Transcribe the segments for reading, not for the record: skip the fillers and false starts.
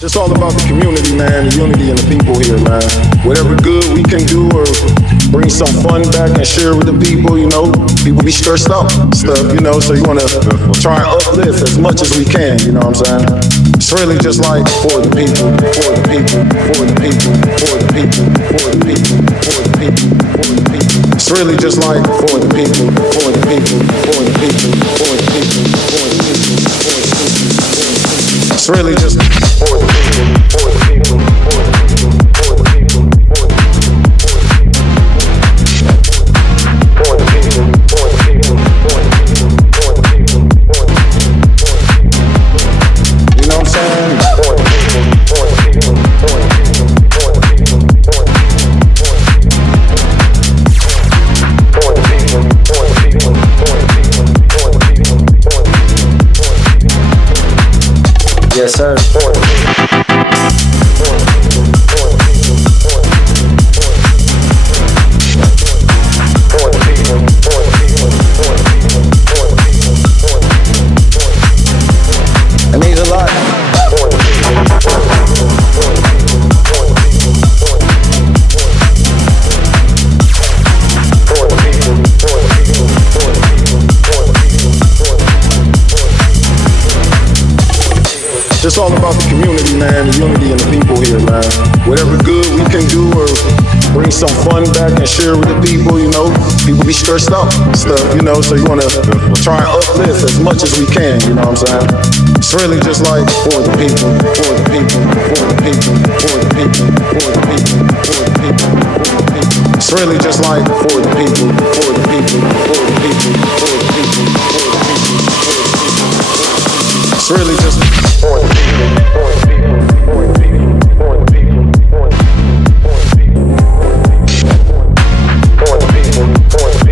It's all about the community, man, the unity and the people here, man. Whatever good we can do or bring some fun back and share with the people, people be stressed out stuff, so you want to try and uplift as much as we can, you know what I'm saying? It's really just like for the people, for the people, for the people, for the people, for the people, for the people, for the people. It's really just like for the people, for the people, for the people, for the people, for the people, for the people. It's really just for the people, for the people, for the people, for the people, for the people, for the people, for the people, for the people, for the people, for the people. You know what I'm saying? For the people, for the people, for the people, for the people, for the for the people, for the people, for the people, for the people, for the yes, sir. It means a lot. It's all about the community, man, the unity and the people here, man. Whatever good we can do or bring some fun back and share with the people, people be stressed out stuff, so you want to try and uplift as much as we can, you know what I'm saying? It's really just like for the people, for the people, for the people, for the people, for the people, for the people, for the people. It's really just like for the people, for the people, for the people, for the people, for the people, for the people. It's really just for the people, for the people, for the people, for the people, for the people, for the people, for the people, for the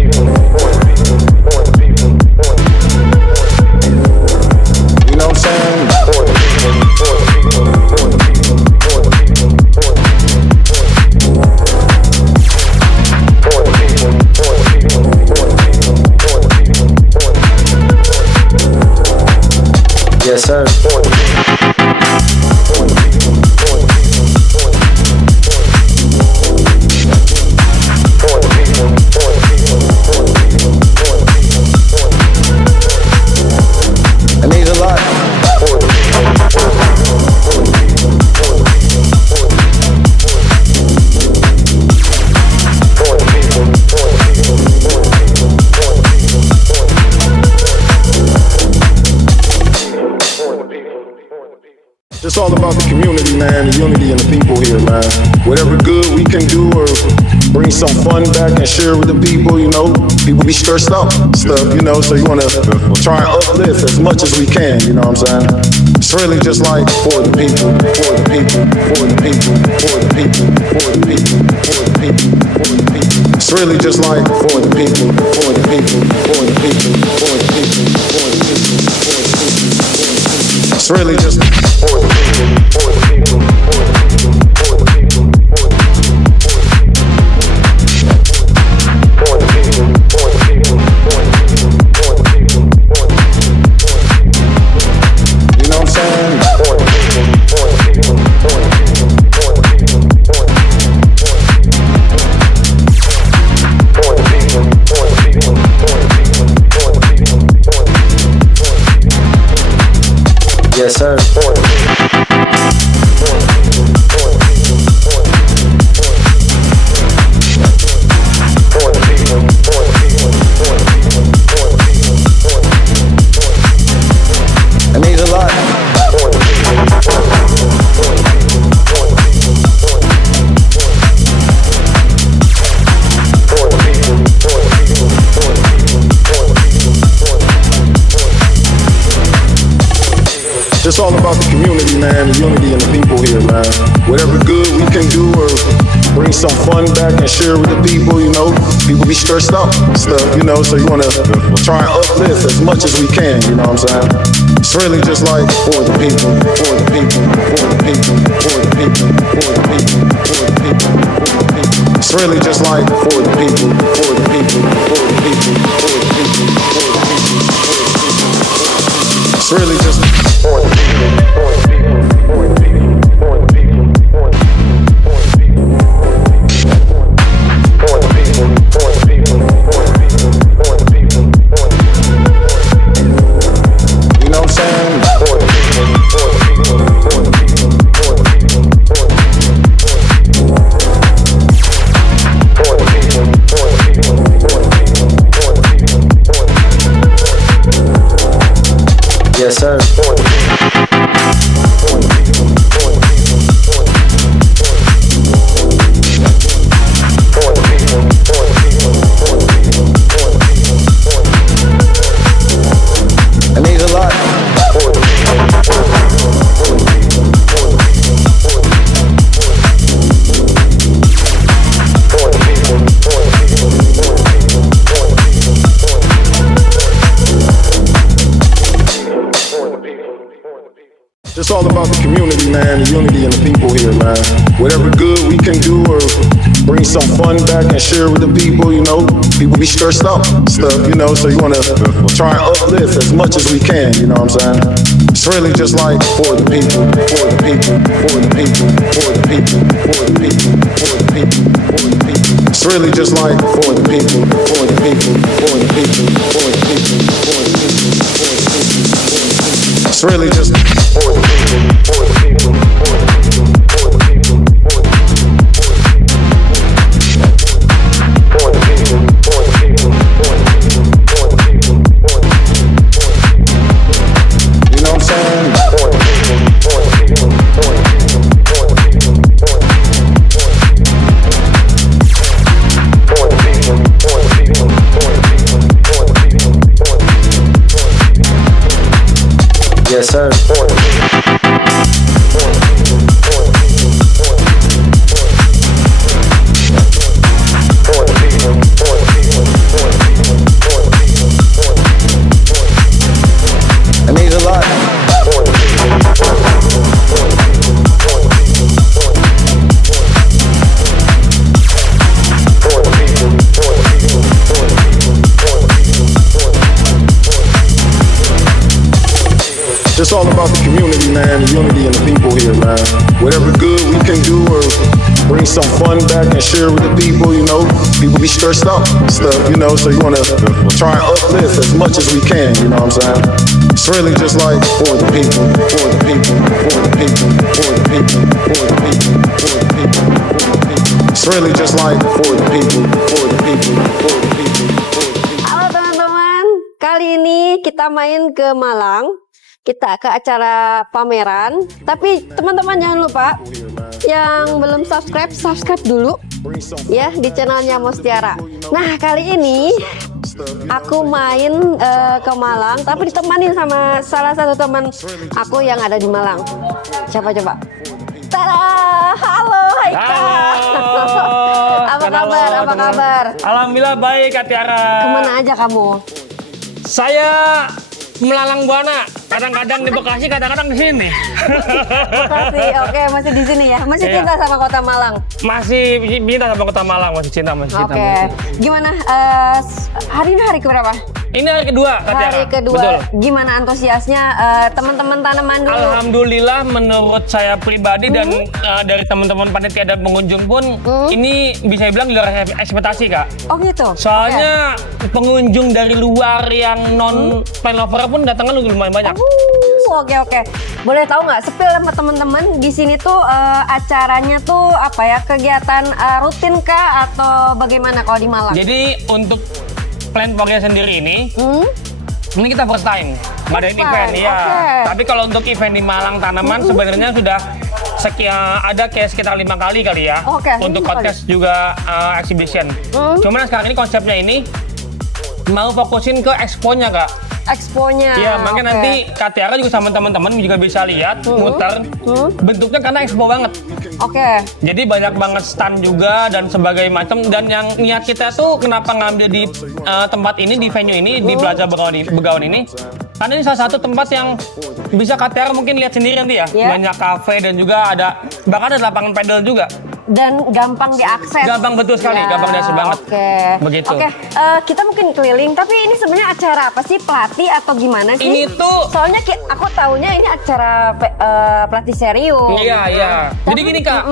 people, for the people, for the people. You know what I'm saying? For the people, for the people, for the people, for the people, for the for the people, for the people, for the people, for the people, for the yes, sir. For the it means a lot. It's all about the community, man, the unity and the people here, man. Whatever good we can do or bring some fun back and share with the people, people be stressed out stuff, so you want to try and uplift as much as we can, you know what I'm saying? It's really just like for the people, for the people, for the people, for the people, for the people, for the people, for the people. It's really just like for the people, for the people, for the people, for the people, for the people, for the people. It's really just for the people, for the people, for the people, for the people, for the for the people, for the people, for the people, for the people, for the you know what I'm saying? For the people, for the people, for the people, for the people, for the for the people, for the people, for the people, for the people, for the yes, sir. For the it means a lot. It's all about the community, man, the unity and the people here, man. Whatever good we can do or bring some fun back and share with the people, people be stressed out stuff, so you want to try and uplift as much as we can, you know what I'm saying? It's really just like for the people, for the people, for the people, for the people, for the people, for the people, for the people. It's really just like for the people, for the people, for the people, for the people, for the people, for the people. It's really just for the people, for the people, for the people. It's all about the community, man, the unity and the people here, man. Whatever good we can do or bring some fun back and share with the people, you know. People be stressed out and stuff, you know, so you want to try and uplift as much as we can, you know what I'm saying? It's really just like for the people, for the people, for the people, for the people, for the people, for the people, for the people. It's really just like for the people, for the people, for the people, for the people, for the people, for the people, for the people. It's really just for the people, for the people, for the people, for the people, for the people, for the people, for the people, for the people, for the people, for the people. You know what I'm saying? For the people, for the people, for the people, for the people, for the people, for the people, for the people, for the people, for the people, for the people. Yes, sir. For the it means a lot. It's all about the community, man, the unity and the people here, man. Whatever good we can do or bring some fun back and share with the people, you know. People be stressed out and stuff, you know, so you want to try and uplift as much as we can, you know what I'm saying? It's really just like for the people, for the people, for the people, for the people, for the people, for the people, for the people. It's really just like for the people, for the people, for the people, for the people. Halo teman-teman, kali ini kita main ke Malang. Kita ke acara pameran. Tapi teman-teman jangan lupa yang belum subscribe, subscribe dulu ya di channelnya Mostiara. Nah kali ini aku main ke Malang, tapi ditemani sama salah satu teman aku yang ada di Malang. Coba. Tada, halo Haikal. Apa kabar? Apa kabar? Alhamdulillah baik, Kak Tiara. Kemana aja kamu? Saya melalang buana, kadang-kadang di Bekasi, kadang-kadang di sini. Bekasi, oke, masih di sini ya. Masih cinta sama kota Malang. Masih cinta sama kota Malang, masih cinta. Oke. Gimana? Hari ini hari keberapa? Ini hari kedua, Kak Tiara. Hari kedua. Betul. Gimana antusiasnya teman-teman tanaman dulu? Alhamdulillah menurut saya pribadi dan dari teman-teman panitia dan pengunjung pun ini bisa dibilang di luar ekspektasi, Kak. Oh gitu. Soalnya pengunjung dari luar yang non plant lover pun datangnya lumayan banyak. Oke. Boleh tahu nggak spill sama teman-teman di sini tuh acaranya tuh apa ya, kegiatan rutin kah atau bagaimana kalau di Malang? Jadi untuk Plant Pogja sendiri ini kita first time ngadain event ya. Okay. Tapi kalau untuk event di Malang tanaman sebenarnya sudah ada kayak sekitar 5 kali ya. Okay, untuk podcast juga exhibition. Cuman sekarang ini konsepnya ini mau fokusin ke expo-nya, Kak. Expo-nya. Iya, makanya nanti Kak Tiara juga sama teman-teman juga bisa lihat, muter. Bentuknya karena expo banget. Oke. Jadi banyak banget stand juga dan sebagainya macam, dan yang niat kita tuh kenapa ngambil di tempat ini, di venue ini, di Plaza Begawan ini, karena ini salah satu tempat yang bisa Kak Tiara mungkin lihat sendiri nanti ya. Yeah. Banyak kafe dan juga bahkan ada lapangan pedal juga. Dan gampang diakses. Gampang, betul sekali, gampang diakses banget. Oke. Begitu. Oke, kita mungkin keliling, tapi ini sebenarnya acara apa sih? Pelatih atau gimana sih? Ini tuh soalnya aku taunya ini acara pelatih serius. Iya. Jadi gini, Kak.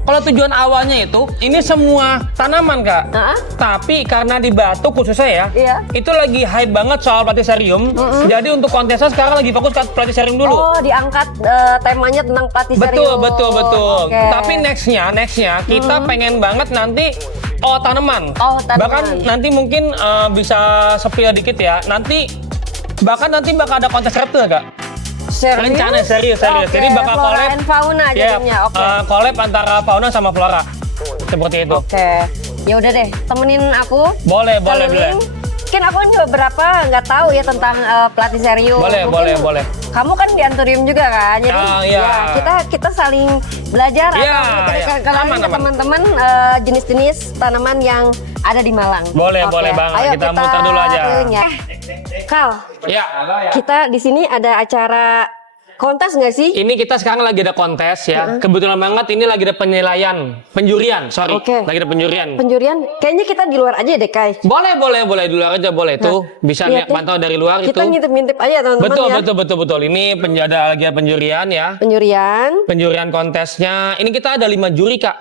Kalau tujuan awalnya ini semua tanaman, Kak. Tapi karena di Batu khususnya ya, itu lagi hype banget soal platycerium. Jadi untuk kontesnya sekarang lagi fokus ke platycerium dulu. Oh, diangkat temanya tentang platycerium. Betul. Okay. Tapi nextnya kita pengen banget nanti tanaman. Tanaman. Bahkan nanti mungkin bisa spill dikit ya. Nanti bakal ada kontes reptil, Kak. Rencana serius. Okay. Jadi bakal flora collab and fauna jadinya. collab antara fauna sama flora. Seperti itu. Oke. Ya udah deh, temenin aku. Boleh. Mungkin aku juga berapa nggak tahu ya tentang platycerium. Boleh. Kamu kan di Anturium juga kan, jadi ya kita saling belajar atau kita kenalin ke teman-teman jenis-jenis tanaman yang ada di Malang. Boleh banget. Ayo kita muter dulu aja. Kal, Ya. kita di sini ada acara kontes nggak sih? Ini kita sekarang lagi ada kontes ya. Kebetulan banget ini lagi ada penjurian. Lagi ada penjurian. Penjurian, kayaknya kita di luar aja deh, Kai. Boleh di luar aja boleh tuh. Bisa lihat pantau dari luar kita itu. ngintip-ngintip aja teman-teman Betul. Ini ada lagi penjurian ya. Penjurian kontesnya. Ini kita ada 5 juri, Kak.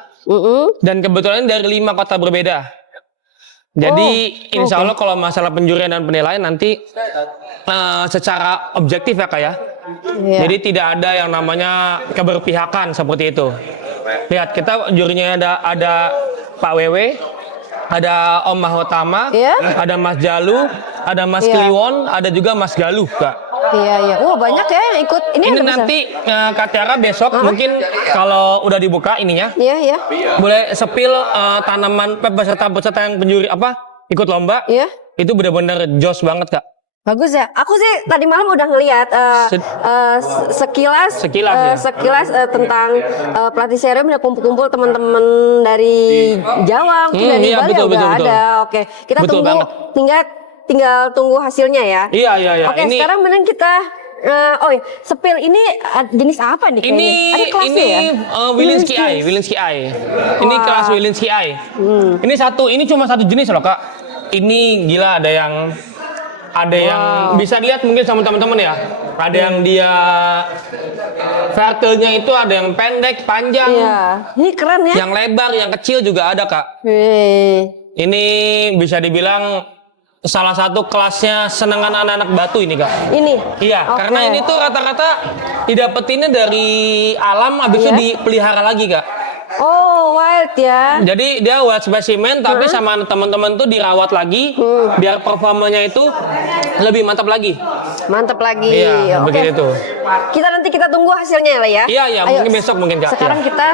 Dan kebetulan dari 5 kota berbeda. Jadi insya Allah kalau masalah penjurian dan penilaian nanti secara objektif ya Kak ya. Jadi tidak ada yang namanya keberpihakan seperti itu. Lihat kita jurinya ada Pak Wewe, ada Om Mahotama, ada Mas Jalu, ada Mas Kliwon, ada juga Mas Galuh Kak. Iya. Wah banyak ya yang ikut. Ini nanti Kak Tiara besok mungkin kalau udah dibuka ininya. Iya. Boleh sepil tanaman peserta yang penjuri ikut lomba. Iya. Itu benar-benar jos banget Kak. Bagus ya. Aku sih tadi malam udah ngeliat sekilas tentang pelatih serium udah kumpul-kumpul teman-teman dari Jawa, dari Bali udah ada. Oke, kita tunggu tinggal tunggu hasilnya ya. Iya. Oke, sekarang mending kita sepil ini jenis apa nih kayaknya? Ada kelasnya ya? Wilinski Eye. Ini kelas Wilinski Eye. Ini cuma satu jenis loh Kak. Ini gila ada yang bisa dilihat mungkin sama teman-teman ya. Ada yang dia vertelnya itu ada yang pendek, panjang. Iya. Ini keren ya. Yang lebar, yang kecil juga ada Kak. Ini bisa dibilang salah satu kelasnya senangan anak-anak batu ini Kak. Ini? Iya, karena ini tuh rata-rata didapetinnya dari alam habis itu dipelihara lagi Kak. Oh, wild ya. Jadi dia wild specimen tapi sama teman-teman tuh dirawat lagi biar performanya itu lebih mantap lagi. Iya, begitu. Kita tunggu hasilnya lah ya. Iya, mungkin besok mungkin Kak. Sekarang kita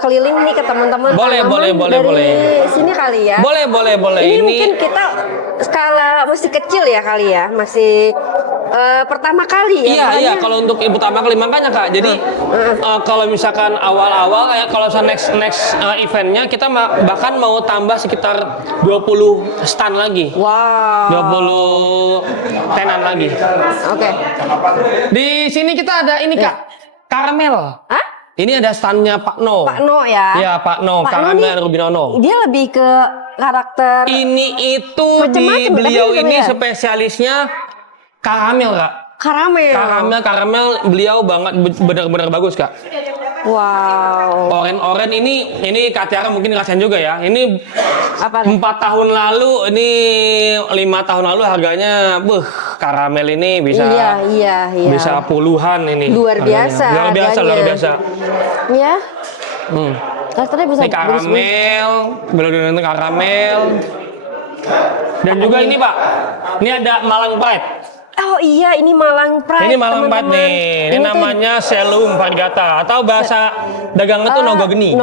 keliling nih ke teman-teman. Boleh. Sini kali ya. Boleh. Ini mungkin kita skala masih kecil ya kali ya, masih pertama kali ya. Iya, kalau untuk pertama kali makanya Kak. Jadi kalau misalkan awal-awal kayak kalau next eventnya kita bahkan mau tambah sekitar 20 stand lagi. Wow. 20 tenan lagi. Oke. Di sini kita ada ini Kak, karamel. Hah? Ini ada standnya Pak No. Pak No ya? Iya, Pak No, karamel Rubinono. Dia lebih ke karakter. Ini itu beliau ini spesialisnya karamel Kak. Karamel beliau banget benar-benar bagus Kak. Wow. Oren ini Kak Tiara mungkin ngerasain juga ya. Ini apa? 4 tahun lalu, ini 5 tahun lalu harganya, karamel ini bisa bisa puluhan ini. Luar biasa. Luar biasa. Ya. Karakternya bisa. Ini karamel, belum karamel. Dan juga ini Pak, ini ada Malang Pride. Oh iya, ini Malang Pride. Ini Malang Pride nih. Ini namanya Selum Varigata atau bahasa dagang itu Nogogeni.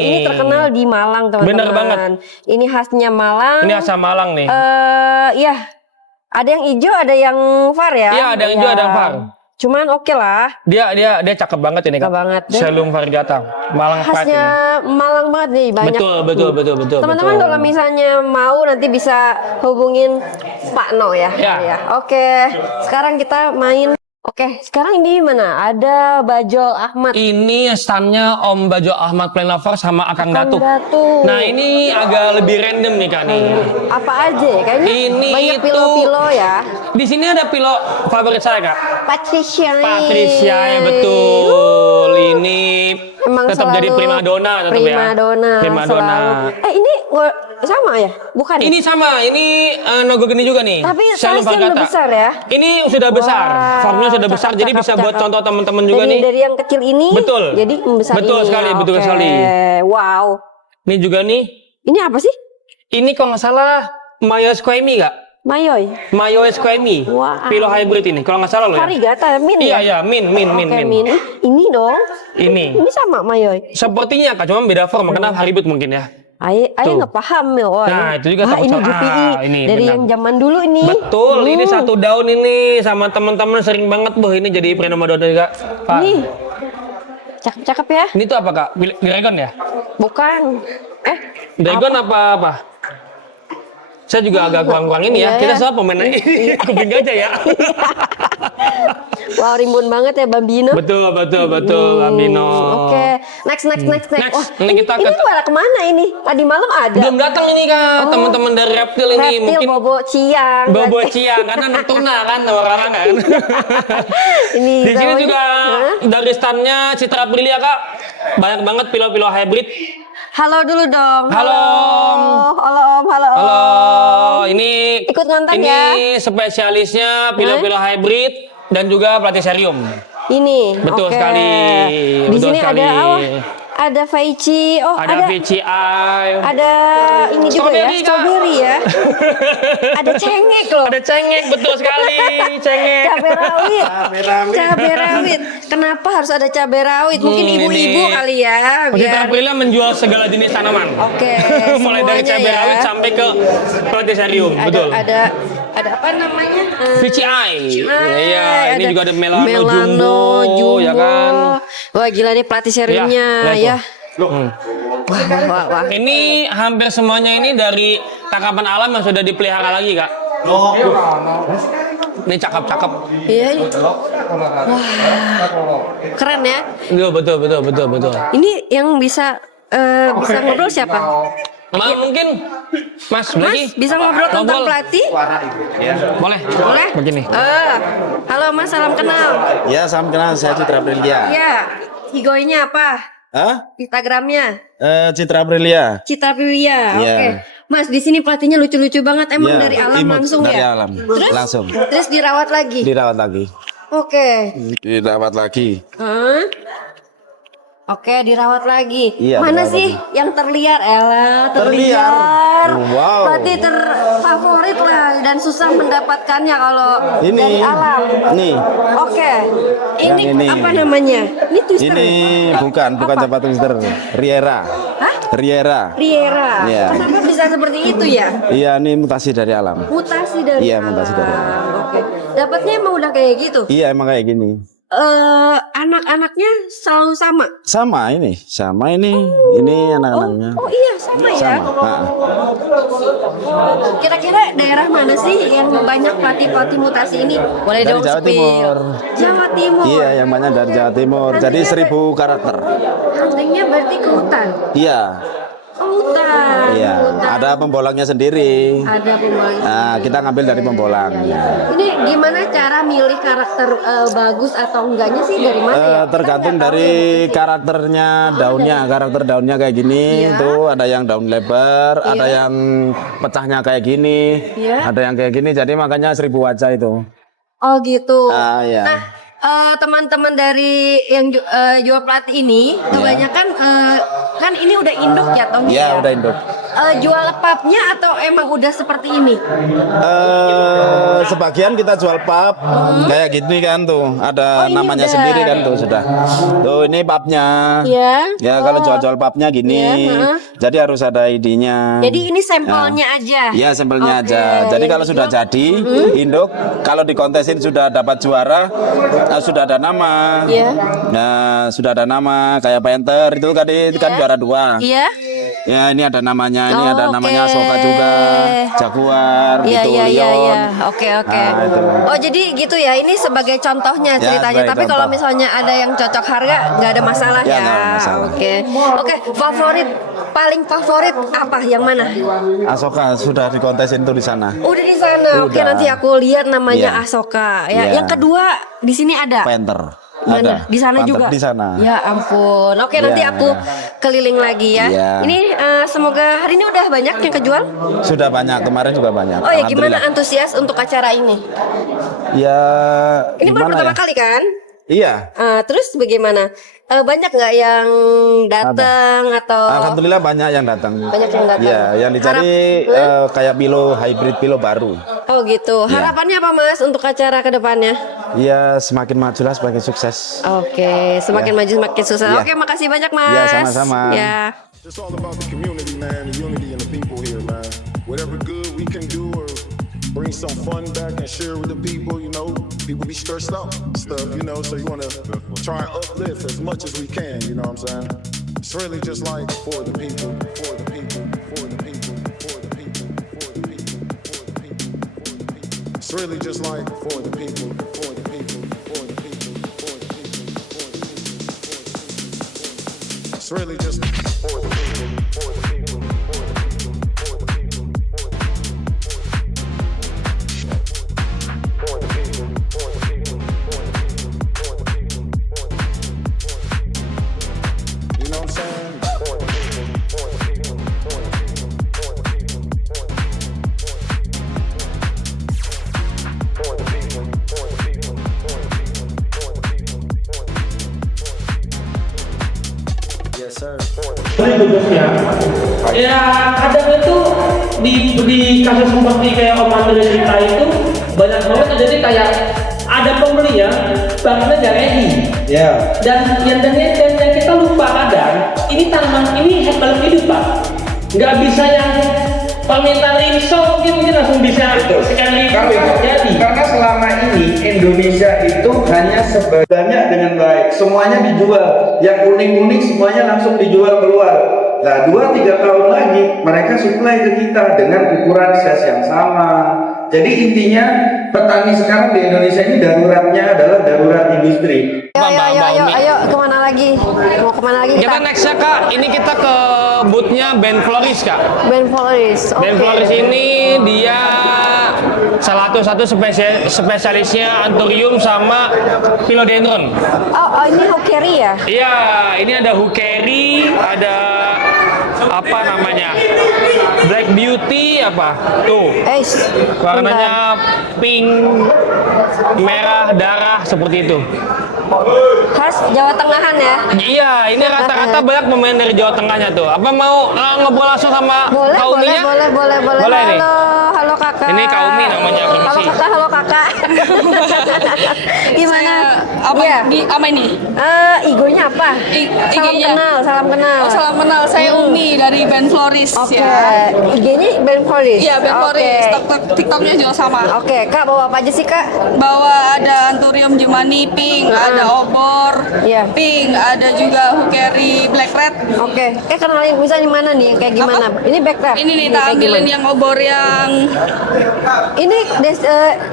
Ini terkenal di Malang, teman-teman. Bener banget. Ini khasnya Malang. Ini asal Malang nih. Iya. Ada yang hijau, ada yang var ya? Iya, ada yang hijau, ada yang var. Cuman oke lah. Dia cakep banget ini Kak. Selum Varigata. Malang Pride ini. Khasnya Malang banget nih, banyak. Betul. Teman-teman kalau misalnya mau nanti bisa hubungin Pak No ya. Oke. Sekarang kita main. Oke, sekarang ini mana? Ada Bajol Ahmad. Ini standnya Om Bajol Ahmad Plain Lover sama Akang Datuk. Nah ini agak lebih random nih Kak nih. Apa aja? Kayaknya ini banyak pilo-pilo ya. Di sini ada pilo favorit saya Kak. Patricia ya betul. Ini emang tetap jadi primadona tetap ya. Primadona. Ini sama ya? Bukan? Ini sama. Ini Nogogeni juga nih. Tapi size-nya udah besar ya? Ini sudah besar. Formnya sudah besar. Jadi bisa buat contoh teman-teman juga nih. Dari yang kecil ini. Betul. Jadi membesar betul ini. Betul sekali. Wow. Ini juga nih. Ini apa sih? Ini kalau nggak salah Mayo Squammy Kak. Mayo Squammy. Wow. Pilo hybrid ini. Kalau nggak salah loh ya. Varigata, min ya? Iya, min. Ini dong. Ini sama Mayo. Sepertinya Kak, cuma beda form. Karena hybrid mungkin ya. Ayah nggak paham ya. Nah itu juga ini GPI dari yang zaman dulu ini. Betul, ini satu daun ini sama teman-teman sering banget ini jadi primadona juga. Pak. Nih, cakep ya. Ini tuh apa Kak? Dragon ya? Bukan. Dragon apa? Saya juga agak kurang-kurang ini ya. Kita soal pemain aku bingung aja ya. Wow, rimbun banget ya Bambino. Betul, Bambino. Oke, next. Next, Wah, ini kita ini pada kemana ini? Tadi malam ada. Belum datang ini Kak, teman-teman dari Reptil ini. Reptil, Mungkin bobo ciang. bobo ciang karena Natuna kan orang kan. Ini Di sini namanya- juga dari standnya Citra Aprilia Kak, banyak banget pilo-pilo hybrid. Halo dulu dong. Halo. Halo Om. Halo. Halo, ini Ikut ngonten ini ya. spesialisnya pilo-pilo hybrid dan juga platycerium. Ini. Betul oke. sekali. Di Betul sini sekali. ada apa? Ada Faici. Oh, Ada VCI. ada ini juga ya, Strawberry, Kak. strawberry ya. Ada cengek loh. Ada cengek, betul sekali. Cengek. Cabai rawit. Cabai rawit. Kenapa harus ada cabai rawit? Mungkin ibu-ibu ini. kali ya, Citra biar Aprilia menjual segala jenis tanaman. Oke, Mulai dari semuanya cabai ya. rawit sampai ke platycerium, betul. ada apa namanya? VCI. Ah, Iya, ini juga ada Melano, Melano Jumbo, ya kan. Wah gila nih platyceriumnya Ya, ya. Wah. Ini hampir semuanya ini dari tangkapan alam yang sudah dipelihara lagi, Kak. Ini cakep-cakep. Iya. Wah. Keren ya. Iya, betul. Ini yang bisa ngobrol siapa? Mungkin Mas Blaki Mas bisa ngobrol tentang plati? Boleh? Boleh? Begini. Halo Mas, salam kenal. Ya, salam kenal, saya Citra Aprilia. Iya. Higoinya apa? Hah? Instagramnya? Citra Aprilia. Citra Aprilia. Iya. Oke. Mas, di sini pelatihnya lucu-lucu banget. Emang Iya, dari alam imut, langsung dari ya? alam. Terus? Langsung. Terus dirawat lagi? Dirawat lagi. Oke. Dirawat lagi. Hah? Oke, dirawat lagi. Iya, Mana dirawat sih yang terliar? Terliar. Wow. Berarti terfavorit lah dan susah mendapatkannya kalau Ini. dari alam. Nih. Oke. Yang ini. Apa namanya? Ini twister. Ini bukan Apa? Java Twister. Riera. Hah? Riera. Riera. Iya. Kenapa bisa seperti itu ya? Iya, ini mutasi dari alam. Mutasi dari Iya, alam. mutasi dari alam. Oke. Dapatnya emang udah kayak gitu. Iya, emang kayak gini. Anak-anaknya selalu sama. Sama ini. Ini anak-anaknya. Oh iya sama ya. Sama. Nah. Kira-kira daerah mana sih yang banyak pelatih mutasi ini? Boleh Dari dong Jawa spill. Timur. Jawa Timur. Iya, yang banyak dari Jawa Timur. Jadi 1000 karakter. Huntingnya berarti ke hutan. Iya. Oh, hutan. Iya, Hutan. ada pembolangnya sendiri. Ada pembolang. Nah, kita ngambil dari pembolang. Ini gimana cara milih karakter bagus atau enggaknya sih dari mana ya? Tergantung Kan nggak tahu dari ya. karakternya daunnya. Karakter daunnya kayak gini, Iya. tuh ada yang daun lebar, ada Iya. yang pecahnya kayak gini, Iya. ada yang kayak gini. Jadi makanya 1000 wajah itu. Oh gitu. Iya. Nah, teman-teman dari yang jual pelatih ini kebanyakan kan ini udah induk ya Tony Iya, ya? udah induk. Jual lepapnya atau emang udah seperti ini? Sebagian kita jual pap kayak gini kan tuh, ada Oh, ini namanya udah. sendiri kan tuh sudah. Tuh ini papnya. Iya. Ya kalau jual-jual papnya gini, Iya, jadi harus ada ID-nya. Jadi ini sampelnya aja. Iya, sampelnya Oke. aja. Jadi kalau sudah jadi induk, kalau dikontesin sudah dapat juara, sudah ada nama. Iya. Nah, sudah ada nama kayak Panther itu kan juara 2. Iya. Ya, ini ada namanya, ini ada Oke. namanya Asoka juga, Jaguar Iya, gitu, iya, iya, Lion. iya. Oke, oke. Nah, itu. Oh, jadi gitu ya. Ini sebagai contohnya Ya, ceritanya. sebagai Tapi kalau contoh. misalnya ada yang cocok harga, nggak ada masalah Ya, ya. nggak ada masalah. Oke. Oke, paling favorit apa? Yang mana? Asoka sudah dikontesin tuh di sana. Udah di sana. Oke, Udah. nanti aku lihat namanya Iya. Asoka. Ya, Iya. yang kedua di sini ada. Panther. Mana? Ada. Di sana Panther juga. Di sana. Ya ampun. Oke, nanti Iya. aku keliling lagi ya. Iya. Ini semoga hari ini udah banyak yang kejual. Sudah banyak, kemarin juga banyak. Oh ya, gimana Alhamdulillah. antusias untuk acara ini? Ya, Ini baru gimana pertama ya? kali kan? Iya. Terus bagaimana? Banyak nggak yang datang atau? Alhamdulillah banyak yang datang. Banyak yang datang. Iya, yang dicari kayak pilo hybrid, pilo baru. Oh gitu. Iya. Harapannya apa Mas untuk acara kedepannya? Iya, semakin maju lah, semakin sukses. Oke, semakin maju semakin susah. Iya. Oke, makasih banyak Mas. Iya, sama-sama. Ya. It's all about the community, man, the unity and the people here, man. Whatever good we can do or bring some fun back and share with the people, you know, people be stressed out and stuff, you know, so you want to try and uplift as much as we can, you know what I'm saying? It's really just like for the people, for the people, for the people, for the people, for the people, for the people, for the people. It's really just like for the people, for the people. It's really just for the people, for the people, for the people, for the people, for the people, for the people, for the people, for the people, for the people, for the people. You know what I'm saying? For the people, for the people, for the people, for the people, for the people, for the people, for the people, for the people, for the people, for the people. Yes, sir. Ya kadang itu di kasus seperti kayak Om Andre cerita itu banyak banget terjadi kayak ada pembeli ya barangnya nggak ready. Ya. Dan yang kita lupa kadang ini tanaman ini makhluk hidup Pak. Nggak bisa yang permintaan install mungkin langsung bisa sekali jadi. Karena selama ini Indonesia itu hanya sebanyak dengan baik, semuanya dijual, yang unik-unik semuanya langsung dijual keluar. Nah 2-3 tahun lagi mereka supply ke kita dengan ukuran size yang sama. Jadi intinya petani sekarang di Indonesia ini daruratnya adalah darurat industri. Ayo, kemana lagi? Mau kemana lagi Kita nextnya Kak, ini kita ke boothnya Ben Floris Kak. Ben Floris. Ben Floris ini dia salah satu spesialisnya anthurium sama philodendron. Oh, ini Hukeri ya? Iya, ini ada Hukeri, ada apa namanya? Black Beauty apa? Tuh. Warnanya pink, merah, darah seperti itu. Khas Jawa Tengahan ya? Iya, ini rata-rata banyak pemain dari Jawa Tengahnya tuh. Apa mau ngobrol langsung sama Boleh. Boleh nih. Halo kakak. Ini Kak Umi namanya, permisi. Halo kakak. Gimana? Apa apa ini? Igonya apa? Salam kenal. Oh, salam kenal. Saya Umi dari Ben Floris ya. IG-nya Ben Floris. Iya, Ben Floris. TikToknya juga sama. Oke, Kak bawa apa aja sih Kak? Bawa ada anthurium jemani pink, ada obor pink, ada juga Hukeri black red. Oke. Kenalin misalnya mana nih? Kayak gimana? Ini black red. Ini nih, tak ambilin yang obor yang ini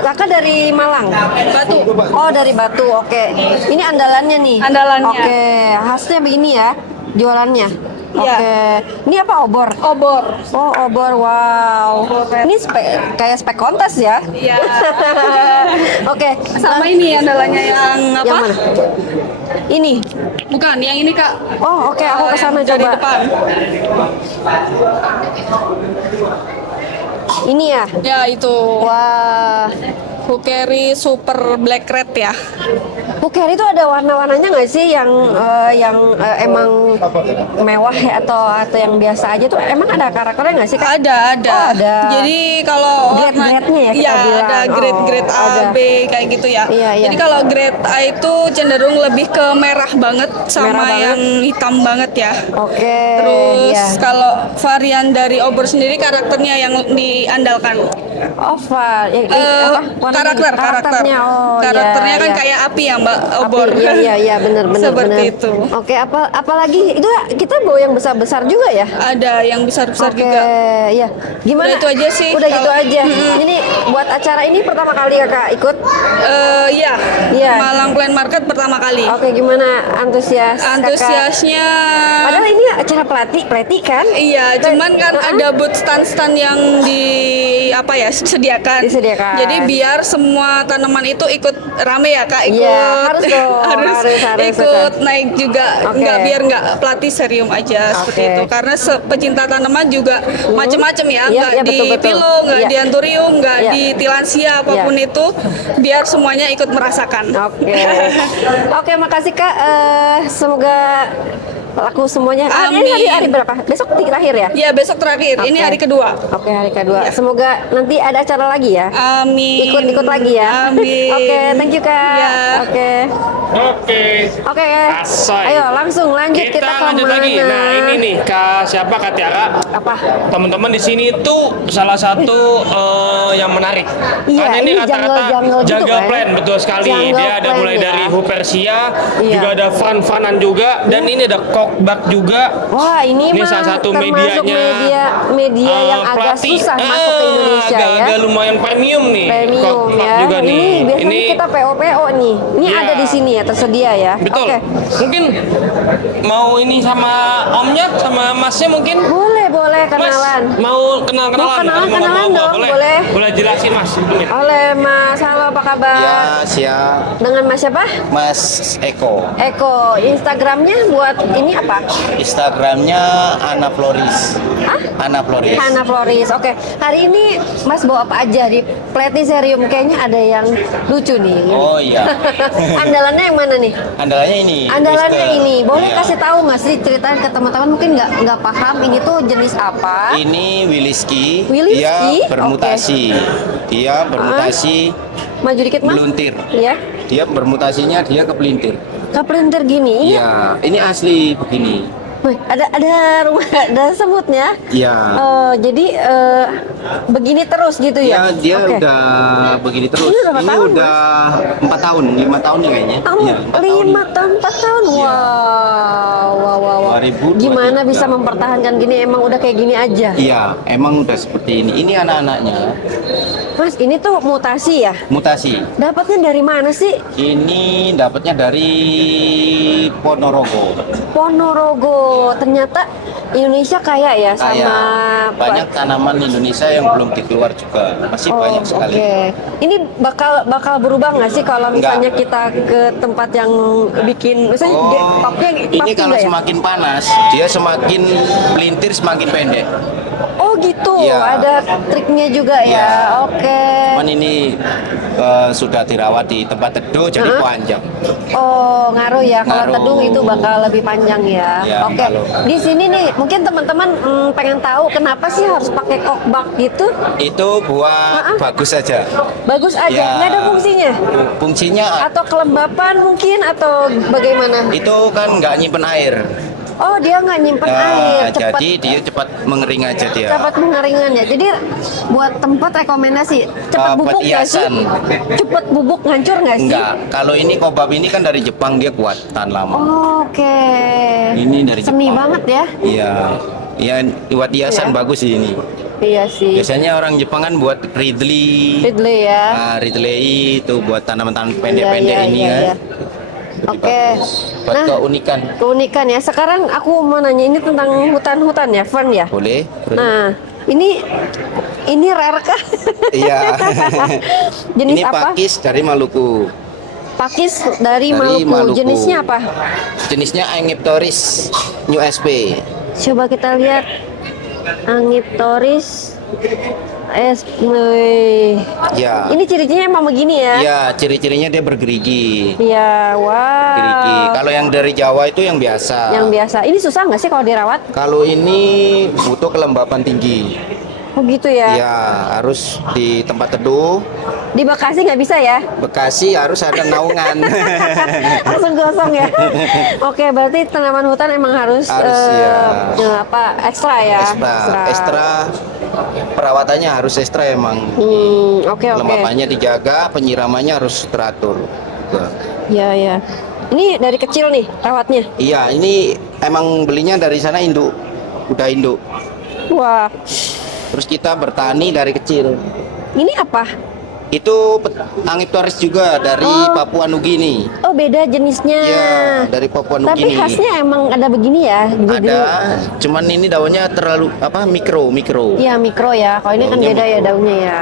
kakak dari Malang. Batu. Oh, dari Batu. Oke. Ini andalannya nih. Andalannya. Oke. Khasnya begini ya jualannya. Oke. Ini apa obor? Obor. Oh, obor. Wow. Ini kayak spek kontes ya? Iya. Oke. Sama ini andalannya yang apa? Yang mana? Ini. Bukan, yang ini Kak. Oh, oke. Aku kesana dari coba. depan. Ini ya? Ya, itu. Wah. Hukeri super black red ya. Hukeri itu ada warna-warnanya nggak sih yang emang mewah ya, atau yang biasa aja tuh emang ada karakternya nggak sih Kak? Ada. Oh, ada. Jadi kalau grade-grade-nya ya kita iya, bilang. ada grade A, ada. B kayak gitu ya. Iya. Jadi kalau grade A itu cenderung lebih ke merah banget sama Merah banget. yang hitam banget ya. Oke. Terus iya. kalau varian dari obor sendiri karakternya yang diandalkan. Karakternya. Oh, karakternya iya, kan iya. kayak api ya Mbak, obor. Iya, benar. Seperti itu. Oke, apalagi itu kita bawa yang besar-besar juga ya? Ada yang besar-besar Oke, juga. iya. Gimana? Udah itu aja sih. Udah gitu Kalau- aja. Ini buat acara ini pertama kali Kakak ikut? Iya. Iya. Malang Plain Market pertama kali. Oke, gimana Antusiasnya. Kakak? Padahal ini acara pelatih kan? Iya, cuman kan ada booth stand-stand yang disediakan. Disediakan. Jadi biar semua tanaman itu ikut rame ya Kak, ikut. Iya, harus dong, harus, ikut naik juga. Oke. Biar nggak pelatih serium aja seperti Oke. itu. Karena pecinta tanaman juga macem-macem ya, Iya, nggak iya, di betul. pilo, nggak Iya. di anthurium, nggak Iya. di tilansia apapun itu, biar semuanya ikut merasakan. Oke. Oke, makasih Kak. Semoga laku semuanya. Ini Amin. hari berapa? Besok terakhir ya? Ya, besok terakhir. Ini Oke. hari kedua. Oke, hari kedua. Semoga nanti ada acara lagi ya. Amin. Ikut lagi ya. Amin. Oke, thank you Kak. Ya. Oke. Asoy. Ayo langsung lanjut kita ke lanjut mana? lagi. Nah, ini nih Kak siapa Kak Tiara? Apa? Teman-teman di sini itu salah satu yang menarik. Iya, Karena ini rata-rata jungle gitu jungle kan? plant, betul sekali. Jungle Dia ada plant mulai ya. dari Hupersia, Iya. juga ada Fran-Franan juga, dan ini ada Kokbak juga. Wah, ini mah salah satu termasuk medianya. media yang agak Pelatih. susah masuk ke Indonesia ya. Agak lumayan premium nih. Premium Kokbak ya. juga nih. Ini biasanya kita PO nih. Ini Iya. ada di sini ya, tersedia ya. Betul. Oke. Mungkin mau ini sama omnya, sama masnya mungkin. Boleh kenalan. Mas, mau kenalan. Mau kenalan dong, boleh. Boleh jelasin Mas. Oleh Mas, halo apa kabar? Ya, siap. Dengan Mas siapa? Mas Eko. Eko. Instagramnya buat ini apa? Instagramnya Ana Floris. Hah? Ana Floris. Hana Floris. Oke. Hari ini Mas bawa apa aja di Platisarium? Kayaknya ada yang lucu nih. Oh iya. Andalannya yang mana nih? Andalannya ini. Andalannya Twister. ini. Boleh Iya. kasih tahu Mas, ceritain ke teman-teman mungkin nggak paham ini tuh jenis apa? Ini Wiliski. Wiliski? Dia bermutasi. Dia bermutasi Maju dikit Mas. meluntir. Iya. Dia bermutasinya dia ke pelintir. Kepelintir gini. Ini Iya, ini asli begini. Wih, ada rumah, ada semutnya. Iya. Jadi begini terus gitu ya? Ya, dia Oke. udah begini terus. Ini udah berapa tahun, udah 4 tahun, 5 tahun nih kayaknya. Iya, 4 tahun. 5 tahun, 4 tahun. Iya. Wow. 2023. Gimana bisa mempertahankan gini? Emang udah kayak gini aja? Iya, emang udah seperti ini. Ini anak-anaknya Mas, ini tuh mutasi ya? mutasi. Dapatnya dari mana sih? Ini dapatnya dari Ponorogo. Ponorogo. Ternyata Indonesia kaya ya sama Kayak banyak tanaman Indonesia yang belum dikeluar juga. Masih banyak sekali. Oke. Ini bakal berubah nggak sih kalau misalnya kita ke tempat yang bikin, misalnya topnya ini pasti kalau nggak ya? semakin panas, dia semakin pelintir semakin pendek. Oh gitu, Iya. ada triknya juga ya. Iya. Oke. Cuman ini sudah dirawat di tempat teduh jadi panjang. Oh ngaruh ya, kalau Ngaruh. teduh itu bakal lebih panjang ya. Iya, Oke. kalau- Di sini nih, mungkin teman-teman pengen tahu kenapa sih harus pakai kokbak gitu? Itu buat bagus saja. Bagus aja, Ya. nggak ada fungsinya? Fungsinya Atau kelembapan mungkin atau bagaimana? itu kan nggak nyimpen air. Oh dia nggak nyimpen air, cepat Jadi dia cepat mengering aja dia. dapat pengeringan ya. Jadi buat tempat rekomendasi cepat Buat bubuk nggak sih? hiasan. Cepat bubuk hancur nggak sih? Enggak, kalau ini kobab ini kan dari Jepang, dia kuat tahan lama. Oke. Ini dari Seni Jepang. banget ya. Iya. Iya, buat hiasan Iya. bagus sih ini. Iya sih. Biasanya orang Jepang kan buat Ridley. Ridley ya. Nah, Ridley itu buat tanaman-tanaman pendek-pendek Iya, ini iya, kan. iya. Lebih Oke. bagus. Buat Nah. keunikan. Keunikan ya. Sekarang aku mau nanya ini tentang hutan-hutan ya, Fern ya. Boleh? Nah, ini rare kah? Iya. Jenis Ini apa? pakis dari Maluku. Pakis dari Dari Maluku. Maluku. Jenisnya apa? Jenisnya Aegyptoris New SP. Coba kita lihat. Aegyptoris Ya. Ini ciri-cirinya emang begini ya? Ya, ciri-cirinya dia bergerigi. Iya, wow. Gerigi. Kalau yang dari Jawa itu yang biasa. Yang biasa. Ini susah nggak sih kalau dirawat? Kalau ini butuh kelembapan tinggi. Oh gitu ya? Ya, harus di tempat teduh. Di Bekasi nggak bisa ya? Bekasi harus ada naungan. Langsung gosong ya? Oke, berarti tanaman hutan emang harus, Harus, ya. apa ekstra ya? Ekstra. Perawatannya harus ekstra emang. Oke. Kelembapannya dijaga, penyiramannya harus teratur. Ya. Ini dari kecil nih rawatnya. Iya, ini emang belinya dari sana induk. Udah induk. Wah, Terus kita bertani dari kecil. ini apa? Itu Aegyptoris juga dari Papua Nugini. Oh beda jenisnya. Iya, dari Papua Tapi Nugini. khasnya emang ada begini ya? Ada, cuman ini daunnya terlalu mikro. Iya mikro ya. Kalau ini kan Daunnya beda ya mikro. daunnya ya.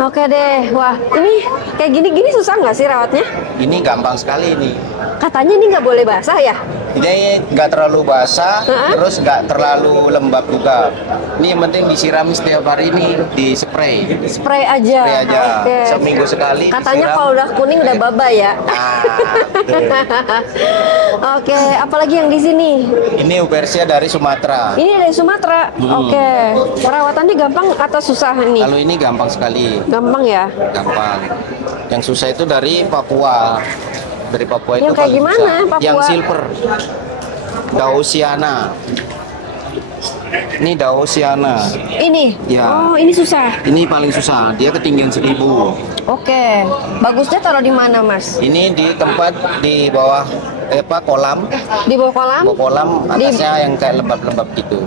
Oke deh. Wah ini kayak gini susah nggak sih rawatnya? Ini gampang sekali ini. Katanya ini nggak boleh basah ya? Ini nggak terlalu basah, Ha-ha. terus nggak terlalu lembab juga. Ini yang penting disiram setiap hari ini di spray. Spray aja. Spray aja. Oke. Seminggu sekali Katanya disiram. kalau udah kuning udah baba ya. Ah, betul. Oke, apalagi yang di sini? Ini Ubersia dari Sumatera. Ini dari Sumatera. Oke. Perawatannya gampang atau susah nih? Kalau ini gampang sekali, Gampang ya. gampang. Yang susah itu dari Papua. Dari Papua itu Yang kayak paling gimana, susah. Papua? Yang silver. Daosiana. Ini Daosiana. Ini? Ya. Oh, ini susah. Ini paling susah. Dia ketinggian 1000. Oke. Bagusnya taruh di mana, Mas? Ini di tempat di bawah kolam. Di bawah kolam? Bawah kolam atasnya yang kayak lembab-lembab gitu.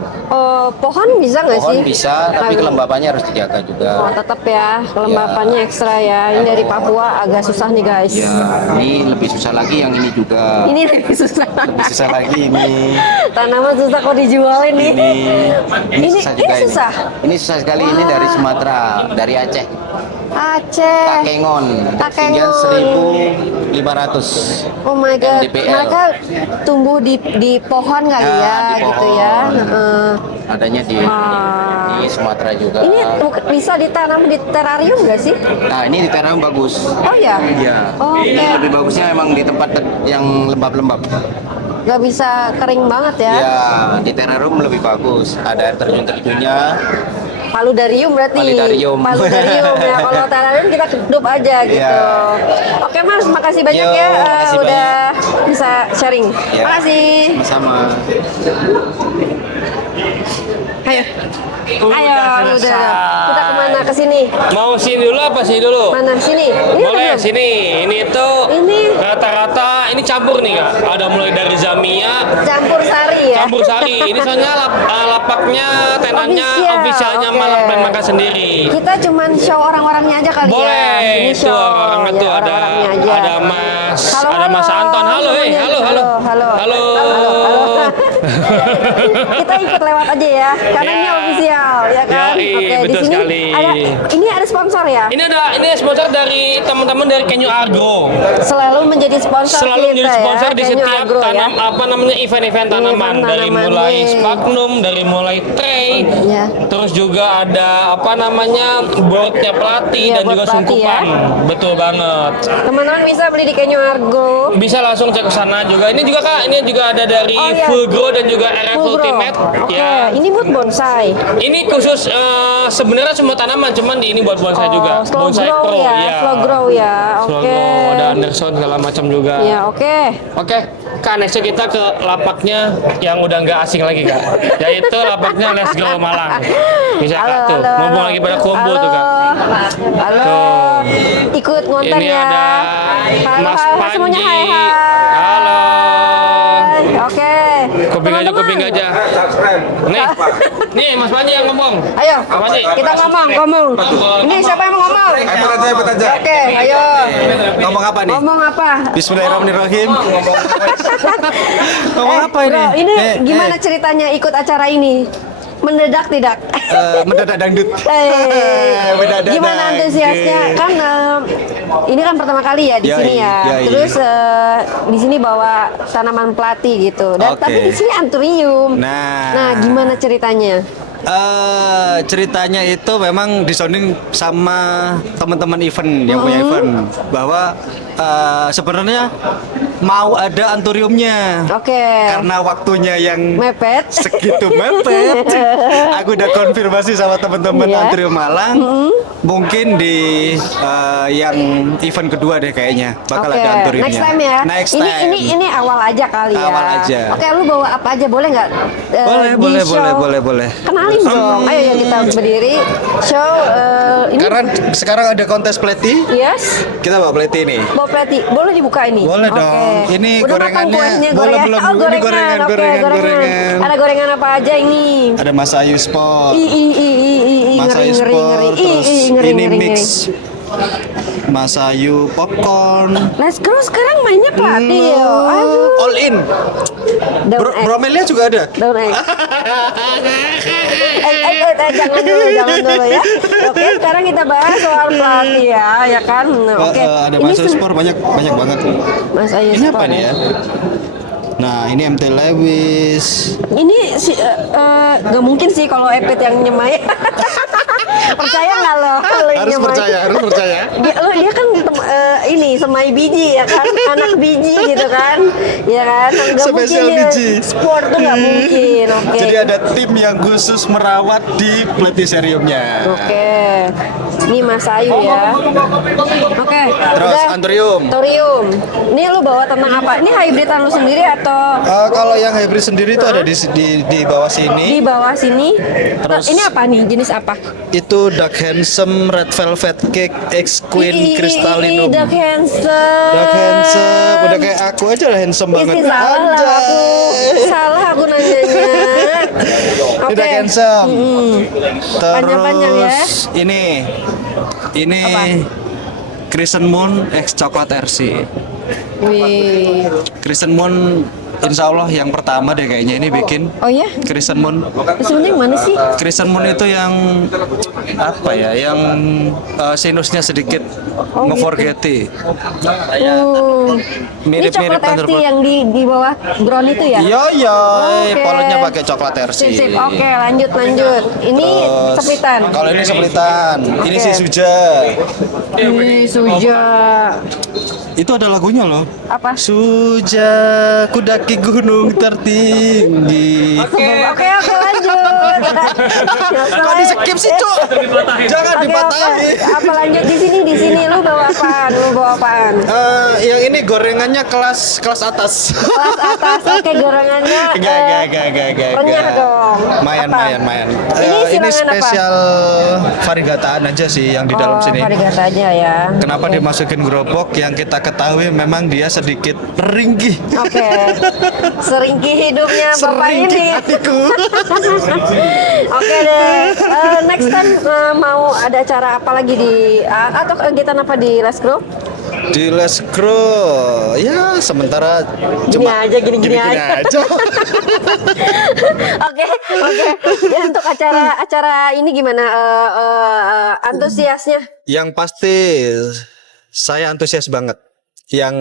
Pohon bisa nggak sih? Pohon bisa, tapi kelembabannya harus dijaga juga. Oh, tetap ya, kelembapannya ekstra ya. Ini dari Papua agak susah nih guys. Ya, ini lebih susah lagi yang ini juga. Ini lebih susah. Lebih susah lagi ini. Tanaman susah kok dijual ini. Ini susah juga ini susah. Ini susah sekali. Ini dari Sumatera, dari Aceh. Aceh. Takengon. Takengon. Ketinggian 1.500. Oh my god. MDPL. Mereka tumbuh di pohon kali Ya, ya, di gitu pohon. ya. Adanya di Sumatera juga. Ini bisa ditanam di terarium nggak sih? Nah, ini di terarium bagus. Oh ya. Iya. Oh, Ini oke. lebih bagusnya emang di tempat yang lembab-lembab. Nggak bisa kering banget ya. Ya, di terarium lebih bagus. Ada air terjun-terjunnya. Paludarium berarti. Paludarium. Paludarium ya. Kalau terarium kita kedup aja gitu. Iya. Oke Mas, makasih banyak Yo, ya makasih udah bisa sharing. Ya. Makasih. Sama-sama. Ayo. Ayo, udah. Kita kemana? Ke sini. Mau sini dulu apa sini dulu? Mana? Sini. Ini Boleh apa? sini. Ini tuh Ini. rata-rata ini campur nih Kak. Ada mulai dari Zamia, Campur sari ya. campur sari. Ini soalnya lapaknya, tenannya, officialnya oke. Malang Brand Maka sendiri. Kita cuman show orang-orangnya aja kali ya. Boleh, Ini itu show orang-orang ya, tuh ada orang-orangnya aja. ada Mas, Halo, ada Mas halo. Anton. Halo, Semuanya. halo, halo. Halo. Halo. Kita ikut lewat aja ya, karena ini Ya. official ya kan. Yoi, Oke, di betul sini sekali. ini ada sponsor ya. Ini sponsor dari teman-teman dari Kenyu Agro. Selalu menjadi sponsor Selalu kita menjadi sponsor ya, di Kenyu setiap Agro, tanam ya. apa namanya event-event tanaman dari tanaman mulai nih. sphagnum, dari mulai tray, Ya. terus juga ada apa namanya boardnya pelatih Iya, dan board juga pelatih, sungkupan. Betul banget. Teman-teman bisa beli di Kenyu Agro. Bisa langsung cek ke sana juga. Ini juga Kak, ini juga ada dari Oh, iya. Full Grow dan juga RF Full grow. Ultimate. Oke, Ya. ini buat bonsai. Ini khusus sebenarnya semua tanaman, cuman di ini buat bonsai juga. Slow Bonsai grow Pro, ya, iya. slow grow ya. Slow Oke. grow, ada Anderson segala macam juga. Ya, oke. Oke, Kak, nextnya kita ke lapaknya yang udah nggak asing lagi Kak, yaitu lapaknya Let's Go Malang. Bisa Kak tuh, mumpung lagi pada combo tuh Kak. Halo. Tuh. Ikut ngonten Ini ya. ada Halo, Mas halo, Panji. semuanya hai. Halo. Oke. Kuping aja, Teman-teman. kuping aja. Nih Mas Panji yang ngomong. Ayo, Panji. kita ngomong. Ini siapa yang mau ngomong? Ikut aja. Oke, ayo. Ngomong apa nih? Ngomong apa? Bismillahirrahmanirrahim. Ngomong apa Bro, ini? ini gimana ceritanya ikut acara ini? Mendadak tidak? Mendadak dangdut. Mendadak Gimana dangdut. antusiasnya? Kan ini kan pertama kali ya di Yoi, sini ya. yoi. Terus di sini bawa tanaman pelati gitu. Dan Oke. tapi di sini anthurium. Nah. Nah, gimana ceritanya? Ceritanya itu memang disonding sama teman-teman event yang punya event bahwa sebenarnya mau ada anthuriumnya. Oke. Karena waktunya yang Mepet. segitu mepet. Aku udah konfirmasi sama teman-teman Iya. Anthurium Malang. Mungkin di yang event kedua deh kayaknya bakal Oke, ada anthuriumnya. next time ya. Next time. Ini awal aja kali ya. Awal aja. Oke, lu bawa apa aja boleh nggak? Boleh, di show? boleh. Kenalin dong. Ayo ya kita berdiri. Show ini. Karena sekarang ada kontes pleti, Yes. kita bawa pleti nih. Bawa pelati. Boleh dibuka ini? Boleh Oke. dong. Ini Udah matang gorengannya. kuahnya, Boleh, gorengan. belum. Oh, Ini gorengan. Oke, gorengan. Ada gorengan apa aja ini? Ada Masayu Sport, Ngeri, Masayu ngeri. Sport, terus Ngeri, ini ngeri, mix ngeri. Masayu popcorn. Let's go sekarang mainnya pelati ya. Aduh. All in. Daun egg. Bromelia juga ada. Daun egg. jangan dulu ya. Oke, sekarang kita bahas soal pelatih ya kan. Oke. Ada Ini Masayu Sport banyak banget. Mas Ayu Ini apa Sport nih ya? Nah, ini MT Lewis. Ini nggak mungkin sih kalau Epet yang nyemai. Percaya nggak lo? Harus percaya. Dia kan ini semai biji ya kan, anak biji gitu kan, ya kan. Nggak mungkin Spesial dia biji. sport tuh nggak mungkin. Oke. Jadi ada tim yang khusus merawat di platiseriumnya. Oke. Ini Mas Ayu ya. Oke. Terus udah. anthurium. Anthurium. Ini lu bawa tentang apa? Ini hybridan lu sendiri atau Kalau yang hybrid sendiri itu ada di bawah sini. di bawah sini? Terus- Ini apa nih? Jenis apa? itu Dark Handsome Red Velvet Cake X Queen Crystallinum. Dark Handsome. Dark Handsome, udah kayak aku aja lah handsome banget. Salah aku nanyanya. Ini Dark Handsome. Panjang-panjang ya. Terus ini Crescent Moon X Coklat RC. Wih. Crescent Moon insya Allah yang pertama deh kayaknya ini bikin. Oh ya? Crescent Moon. Sebenarnya yang mana sih? Crescent Moon itu yang apa ya? Yang sinusnya sedikit ngeforgeti. Mirip-mirip Ini coklat Thunderbolt. RC yang di bawah ground itu ya? Iya, Oke. polanya pakai coklat RC. Sip. Oke, lanjut. Ini Terus, seplitan. Kalau ini seplitan, ini si Suja. Ini Suja. Itu ada lagunya loh. Apa? Suja kudaki gunung tertinggi. Oke, lanjut. Kok di skip sih, Cuk? Jangan dipatahin. Apa lanjut di sini lu bawa apaan? Yang ini gorengannya kelas atas. Kelas atas, oke gorengannya. Gak. renyah dong. Mayan. Ini Ini silangan spesial varigataan aja sih yang di dalam sini. Varigata aja ya. Kenapa dimasukin gerobak? Yang kita ketahui memang dia sedikit ringkih. Oke. Seringkih hidupnya bapak Seringkih ini. hatiku. Oke deh. Next time mau ada acara apa lagi atau kegiatan apa di Let's Grow? Di Let's Grow ya sementara Gini aja. Oke. Ya, untuk acara ini gimana antusiasnya? Yang pasti saya antusias banget. Yang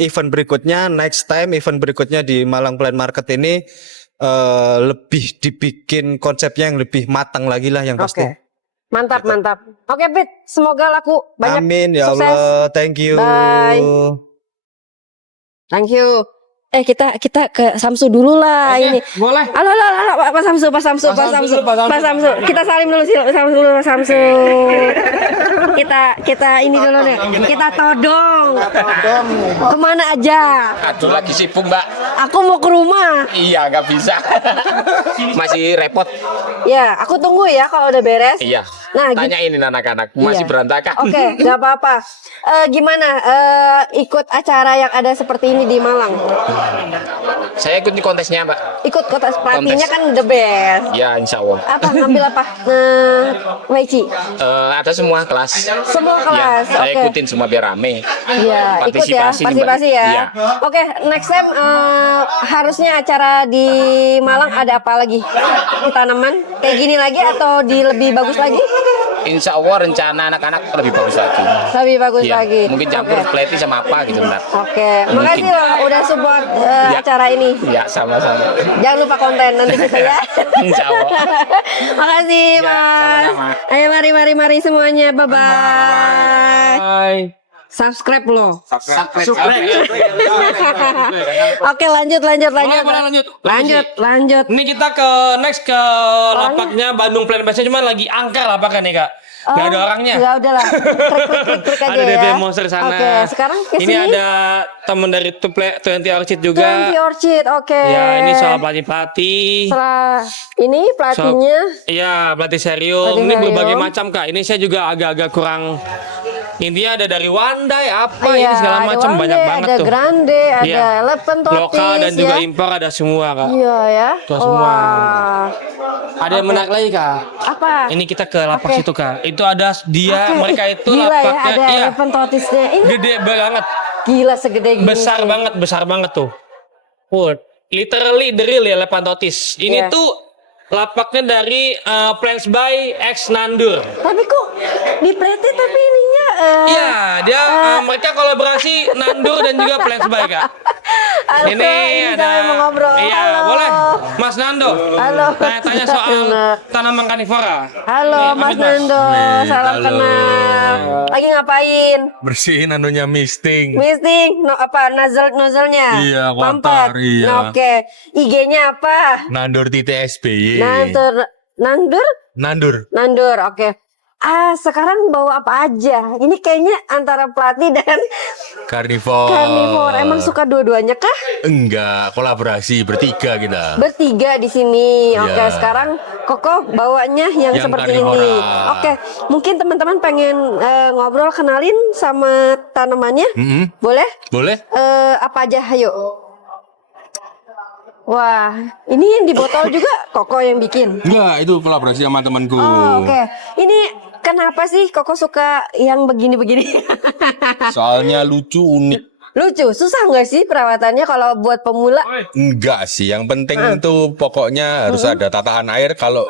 event berikutnya, next time event berikutnya di Malang Plain Market ini lebih dibikin konsepnya yang lebih matang lagi lah yang pasti. Oke. Mantap. Oke, Pit. Semoga laku banyak. Amin ya sukses. Allah. Thank you. Bye. Thank you. Kita ke Samsu dulu lah. Oke, ini. boleh. Halo, Pak Samsu. Kita salim dulu sih, Pak Samsu. Kita ini dulu deh. Kita todong. Kemana aja? Aduh lagi sibuk mbak. Aku mau ke rumah. Iya nggak bisa. Masih repot. Ya, aku tunggu ya kalau udah beres. Iya. Nah, Tanyain anak-anak masih Iya. berantakan. Oke, nggak apa-apa. Gimana ikut acara yang ada seperti ini di Malang? Saya ikut di kontesnya mbak. Ikut kontes pelatihnya Kontes. kan the best. Ya insya Allah. Apa ngambil apa? Weici. Ada semua kelas. Semua kelas. Ya, saya Oke. ikutin semua biar rame. Iya, ikut ya, Partisipasi, Mbak. partisipasi ya. Iya. Oke, next time harusnya acara di Malang ada apa lagi? Di tanaman kayak gini lagi atau di lebih bagus lagi? Insya Allah rencana anak-anak lebih bagus lagi. Lebih bagus Iya, lagi. mungkin campur Oke. pelatih sama apa gitu mbak. Oke, Mungkin. makasih loh udah support Ya. acara ini. Ya sama-sama. Jangan lupa konten nanti kita ya. Insya Allah. Makasih, Ya, Mas. sama-sama. Ayo mari semuanya. Bye bye. Hai. Subscribe loh. Oke, lanjut. Lanjut. Ini kita ke next ke lapaknya Bandung Plain Base, cuma lagi angker lapaknya nih kak. Gak ada orangnya. Ya udahlah. Klik aja Ada ya. DP Monster di sana. Oke, sekarang ke Ini sini. ada temen dari 20 Orchid juga. 20 Orchid. Oke. Ya, ini soal pelatih. Setelah ini pelatihnya Iya, pelatih serium. Pelatih Ini serium. berbagai macam kak. Ini saya juga agak-agak kurang. Intinya ada dari Wandai apa Iya, ini segala ada macam Wande, banyak banget ada tuh. Grande, ada Iya. Lepentotis Lokal dan juga ya. impor ada semua kak. Iya ya. Tuh, semua. Wah. Ada yang menarik lagi kak. Apa? Ini kita ke lapak Oke. situ kak. Itu ada dia Oke, mereka ih, itu gila ya, lapaknya ada iya Lepentotisnya. Ini gede banget, gila segede gini. besar banget tuh. Literally the real ya Lepantotis. Ini Iya. tuh lapaknya dari Plants by X Nandur. Tapi kok di plate tapi ininya Iya, dia mereka kolaborasi Nandur dan juga Plants by kak. Halo, Ini ada kami mau ngobrol. Iya, Halo. boleh. Mas Nando. Halo. Tanya-tanya soal tanaman karnivora. Halo Nih, Mas Amit, Nando, salam halo. kenal. Lagi ngapain? Bersihin anunya misting. Misting, nozzle-nya? Iya, Mampet? kotor, iya. Nah, oke. IG-nya apa? Nandur titik SBY. Nandur. Nandur. Nandur, oke. sekarang bawa apa aja? Ini kayaknya antara pelatih dan Carnivore. Emang suka dua-duanya kah? Enggak, kolaborasi bertiga kita. Bertiga di sini. Iya. Oke, sekarang Koko bawanya yang seperti Carnivora. ini. Oke, mungkin teman-teman pengen ngobrol, kenalin sama tanamannya. Boleh? Boleh? Apa aja? Ayo. Wah, ini yang di botol juga Koko yang bikin. Enggak, itu kolaborasi sama temanku. Oh, oke. Ini kenapa sih Koko suka yang begini-begini? Soalnya lucu, unik. Lucu, susah nggak sih perawatannya kalau buat pemula? Enggak sih, yang penting itu pokoknya harus ada tatahan air kalau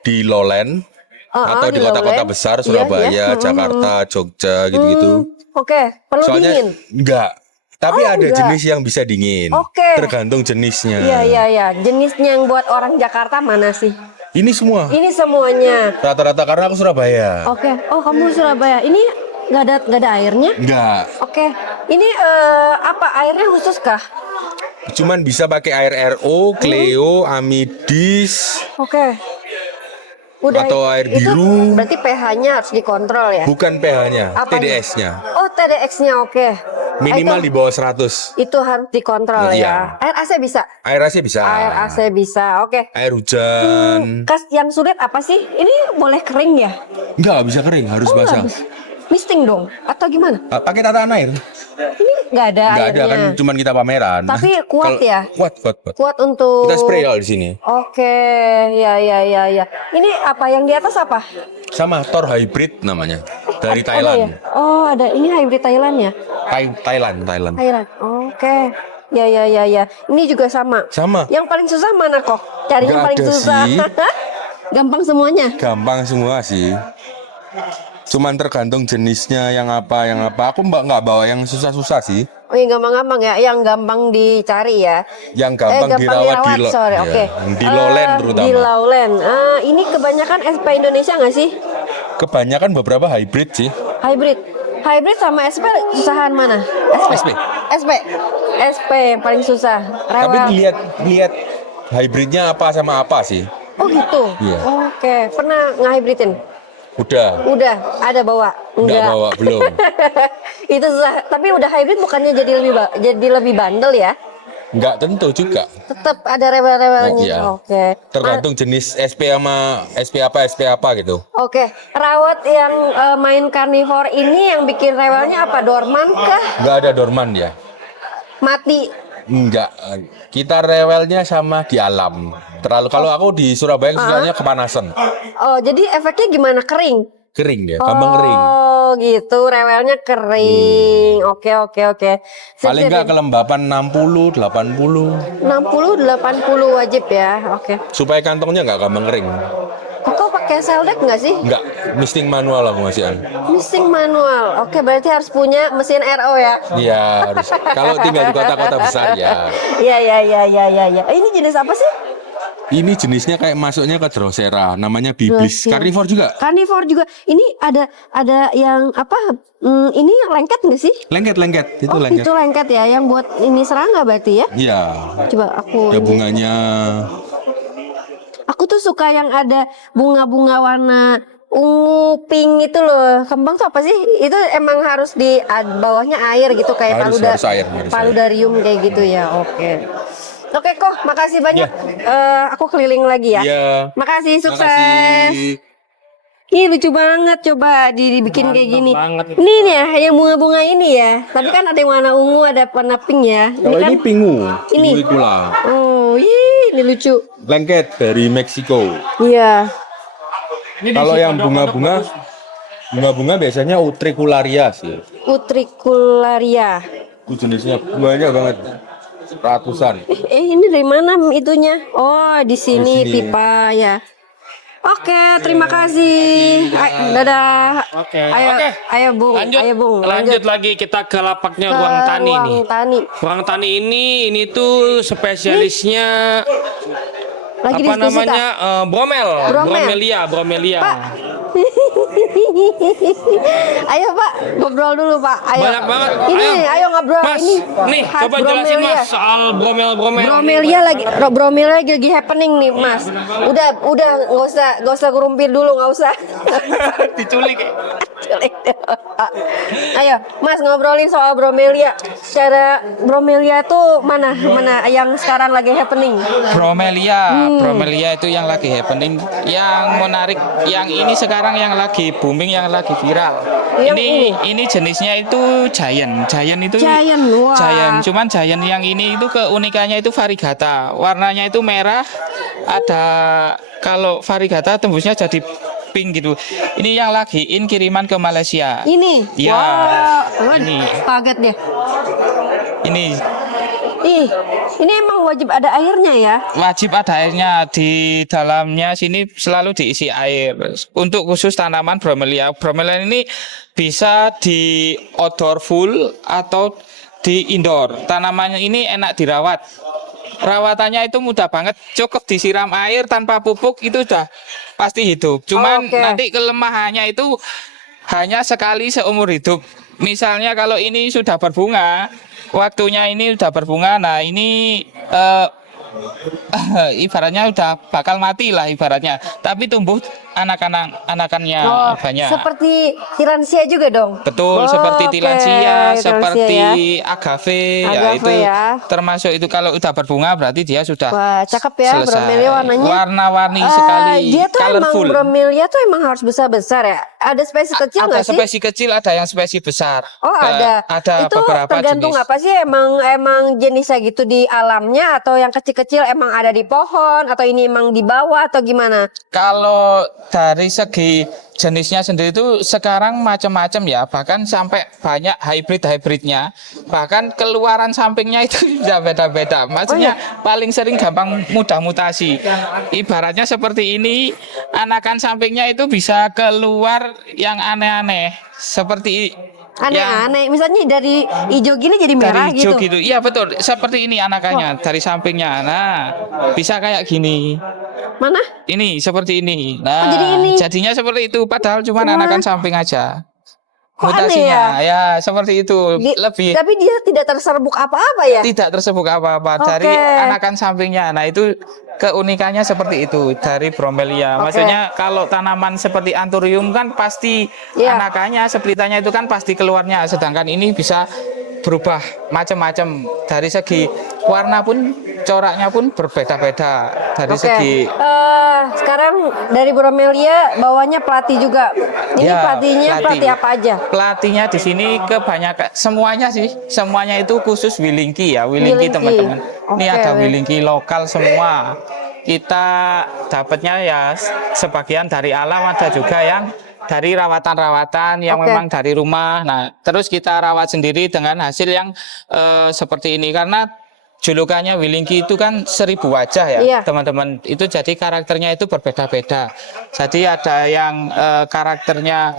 di lowland atau di di kota-kota lowland. besar, Iya, Surabaya, iya. Jakarta, Jogja gitu-gitu. Oke, perlu Soalnya dingin. enggak. Tapi Oh, ada enggak. jenis yang bisa dingin. Oke. Tergantung jenisnya. Iya. Jenisnya yang buat orang Jakarta mana sih? Ini semua Ini semuanya. rata-rata karena aku Surabaya. Oke. Oh, kamu Surabaya. Ini nggak ada airnya? Enggak. Oke. Ini apa airnya khusus kah? Cuman bisa pakai air RO, Cleo, Amidis, Oke. Udah atau air itu biru. berarti pH-nya harus dikontrol ya? Bukan pH-nya, Apanya? TDS-nya. Oh, TDX-nya oke. Minimal Itu- di bawah 100. Itu harus dikontrol Iya. ya. Air AC bisa. Air AC bisa. Air AC bisa. Oke. Air hujan. Yang sulit apa sih? Ini boleh kering ya? Enggak bisa kering, harus Oh, basah. nggak bisa. Misting dong atau gimana? Pakai tatahan air. Ini nggak ada Enggak ada airnya. kan cuman kita pameran. Tapi kuat ya? Kuat. Kuat untuk. Kita spray kalau di sini. Oke, ya. Ini apa yang di atas apa? Sama Thor Hybrid namanya. Dari Ada Thailand. ya? Oh, ada. Ini hybrid Thailand ya? Thailand. Thailand. Oke. Ya. Ini juga sama. Sama. Yang paling susah mana kok? Cari yang Nggak paling ada susah. sih. Gampang semuanya. Gampang semua sih. Cuman tergantung jenisnya yang apa. Aku nggak bawa yang susah-susah sih. Oh, yang gampang-gampang ya, yang gampang dicari ya. Yang gampang dirawat sorry, ya, oke. di lowland terutama. Di lowland. Ini kebanyakan SP Indonesia nggak sih? Kebanyakan beberapa hybrid sih. Hybrid sama SP susahan mana? SP. SP yang paling susah. Tapi Rewel. lihat hybridnya apa sama apa sih. Oh gitu. Iya. Oke. Pernah nge-hybridin? Udah Ada bawa? Nggak bawa, belum. Itu susah. Tapi udah hybrid bukannya jadi lebih bandel ya? Nggak tentu juga. Tetap ada rewel-rewelnya. Iya. Oke. Tergantung jenis SP sama SP apa gitu. Oke. Rawat yang main carnivore ini yang bikin rewelnya apa? Dorman kah? Nggak ada dorman ya. Mati? Enggak. Kita rewelnya sama di alam. Kalau aku di Surabaya sukanya kepanasan. Oh, jadi efeknya gimana? Kering? Kering dia, gampang kering. Oh, gitu. Rewelnya kering. Oke. Sip, Paling sip, nggak sip. kelembapan 60, 80. 60, 80 wajib ya. Oke. Supaya kantongnya nggak gampang kering. Kok pakai seldek nggak sih? Nggak, misting manual aku masih. Misting manual. Oke, berarti harus punya mesin RO ya? Iya, harus. Kalau tinggal di kota-kota besar ya. Iya. Ini jenis apa sih? Ini jenisnya kayak masuknya ke Drosera, namanya Biblis. Drosera. Carnivore juga. Carnivore juga. Ini ada yang apa? Ini lengket nggak sih? Lengket, itu Oh, lengket. itu lengket ya, yang buat ini serangga berarti ya? Iya. Coba aku. Ada bunganya. Aku tuh suka yang ada bunga-bunga warna ungu, pink itu loh. Kembang tuh apa sih? Itu emang harus di bawahnya air gitu kayak Harus air. paludarium kayak gitu ya. Oke kok, makasih banyak. Aku keliling lagi ya. Iya. Makasih, sukses. Makasih. Ih lucu banget, coba dibikin kayak gini. banget. Ini nih ya, yang bunga-bunga ini ya. Tapi kan ada yang warna ungu, ada warna pink ya. Kalau kan, ini pingu, Ini. Pinguicula. Oh, ini lucu. Lengket dari Meksiko. Iya. Kalau yang bunga-bunga biasanya Utricularia sih. Utricularia. Itu jenisnya banyak banget. Ratusan. Ini dari mana itunya? Oh, di sini Di sini. pipa ya. Oke, terima kasih. Dadah. Oke. Ayo Bung. Lanjut lagi kita ke lapaknya ke ruang tani ruang nih. tani. Ruang tani ini tuh spesialisnya Lagi apa diskusi, namanya? Bromel. Bromel. Bromelia. Pak. Ayo Pak, ngobrol dulu Pak. Ayo. Banyak banget. Ini, ayo ngobrol. Mas, Ini nih khas coba jelasin bromelia. Mas soal bromel. Bromelia lagi happening nih Mas. Udah nggak usah kurumpir dulu, nggak usah. Diculik. Ayo Mas ngobrolin soal bromelia. Cara bromelia tuh mana yang sekarang lagi happening? Bromelia itu yang lagi happening, yang menarik, yang ini sekarang yang lagi booming, yang lagi viral. Ini jenisnya itu Giant itu Wah. Giant. Cuman Giant yang ini itu keunikannya itu variegata. Warnanya itu merah. Ada kalau variegata tembusnya jadi pink gitu. Ini yang lagi kiriman ke Malaysia. Ini. Ya. Wah, ini. Kaget deh. Ini emang wajib ada airnya ya? Wajib ada airnya. Di dalamnya sini selalu diisi air. Untuk khusus tanaman bromelia. Bromelia ini bisa di outdoor full atau di indoor. Tanamannya ini enak dirawat. Rawatannya itu mudah banget. Cukup disiram air tanpa pupuk itu udah pasti hidup. Cuman nanti kelemahannya itu hanya sekali seumur hidup. Misalnya kalau ini sudah berbunga, waktunya ini sudah berbunga, nah ini ibaratnya udah bakal mati lah ibaratnya. Tapi tumbuh anakannya banyak. Seperti tilansia juga dong. Betul, seperti tilansia, seperti agave, ya itu termasuk itu kalau udah berbunga berarti dia sudah. Wah, cakep ya bromelia warnanya. Warna-warni sekali. Dia tuh colorful. emang bromelia tuh emang harus besar-besar ya. Ada spesies kecil nggak sih? Ada spesies kecil, ada yang spesies besar. Oh ada. Ada itu beberapa tergantung jenis. apa sih emang jenisnya gitu di alamnya atau yang kecil-kecil emang ada di pohon atau ini emang di bawah atau gimana? Kalau dari segi jenisnya sendiri itu sekarang macam-macam ya, bahkan sampai banyak hybridnya, bahkan keluaran sampingnya itu sudah beda-beda. Maksudnya paling sering gampang mudah mutasi. Ibaratnya seperti ini, anakan sampingnya itu bisa keluar yang aneh-aneh, seperti aneh-aneh. Misalnya dari hijau gini jadi merah dari hijau gitu. Iya betul, seperti ini anakannya dari sampingnya. Nah, bisa kayak gini. Mana? Ini seperti ini. Nah, jadi ini. jadinya seperti itu padahal cuma anakan samping aja. Kok Mutasinya aneh ya seperti itu. Lebih tapi dia tidak terserbuk apa-apa ya? tidak tersebut apa-apa dari anakan sampingnya. Nah, itu keunikannya seperti itu dari bromelia. Maksudnya kalau tanaman seperti anthurium kan pasti anakannya, splitannya itu kan pasti keluarnya. Sedangkan ini bisa berubah macam-macam dari segi warna pun, coraknya pun berbeda-beda dari segi. Sekarang dari bromelia bawahnya pelatih juga. Ini pelatih apa aja? Pelatihnya di sini kebanyakan semuanya sih, semuanya itu khusus Willingki ya, Willingki teman-teman. Ini ada Willingki lokal semua. Kita dapatnya ya sebagian dari alam, ada juga yang dari rawatan-rawatan yang memang dari rumah. Nah, terus kita rawat sendiri dengan hasil yang seperti ini karena julukannya Willingki itu kan 1000 wajah ya, teman-teman. Itu jadi karakternya itu berbeda-beda. Jadi ada yang karakternya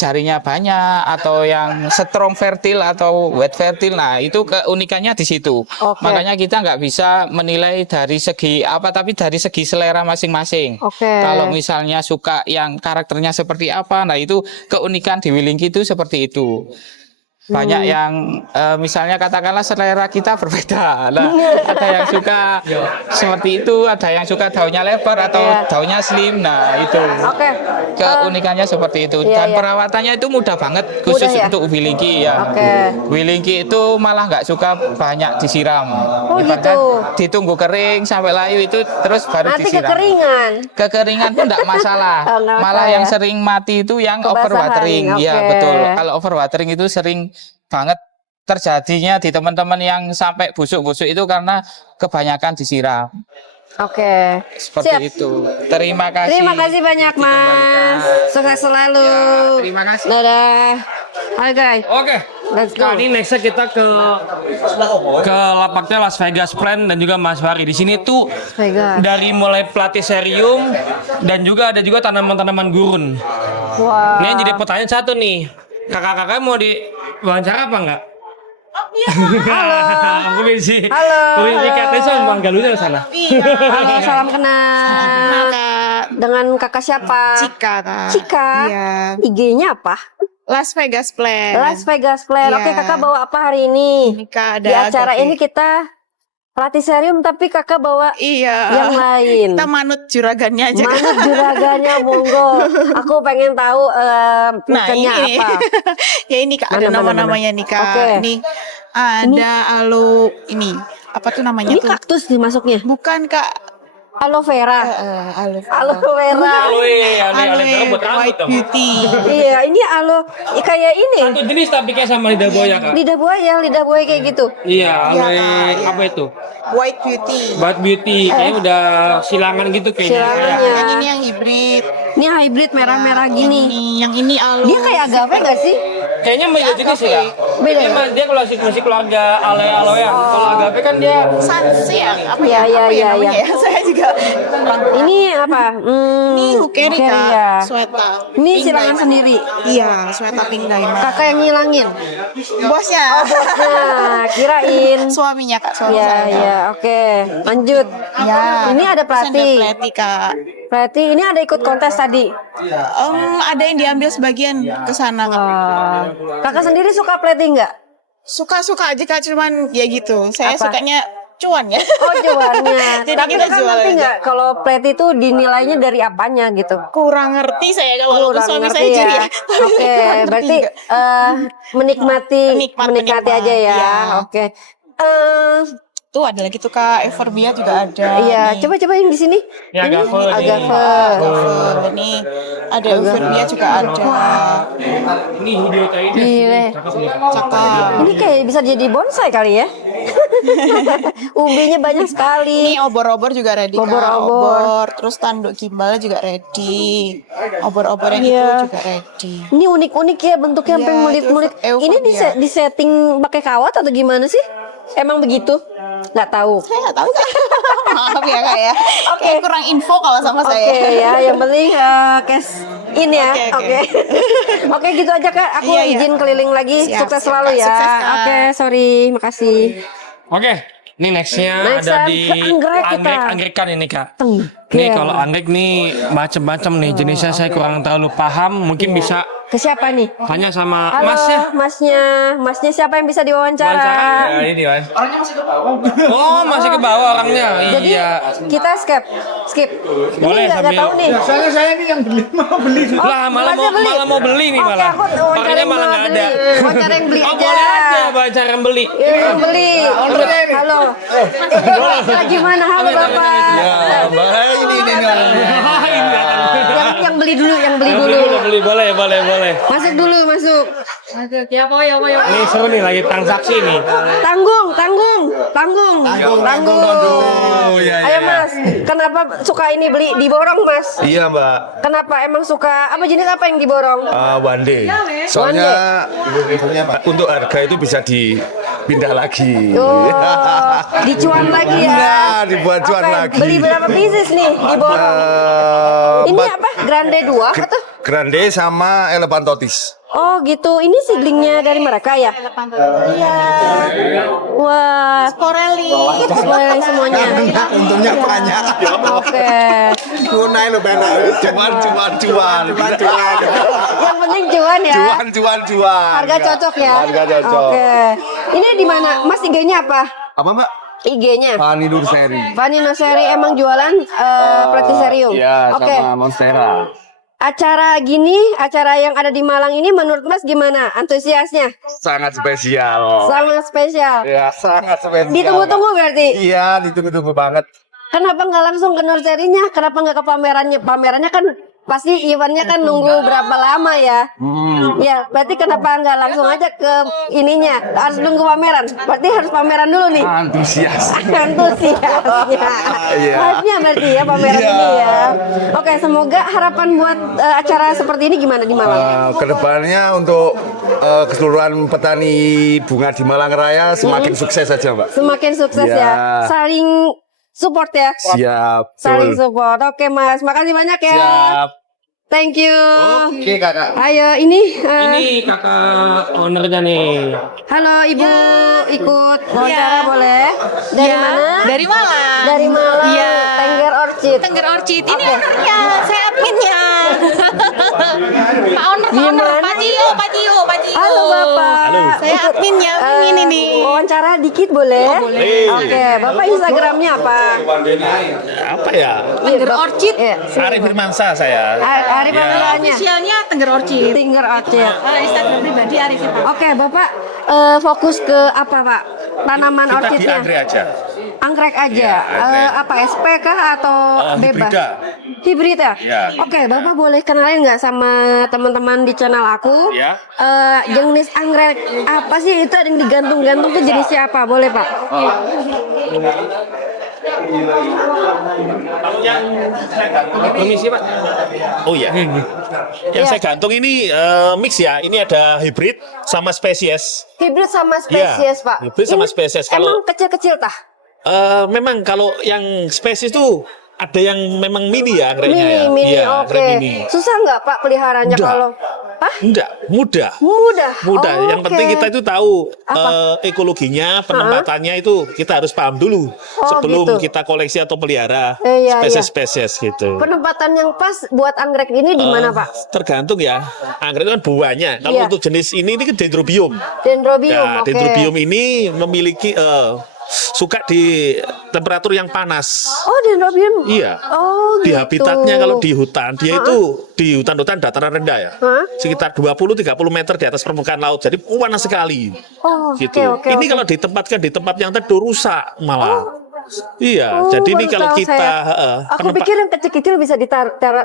jarinya banyak atau yang strong fertile atau wet fertile. Nah, itu keunikannya di situ. Makanya kita nggak bisa menilai dari segi apa, tapi dari segi selera masing-masing. Kalau misalnya suka yang karakternya seperti apa, nah itu keunikan di Willingki itu seperti itu. Banyak yang misalnya katakanlah selera kita berbeda. Nah, ada yang suka seperti itu, ada yang suka daunnya lebar atau daunnya slim. Nah, itu keunikannya seperti itu. Dan perawatannya itu mudah banget khusus untuk Willingki ya. Willingki itu malah nggak suka banyak disiram. Gitu. Ditunggu kering sampai layu itu terus baru nanti disiram. Kekeringan pun enggak masalah. Malah yang sering mati itu yang overwatering. Iya, betul. Kalau overwatering itu sering banget terjadinya di teman-teman yang sampai busuk-busuk itu karena kebanyakan disiram. Seperti itu. Terima kasih. Terima kasih banyak, Mas. Sukses selalu. Terima kasih. Dadah. Hai guys. Let's go. Kali nextnya kita ke lapaknya Las Vegas Plant dan juga Mas Fahri. Di sini tuh dari mulai platycerium dan juga ada juga tanaman-tanaman gurun. Ini yang jadi pertanyaan satu nih. Kakak-kakak mau diwawancara apa enggak? Halo. Aku bisi. Halo. Aku bisi katanya sama Bang Galunya di sana. Halo, salam kenal. Dengan kakak siapa? Cika, Kak. Cika. Iya. IG-nya apa? Las Vegas Plan. Las Vegas Plan. Iya. Oke, kakak bawa apa hari ini? Ini Kak ada Di acara Gavi. ini kita Platisarium tapi kakak bawa yang lain. Kita manut juragannya aja. Manut juragannya, monggo. Aku pengen tahu pesannya ini. apa. Ya ini Kak, ada nama-namanya nih Kak. Oke. Ini ada aloe ini. Apa tuh namanya Ini tuh? kaktus nih masuknya. Bukan Kak. Aloe vera. Aloe Aloe buat rambut White dong. Beauty. Iya, ini aloe kayak ini. Satu jenis tapi kayak sama lidah buaya Kak. Lidah buaya kayak gitu. Iya, aloe apa itu? White Beauty. White Beauty, kayaknya udah silangan gitu kayaknya. Silangannya. Yang ini yang hybrid. Ini hybrid merah-merah gini. Yang ini aloe. Dia kayak agave nggak sih? Kayaknya beda jenis ya. Beda. Dia kalau masih keluarga aloe-aloean. Kalau agave kan dia Sunsilk apa Iya, ya? iya, Apa ya iya, namanya iya. ya? Saya juga Ini apa? Ini Hukeri Kak. ya. Sweta. Ini Pink silangan diamond. sendiri. Iya, Sweta Pink Diamond. Kakak yang ngilangin. Bosnya. Oh, bosnya. Kirain. Suaminya Kak, suami Ya, saya. ya, oke. Lanjut. Ya. Ini ada pelatih. Pelatih Kak. Pelatih ini ada ikut kontes tadi. Ada yang diambil sebagian ke sana Kak. Kakak sendiri suka pelatih nggak? Suka-suka aja Kak, cuman ya gitu. Saya Apa? sukanya cuan ya. Oh, jualnya. Jadi Tapi kita kakak jual ngerti aja. nggak kalau pelatih itu dinilainya dari apanya gitu? Kurang ngerti saya kalau Kurang suami ngerti saya juri ya. Oke, berarti menikmati Menikmat aja ya. ya. Oke. Tuh ada lagi tuh Kak, Everbia juga ada. Iya, nih. coba yang di sini. Ya, Ini agave. agave. Ini ada Everbia juga ada. ini video tadi. Gile. Cakep. Ini kayak bisa jadi bonsai kali ya. Umbinya banyak sekali. Ini obor-obor juga ready Kak. Obor-obor. Obor, terus tanduk gimbal juga ready. Obor-obor yang Iya. itu juga ready. Ini unik-unik ya bentuknya sampai Iya, mulit-mulit. itu Ini euforia. di setting pakai kawat atau gimana sih? Emang begitu? Nggak tahu. Saya nggak tahu Kak. Maaf ya Kak ya. Kayak kurang info kalau sama Oke saya. ya, yang penting cash in ya. Oke, Oke. Oke, gitu aja Kak. Aku Iya, iya. izin keliling lagi. Siap, Sukses siap, selalu Kak. ya. Sukses, Kak. Oke, sorry. Makasih. Oke, ini nextnya Next-nya ada di ke anggrek kita. anggrek-anggekan ini Kak. Anggrek. Nih kalau anggrek nih macam-macam nih jenisnya saya kurang terlalu paham. Mungkin bisa Ke siapa nih? tanya sama Halo, Masnya. Masnya siapa yang bisa diwawancara? Ya, ini Mas. Orangnya masih ke bawah. Oh, masih ke bawah orangnya. Jadi Iya. kita skip. Boleh, Ini nggak sambil- tahu nih. Soalnya saya ini yang beli mau beli. Lah malah Masnya malah mau beli nih Oke, malah. aku wawancara Orangnya yang malah mau nggak ada. beli. Wawancara yang beli Oh, aja. boleh aja wawancara yang beli. Yang beli. Halo. Gimana? Halo Bapak. Baik ini. Oh, ini datang. Yang beli dulu, yang beli dulu. Beli boleh. Masuk dulu, masuk. Ini seru nih lagi transaksi nih. Tanggung. Iya, Ayo Mas, kenapa suka ini beli diborong Mas? Iya Mbak, Kenapa emang suka apa jenis apa yang diborong? one day. Soalnya untuk harga itu bisa dipindah lagi. Oh, dicuan lagi ya. Nah, dibuat cuan Oke, lagi. Beli berapa pieces nih diborong? Ini apa? Grande 2 atau? Grande sama Elefantotis. Oh gitu, ini seedlingnya dari mereka ya? Iya. Wah, Koreli. Sporelli semuanya. Untungnya banyak. Oke. Tunai lo benar. Cuan. Yang penting cuan ya. Cuan. Harga cocok ya. Harga cocok. Oke. Ini di mana? Mas IG-nya apa? Apa Mbak? IG-nya. Fani Nurseri. Fani Nurseri emang jualan Platisarium. Iya, Oke. sama Monstera. Acara gini, acara yang ada di Malang ini menurut Mas gimana? Antusiasnya? Sangat spesial. Sangat spesial. Ya, sangat spesial. Ditunggu-tunggu berarti? Iya, ditunggu-tunggu banget. Kenapa nggak langsung ke nurserinya? Kenapa nggak ke pamerannya? Pamerannya kan pasti eventnya kan nunggu berapa lama ya? Ya, berarti kenapa nggak langsung aja ke ininya? Harus nunggu pameran. Berarti harus pameran dulu nih. Antusias. Antusiasnya. Iya. Hype-nya berarti ya pameran Iya. ini ya. Oke, semoga harapan buat acara seperti ini gimana di Malang? Kedepannya untuk keseluruhan petani bunga di Malang Raya semakin sukses saja Mbak. Semakin sukses Iya. ya. Saling support ya. Siap. Saling betul. support. Oke, Mas. Makasih banyak ya. Siap. Thank you. Oke kakak. Ayo ini. Ini kakak ownernya nih. Halo Ibu, ikut wawancara boleh? Dari mana? Dari Malang. Dari Malang. Iya. Tengger Orchid. Tengger Orchid. Ini ownernya, saya adminnya. Pak owner, Pak Cio. Halo Bapak. Saya adminnya, ini nih. Wawancara dikit boleh? Oh, boleh. Oke, Bapak Instagramnya apa? Apa ya? Tengger Orchid. Arif Firmansyah saya. Arif Firmansyahnya. Officialnya Tengger Orchid. Tengger Orchid. Instagram pribadi Arif Firmansyah. Oke, Bapak fokus ke apa Pak? Tanaman Kita di orchidnya? anggrek aja. Anggrek aja. Apa SP kah atau bebas? Hibrida. Hibrid ya? Iya. Oke, Bapak boleh kenalin nggak sama teman-teman di channel aku? Ya. Jenis anggrek apa sih itu yang digantung-gantung ke jenis siapa? Boleh Pak? Permisi Pak. Oh iya. Yang saya gantung ini mix ya. Ini ada hibrid sama spesies. Hibrid sama spesies Iya, Pak. hibrid sama Ini spesies. Emang kecil-kecil tah? Memang kalau yang spesies tuh ada yang memang mini ya anggreknya ya. Mini, Iya, oke. anggrek mini. Susah nggak Pak peliharanya Mudah. kalau? Hah? Enggak, mudah. Mudah. Mudah. Oh, Yang oke. penting kita itu tahu Apa? ekologinya, penempatannya itu kita harus paham dulu sebelum gitu. kita koleksi atau pelihara Iya, spesies-spesies gitu. Penempatan yang pas buat anggrek ini di mana Pak? Tergantung ya. Anggrek itu kan buahnya. Kalau Iya. untuk jenis ini kan dendrobium. Dendrobium, Nah, oke. dendrobium ini memiliki suka di temperatur yang panas. Oh, dendrobium. Iya. Oh, Di gitu. habitatnya kalau di hutan, dia itu di hutan-hutan dataran rendah ya. Sekitar 20-30 meter di atas permukaan laut. Jadi panas sekali. Oh, Gitu. oke, Ini oke. kalau ditempatkan di tempat yang teduh rusak malah. Iya, Oh, jadi ini baru kalau tahu kita saya. Aku pikir yang kecil-kecil bisa di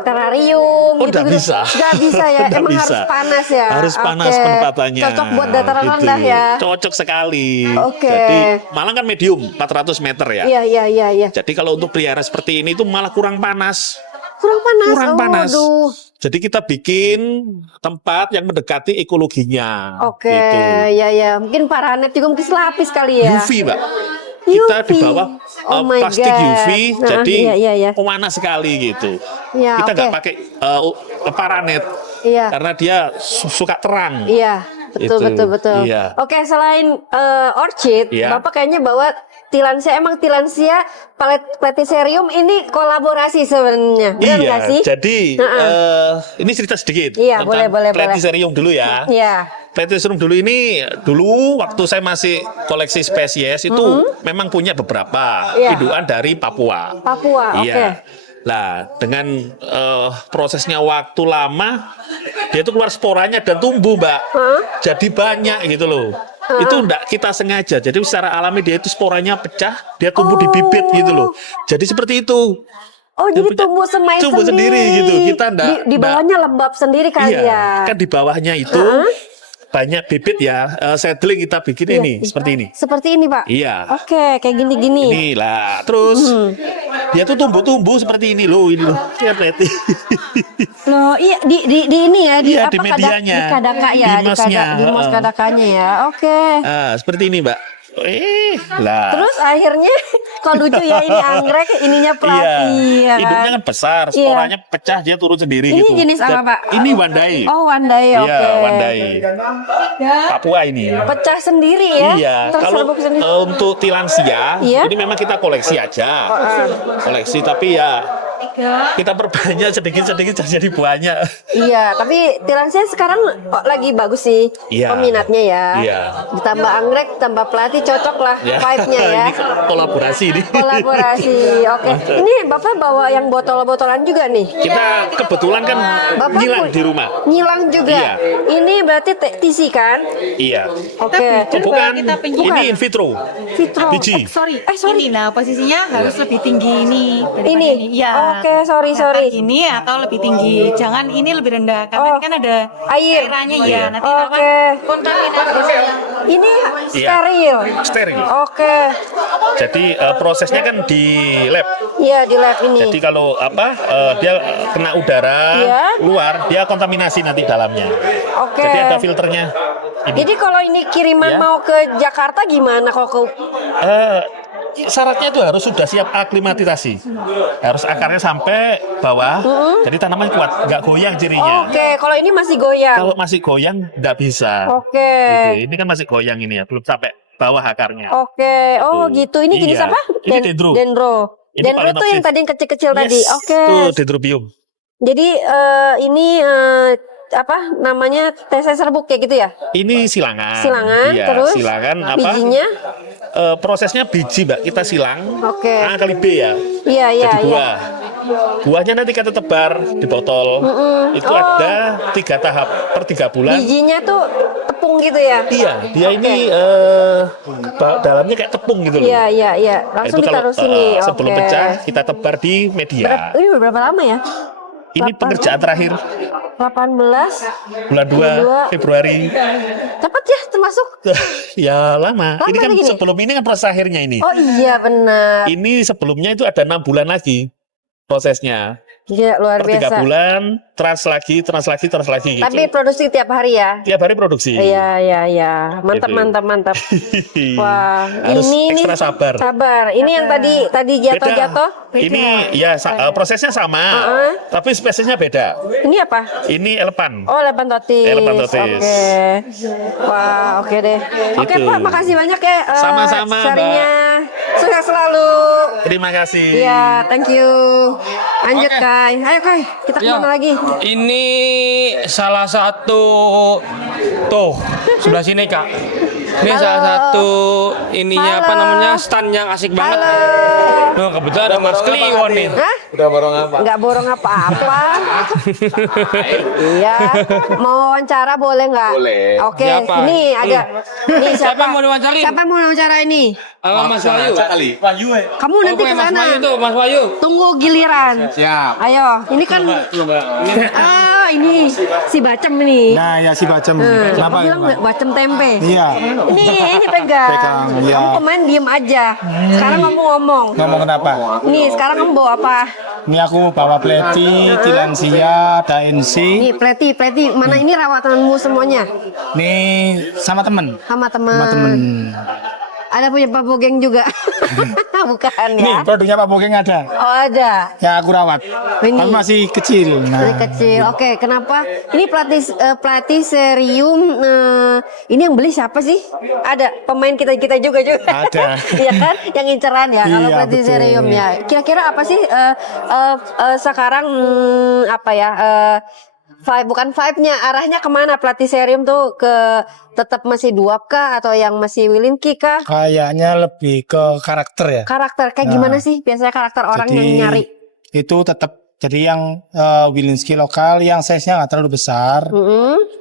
terrarium Oh, gitu. nggak bisa. Nggak bisa ya. Nggak Emang bisa. harus panas ya. Harus panas Oke. penempatannya. Cocok buat dataran Gitu. rendah ya. Cocok sekali. Oke. Jadi Malang kan medium 400 meter ya. Iya. Jadi kalau untuk pelihara seperti ini itu malah kurang panas. Kurang panas. Kurang Oh, panas. aduh. Jadi kita bikin tempat yang mendekati ekologinya. Oke, Gitu. ya. Mungkin paranet juga mungkin selapis kali ya. UV, Mbak. Kita di bawah Oh my plastik God. UV, Nah, jadi iya. panas sekali gitu. Ya, Kita nggak oke. pakai paranet Iya. karena dia suka terang. Iya, betul. Iya. Oke, selain orchid, Iya. Bapak kayaknya bawa tilansia. Emang tilansia platycerium ini kolaborasi sebenarnya, benar nggak sih? Jadi ini cerita sedikit Iya, tentang boleh. Platycerium dulu ya. Iya. Platycerium dulu waktu saya masih koleksi spesies itu memang punya beberapa Iya. indukan dari Papua. Papua, oke. Iya. Nah, dengan prosesnya waktu lama, dia itu keluar sporanya dan tumbuh, Mbak. Jadi banyak gitu loh. Itu enggak kita sengaja. Jadi secara alami dia itu sporanya pecah, dia tumbuh di bibit gitu loh. Jadi seperti itu. Oh, jadi tumbuh semai Tumbuh sendiri gitu. Kita enggak di bawahnya lembab sendiri kali ya. Kan di bawahnya itu banyak bibit ya. Seedling kita bikin ini seperti ini. Seperti ini, Pak. Iya. Oke, kayak gini-gini. Inilah. Terus dia tuh tumbuh semperti ini loh, Lihat. Loh, iya di ini ya, di Iya, apa di medianya. Di kadaka ya, Di mosnya. di mos kadakanya ya. Oke. Seperti ini, Mbak. Lah. Terus akhirnya kok lucu ya, ini anggrek, ininya platy ya kan? Hidungnya kan besar, sporanya pecah, dia turun sendiri Ini gitu. jenis apa, Pak? Ini Wandai. Oh, Wandai, oke. Iya, Wandai. Papua ini. Pecah sendiri ya? Iya, kalau Terserbuk sendiri. untuk tilansia, Iya? ini memang kita koleksi aja. Koleksi, tapi ya kita perbanyak sedikit-sedikit jadi banyak. Iya, tapi tilansia sekarang lagi bagus sih peminatnya ya. Iya. Ditambah anggrek, tambah platy, cocok lah vibe-nya ya. Ini kolaborasi nih. Kolaborasi, oke. Ini Bapak bawa yang botol-botolan juga nih? Kita kebetulan kan Bapak ngilang di rumah. Ngilang juga? Iya. Ini berarti TC kan? Iya. Oke. Oh, bukan, Bukan. ini in vitro. Vitro. Biji. Sorry. Ini nah posisinya harus lebih tinggi ini. Ini? Ya. Oke, sorry. Ini atau lebih tinggi. Jangan ini lebih rendah karena kan ada Airnya ya. Nanti Oke. kontaminasi. Ini Iya. steril. Steril. Oke. Jadi prosesnya kan di lab. Iya, di lab ini. Jadi kalau dia kena udara Iya. luar, dia kontaminasi nanti dalamnya. Oke. Jadi ada filternya. Ini. Jadi kalau ini kiriman Ya. mau ke Jakarta gimana kalau ke Syaratnya itu harus sudah siap aklimatisasi. Harus akarnya sampai bawah. Jadi tanaman kuat, nggak goyang cirinya. Oke, kalau ini masih goyang. Kalau masih goyang nggak bisa. Oke. Gitu. Ini kan masih goyang ini ya, belum sampai bawah akarnya. Oke. Oh, gitu. Ini jenis Iya. apa? Ini dendro. Dendro. Ini Dendro tuh yang tadi yang kecil-kecil tadi. Oke. Tuh dendrobium. Jadi ini apa namanya TC serbuk kayak gitu ya? Ini silangan. Silangan, Iya, terus silangan apa? bijinya? Prosesnya biji Mbak, kita silang. Oke. A kali B ya. Iya, iya, Jadi iya. buah. Buahnya nanti kita tebar di botol. Itu ada 3 tahap per 3 bulan. Bijinya tuh tepung gitu ya? Iya, dia ini dalamnya kayak tepung gitu loh. Iya, iya, iya. Nah, Langsung itu kalau, ditaruh sini. sebelum Oke. pecah kita tebar di media. Ini berapa lama ya? Ini pengerjaan terakhir 18 bulan 2 Februari. Cepat ya termasuk. Ya lama. Ini kan lagi nih? sebelum ini kan proses akhirnya ini. Oh iya benar. Ini sebelumnya itu ada 6 bulan lagi prosesnya. Gila, luar Per 3 biasa. bulan, trans lagi gitu. Tapi produksi tiap hari ya? Tiap hari produksi. Iya, iya, iya. Mantap, Gitu. mantap, mantap. Wah, Harus ini ekstra sabar. Sabar. Ini yang tadi jatuh-jatuh. Ini ya prosesnya sama, tapi spesiesnya beda. Ini apa? Ini elepan. Oh, lepantotis. Lepantotis. Oke. Wah, oke deh. Oke, Gitu. Pak, makasih banyak ya. Sama-sama, sharingnya. Sukses selalu. Terima kasih. Iya, thank you. Lanjut, Kai. Ayo, Kai. Kita kemana lagi? Ini salah satu tuh sebelah sini Kak. Ini salah satu ininya apa namanya stand yang asik banget. Nah, kebetulan ada Mas Kliwon nih. Hah? Udah borong apa? Nggak borong apa-apa. Iya. Mau wawancara boleh nggak? Boleh. Oke. Siapa? Ini ada. Nih Siapa yang mau diwawancarin? Siapa yang mau wawancara ini? Mas Wahyu. Kamu nanti ke Mas sana. Wahyu tuh, Mas Wahyu. Tunggu giliran. Siap. Ayo. Ini kan. Ini si Bacem ini. Nah, ya si Bacem. Kenapa bilang Bacem tempe? Iya. Ini pegang. Pegang, iya. Kamu kemarin diem aja. Sekarang kamu ngomong. Ngomong kenapa? Nih, sekarang kamu bawa apa? Ini aku bawa pleti, tilansia, daensi. Nih, pleti. Mana ini rawatanmu semuanya? Nih sama temen. Sama teman. Sama temen. Ada punya Pak Bogeng juga. Bukan ya? Nih produknya Pak Bogeng ada. Oh, ada. Ya aku rawat. Ini. Tapi masih kecil. Masih kecil. Oke, kenapa? Ini platiserium. Ini yang beli siapa sih? Ada pemain kita juga. Ada. Iya kan? Yang inceran ya. Kalau Iya, platiserium betul. ya. Kira-kira apa sih sekarang apa ya? Bukan vibe-nya, arahnya kemana platiserium tuh? Ke tetap masih duap kah atau yang masih wilinki kah? Kayaknya lebih ke karakter ya. Karakter kayak Nah, gimana sih biasanya karakter orang jadi, yang nyari? Itu tetap jadi yang Wilinski lokal yang size-nya nggak terlalu besar.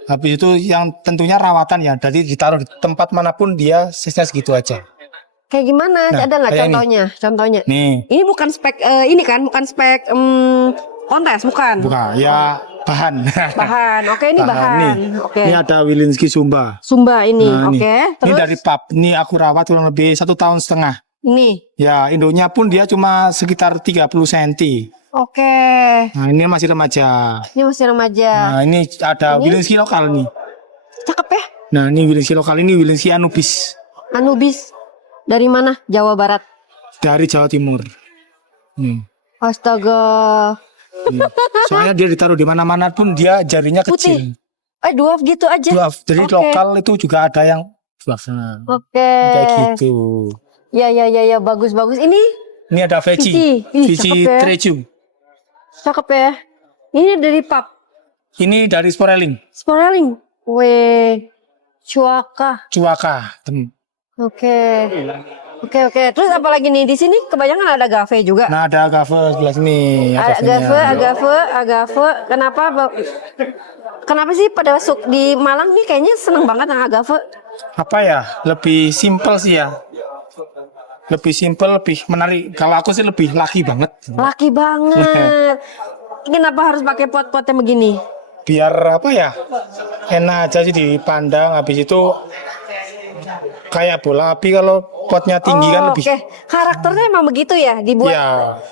Habis itu yang tentunya rawatan ya. Jadi ditaruh di tempat manapun dia size-nya segitu aja. Kayak gimana? Nah, Ada nggak kayak ini. contohnya? Nih. Ini bukan spek ini kan, bukan spek kontes, bukan? Bukan, ya bahan. Bahan. Oke, ini bahan. Nih. Oke. Ini ada Wilinski Sumba. Sumba ini. Nah, Oke. Ini Terus dari pub. Ini aku rawat kurang lebih 1,5 tahun. ini. Ya, induknya pun dia cuma sekitar 30 cm. Oke. Nah, ini masih remaja. Ini masih remaja. Nah, ini ada Ini? Wilinski lokal nih. Cakep ya? Nah, ini Wilinski lokal, ini Wilinski Anubis Anubis. Dari mana? Jawa Barat. dari Jawa Timur. Astaga. Soalnya dia ditaruh di mana-mana pun dia jarinya kecil. Dwarf gitu aja. Dwarf. Jadi Oke. lokal itu juga ada yang dwarf. Oke. Kayak gitu. Ya, bagus. Ini Ini ada Veci. Ih, Veci cakep ya. Trecium. cakep ya. Ini dari pub. Ini dari Sporeling. Sporeling. Cuaka. Oke. Terus apa lagi nih di sini? Kebanyakan ada agave juga. Nah, ada agave sebelah sini. Agave. Kenapa sih pada di Malang nih kayaknya seneng banget yang agave? Apa ya? Lebih simpel sih ya. Lebih simpel, lebih menarik. Kalau aku sih lebih laki banget. Laki banget. Kenapa harus pakai pot-potnya begini? Biar apa ya? Enak aja sih dipandang. Habis itu kayak bola api kalau potnya tinggi kan lebih. Oke, karakternya emang begitu ya dibuat. Iya.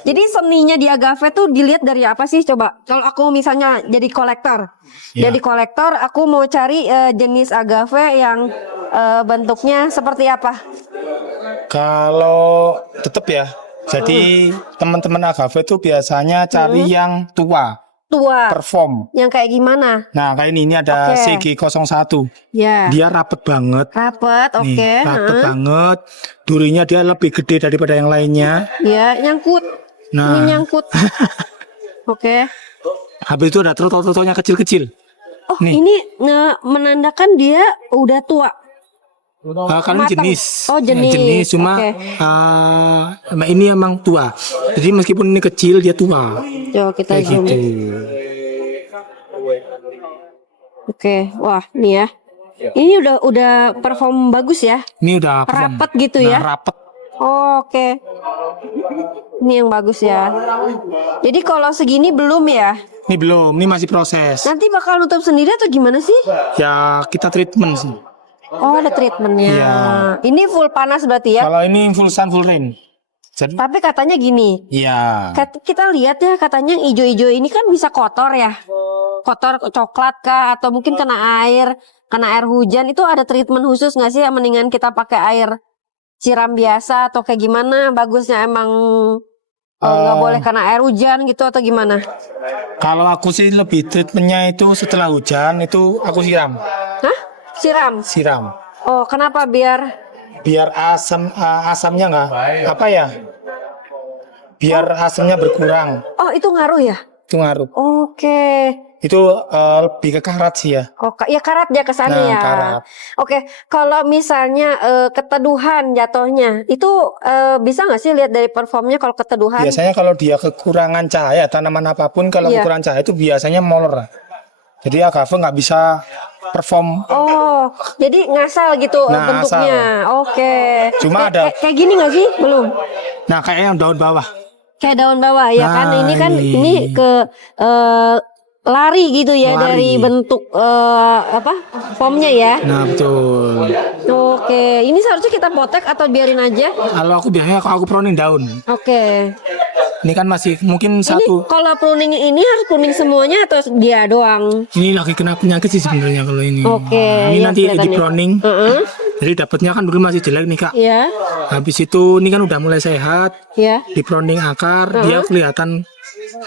Jadi seninya di agave tuh dilihat dari apa sih coba? Kalau aku misalnya jadi kolektor, Iya. jadi kolektor, aku mau cari jenis agave yang bentuknya seperti apa? Kalau tetap ya. Jadi teman-teman agave itu biasanya cari yang tua. tua. Perform. Yang kayak gimana? Nah, kayak ini ada CG01. Ya. Dia rapet banget. Rapet, oke. Nih, rapet banget. Durinya dia lebih gede daripada yang lainnya. Ya, nyangkut. Nah. Ini nyangkut. Oke. Habis itu ada trotol-trotolnya kecil-kecil. Oh, ini menandakan dia udah tua. Kan jenis. Oh, jenis. Jenis cuma ini emang tua. Jadi meskipun ini kecil dia tua. Coba kita kayak zoom. gitu. Oke, wah, nih ya. Ini udah perform bagus ya. Ini udah perform. Rapet gitu ya. Rapet. Oh, oke. Ini yang bagus ya. Jadi kalau segini belum ya? Ini belum, ini masih proses. Nanti bakal nutup sendiri atau gimana sih? Ya kita treatment sih. Oh, ada treatmentnya. Iya. Ini full panas berarti ya? Kalau ini full sun, full rain. Jadi, tapi katanya gini. Iya. Kita lihat ya, katanya yang hijau-hijau ini kan bisa kotor ya. Kotor coklat kah atau mungkin kena air hujan, itu ada treatment khusus nggak sih? Yang mendingan kita pakai air siram biasa atau kayak gimana? Bagusnya emang nggak boleh kena air hujan gitu atau gimana? Kalau aku sih lebih treatmentnya itu setelah hujan itu aku siram. Hah? Siram? Siram. Oh, kenapa? Biar asamnya nggak apa ya? Biar asamnya berkurang. Oh, itu ngaruh ya? Itu ngaruh. Oke. Itu lebih ke karat sih ya. Oh, ya karat ya ke sana ya. Karat. Oke, kalau misalnya keteduhan jatuhnya, itu bisa nggak sih lihat dari performnya kalau keteduhan? Biasanya kalau dia kekurangan cahaya, tanaman apapun kalau kekurangan cahaya itu biasanya molor. Jadi agave nggak bisa perform. Oh, jadi ngasal gitu bentuknya. Asal. Oke. Cuma ada kayak gini nggak sih? Belum. Nah, kayak yang daun bawah. Kayak daun bawah ya kan? Ini kan ini ke lari gitu ya dari bentuk formnya ya. Nah, betul. Oke, ini seharusnya kita potek atau biarin aja? Kalau aku biasanya aku pruning daun. Oke. Ini kan masih mungkin Ini satu. kalau pruning ini harus pruning semuanya atau dia doang? Ini lagi kena penyakit sih sebenarnya kalau ini. Oke. Ini ya, nanti di pruning. Jadi dapatnya kan dulu masih jelek nih Kak. Iya. Habis itu ini kan udah mulai sehat. Iya. Di pruning akar dia kelihatan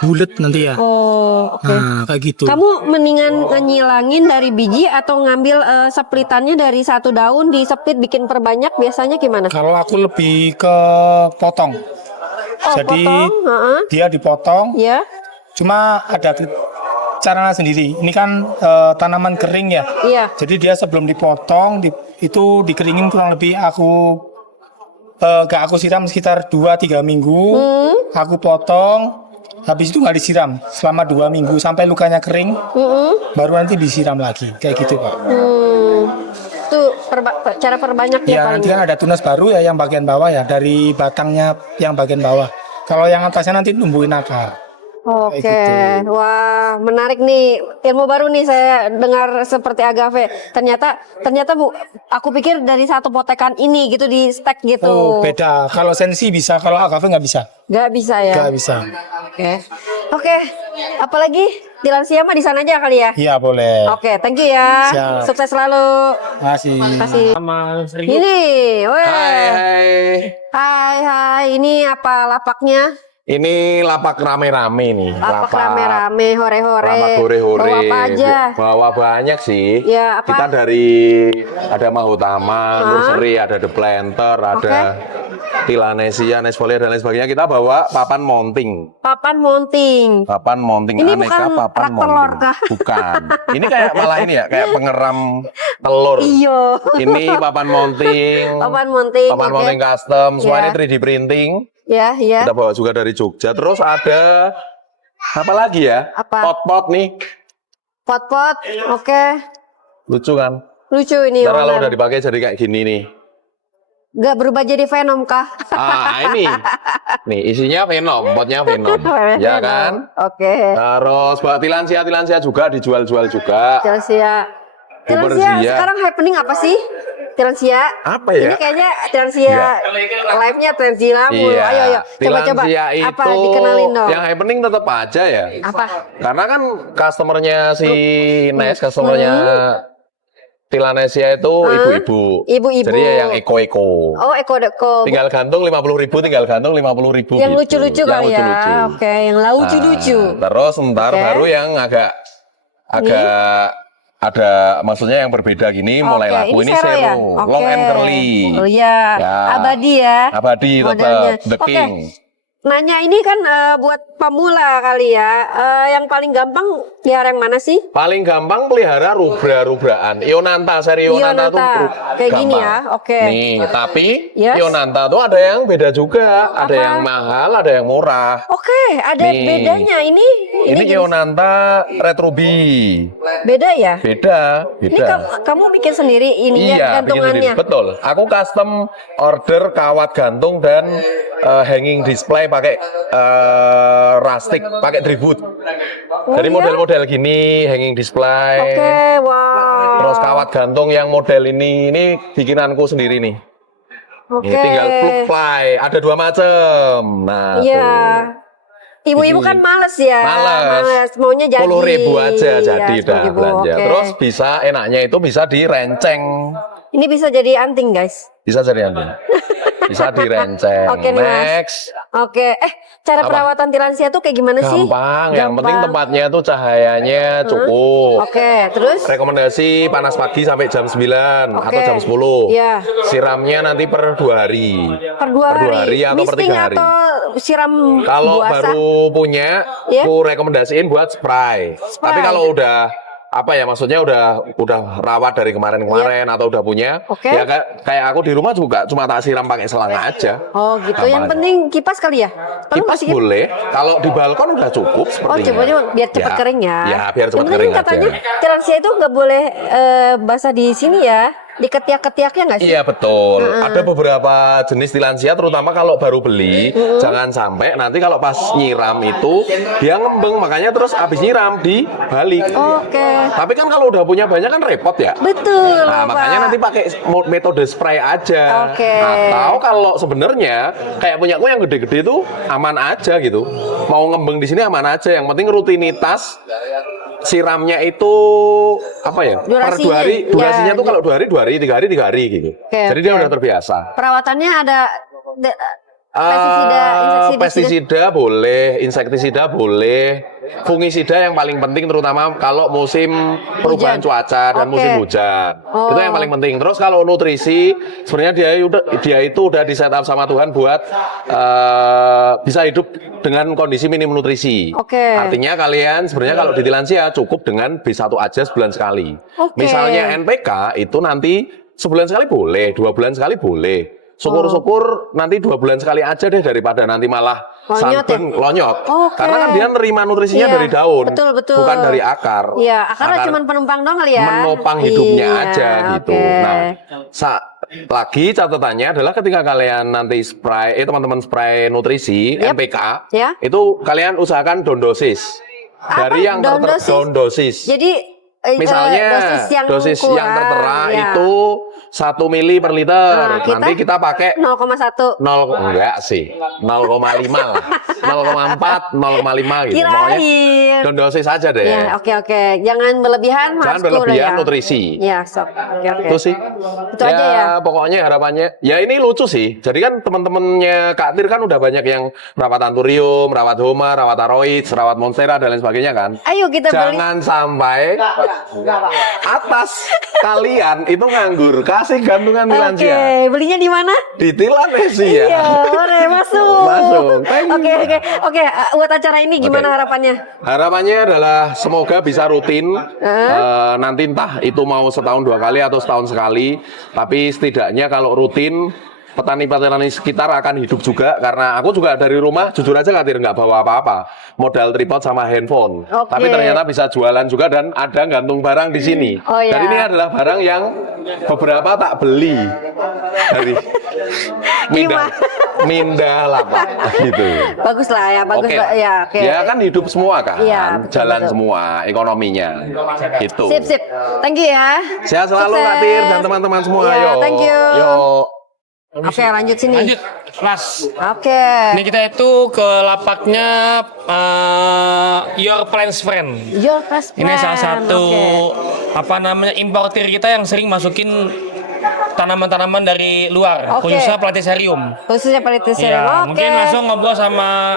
bulat nanti ya. Oh, oke. Nah, kayak gitu. Kamu mendingan ngilangin dari biji atau ngambil seplitannya dari satu daun diseplit bikin perbanyak biasanya gimana? Kalau aku lebih ke potong. Jadi dia dipotong. Ya. Cuma ada caranya sendiri. Ini kan tanaman kering ya. Iya. Jadi dia sebelum dipotong itu dikeringin kurang lebih aku siram sekitar 2-3 minggu. Aku potong. Habis itu nggak disiram selama 2 minggu sampai lukanya kering. Baru nanti disiram lagi. Kayak gitu Pak. Itu cara perbanyaknya Ya, paling. nanti kan ada tunas baru ya yang bagian bawah ya, dari batangnya yang bagian bawah. Kalau yang atasnya nanti tumbuhin akar. Oke, gitu. wah menarik nih, ilmu baru nih saya dengar seperti agave. Ternyata Bu, aku pikir dari satu potekan ini gitu di stack gitu. Oh, beda. Kalau sensi bisa, kalau agave nggak bisa. Nggak bisa ya? Nggak bisa. Oke. Apalagi di lansia mah di sana aja kali ya? Iya boleh. Oke, thank you ya. Siap. Sukses selalu. Makasih. Ini, Hai. Hai. Ini apa lapaknya? Ini lapak rame-rame nih. Lapak rame-rame, hore-hore. Lapak hore-hore. Bawa apa aja? Bawa banyak sih. Ya, apa? Kita dari ada Mahutama, Nursery, ada The Planter, ada Tilanesia, Nesfolia dan lain sebagainya. Kita bawa papan mounting. Papan mounting. Papan mounting Ini aneka bukan papan rak telur mounting. kah? Bukan. Ini kayak malah ini ya, kayak pengeram telur. Iyo. Ini papan mounting. Papan mounting. Papan oke. mounting custom, semuanya Ya. 3D printing. Ya. Kita bawa juga dari Jogja. Terus ada apa lagi ya? Apa? Pot-pot nih. Pot-pot. Oke. Lucu kan? Lucu ini. Ntar kalau warna. udah dipakai jadi kayak gini nih. Nggak berubah jadi Venom kah? Ini. Nih isinya Venom, potnya Venom. Ya kan? Oke. Terus bawa tilansia juga dijual-jual juga. Tilansia. Tilansia. Sekarang happening apa sih? Tilansia. Apa ya? Ini kayaknya tilansia. Live-nya tilansia lamu. Iya. Ayo. Coba-coba. Tilansia Apa itu dikenalin dong? yang happening tetap aja ya. Apa? Karena kan customernya si Nes, customernya Tilanesia itu ibu-ibu. Ibu-ibu. Jadi ya yang eko-eko. Oh, eko-eko. Tinggal gantung 50.000, tinggal gantung 50.000. Yang gitu. lucu-lucu Yang kali ya. lucu-lucu. Oke, yang lucu-lucu. Terus ntar baru yang agak ada maksudnya yang berbeda gini mulai laku ini sero ya? long and curly. Oh iya, abadi ya. Abadi Modelnya. tetap the king. Nanya ini kan buat pemula kali ya. Yang paling gampang pelihara yang mana sih? Paling gampang pelihara rubra-rubraan. Ionanta, seri Ionanta tuh kayak gampang. gini ya. Oke. Nih, tapi Ionanta tuh ada yang beda juga. Ada yang mahal, ada yang murah. Oke, ada bedanya. Ini Ionanta Red Ruby. Beda ya? Beda. Ini kamu bikin sendiri ininya gantungannya. Betul. Aku custom order kawat gantung dan hanging display pakai rustic, pakai dripwood. Jadi model-model gini hanging display. Oke, wow. Terus kawat gantung yang model ini bikinanku sendiri nih. Oke. Ini tinggal plug fly, ada 2 macam. Nah, Ibu-ibu kan males ya. Males. Maunya jadi. 10.000 aja jadi Ya, udah 10.000. belanja. Oke. Terus bisa enaknya itu bisa direnceng. Ini bisa jadi anting, guys. Bisa jadi anting. Bisa direnceng. Oke nih, Mas. Next. Oke, cara Apa? perawatan tilansia tuh kayak gimana sih? Gampang. Yang penting tempatnya tuh cahayanya cukup. Oke, terus? Rekomendasi panas pagi sampai jam 9 atau jam 10. Iya. Siramnya nanti per 2 hari. Per 2 hari. atau per 3 hari. atau siram Kalau buasa? baru punya, aku rekomendasiin buat spray. Tapi kalau udah maksudnya udah rawat dari kemarin-kemarin atau udah punya, ya kayak aku di rumah juga cuma tak siram pakai selang aja. Oh gitu. Gampang Yang aja. penting kipas kali ya? Kipas boleh. Kalau di balkon udah cukup sepertinya. Coba biar cepat kering ya. Ya, biar cepat Yang penting kering katanya aja. tilansia itu nggak boleh basah di sini ya. Di ketiak-ketiaknya nggak sih? Iya betul. Ada beberapa jenis tilansia, terutama kalau baru beli, jangan sampai nanti kalau pas nyiram itu dia ngembeng, makanya terus habis nyiram dibalik. Oke. Tapi kan kalau udah punya banyak kan repot ya. Betul. Nah, makanya nanti pakai metode spray aja. Oke. Atau kalau sebenarnya kayak punyaku yang gede-gede itu aman aja gitu. Mau ngembeng di sini aman aja. Yang penting rutinitas siramnya itu per 2 hari. Durasinya tuh kalau 2 hari 2 hari, 3 hari 3 hari gitu. Jadi dia udah terbiasa. Perawatannya ada pestisida boleh, insektisida boleh, fungisida yang paling penting terutama kalau musim perubahan cuaca dan musim hujan. Itu yang paling penting. Terus kalau nutrisi, sebenarnya dia itu udah di setup sama Tuhan buat bisa hidup dengan kondisi minim nutrisi. Artinya kalian sebenarnya kalau di tilansia cukup dengan B1 aja sebulan sekali. Misalnya NPK itu nanti sebulan sekali boleh, 2 bulan sekali boleh. Syukur-syukur nanti 2 bulan sekali aja deh daripada nanti malah sunburn, lonyot. Karena kan dia nerima nutrisinya dari daun, bukan dari akar. Iya, akarnya cuma penumpang dong kali ya. Menopang hidupnya aja gitu. Nah, lagi catatannya adalah ketika kalian nanti spray, teman-teman spray nutrisi NPK, itu kalian usahakan down dosis. Dari yang down dosis. Jadi misalnya dosis yang tertera itu 1 mili per liter. Nanti kita pakai 0,1. Enggak sih. 0,5 lah. 0,4, 0,5 gitu. Pokoknya down dosis aja deh. Ya, oke. Jangan berlebihan, Jangan berlebihan nutrisi. Ya, oke. Itu sih. Itu aja ya. Pokoknya harapannya. Ya ini lucu sih. Jadi kan teman-temannya Kak Tir kan udah banyak yang rawat anturium, rawat homa, rawat aroid, rawat monstera dan lain sebagainya kan. Ayo kita Jangan sampai atas kalian itu nganggur. Kasih gantungan tilansia. Oke, belinya di mana? Di Tilanesia. Iya, boleh masuk. Masuk. Oke. Buat acara ini gimana harapannya? Harapannya adalah semoga bisa rutin. Nanti entah itu mau setahun 2 kali atau setahun sekali. Tapi setidaknya kalau rutin, petani-petani sekitar akan hidup juga. Karena aku juga dari rumah, jujur aja Kak Tir, nggak bawa apa-apa. Modal tripod sama handphone. Tapi ternyata bisa jualan juga dan ada gantung barang di sini. Dan ini adalah barang yang beberapa tak beli dari Mindah lah Pak. Gitu. Bagus lah ya, bagus lah ya. Ya kan hidup semua kan, Iya, jalan semua ekonominya. Gitu. Sip. Thank you ya. Sehat selalu Kak Tir dan teman-teman semua. Iya, Yo. thank you. Yo. Oke, lanjut sini. Lanjut, Mas. Oke. Ini kita itu ke lapaknya Your Plants Friend. Your Plants Friend. Ini salah satu apa namanya importir kita yang sering masukin tanaman-tanaman dari luar, khususnya Platycerium. Khususnya Platycerium. Ya, Oke. mungkin langsung ngobrol sama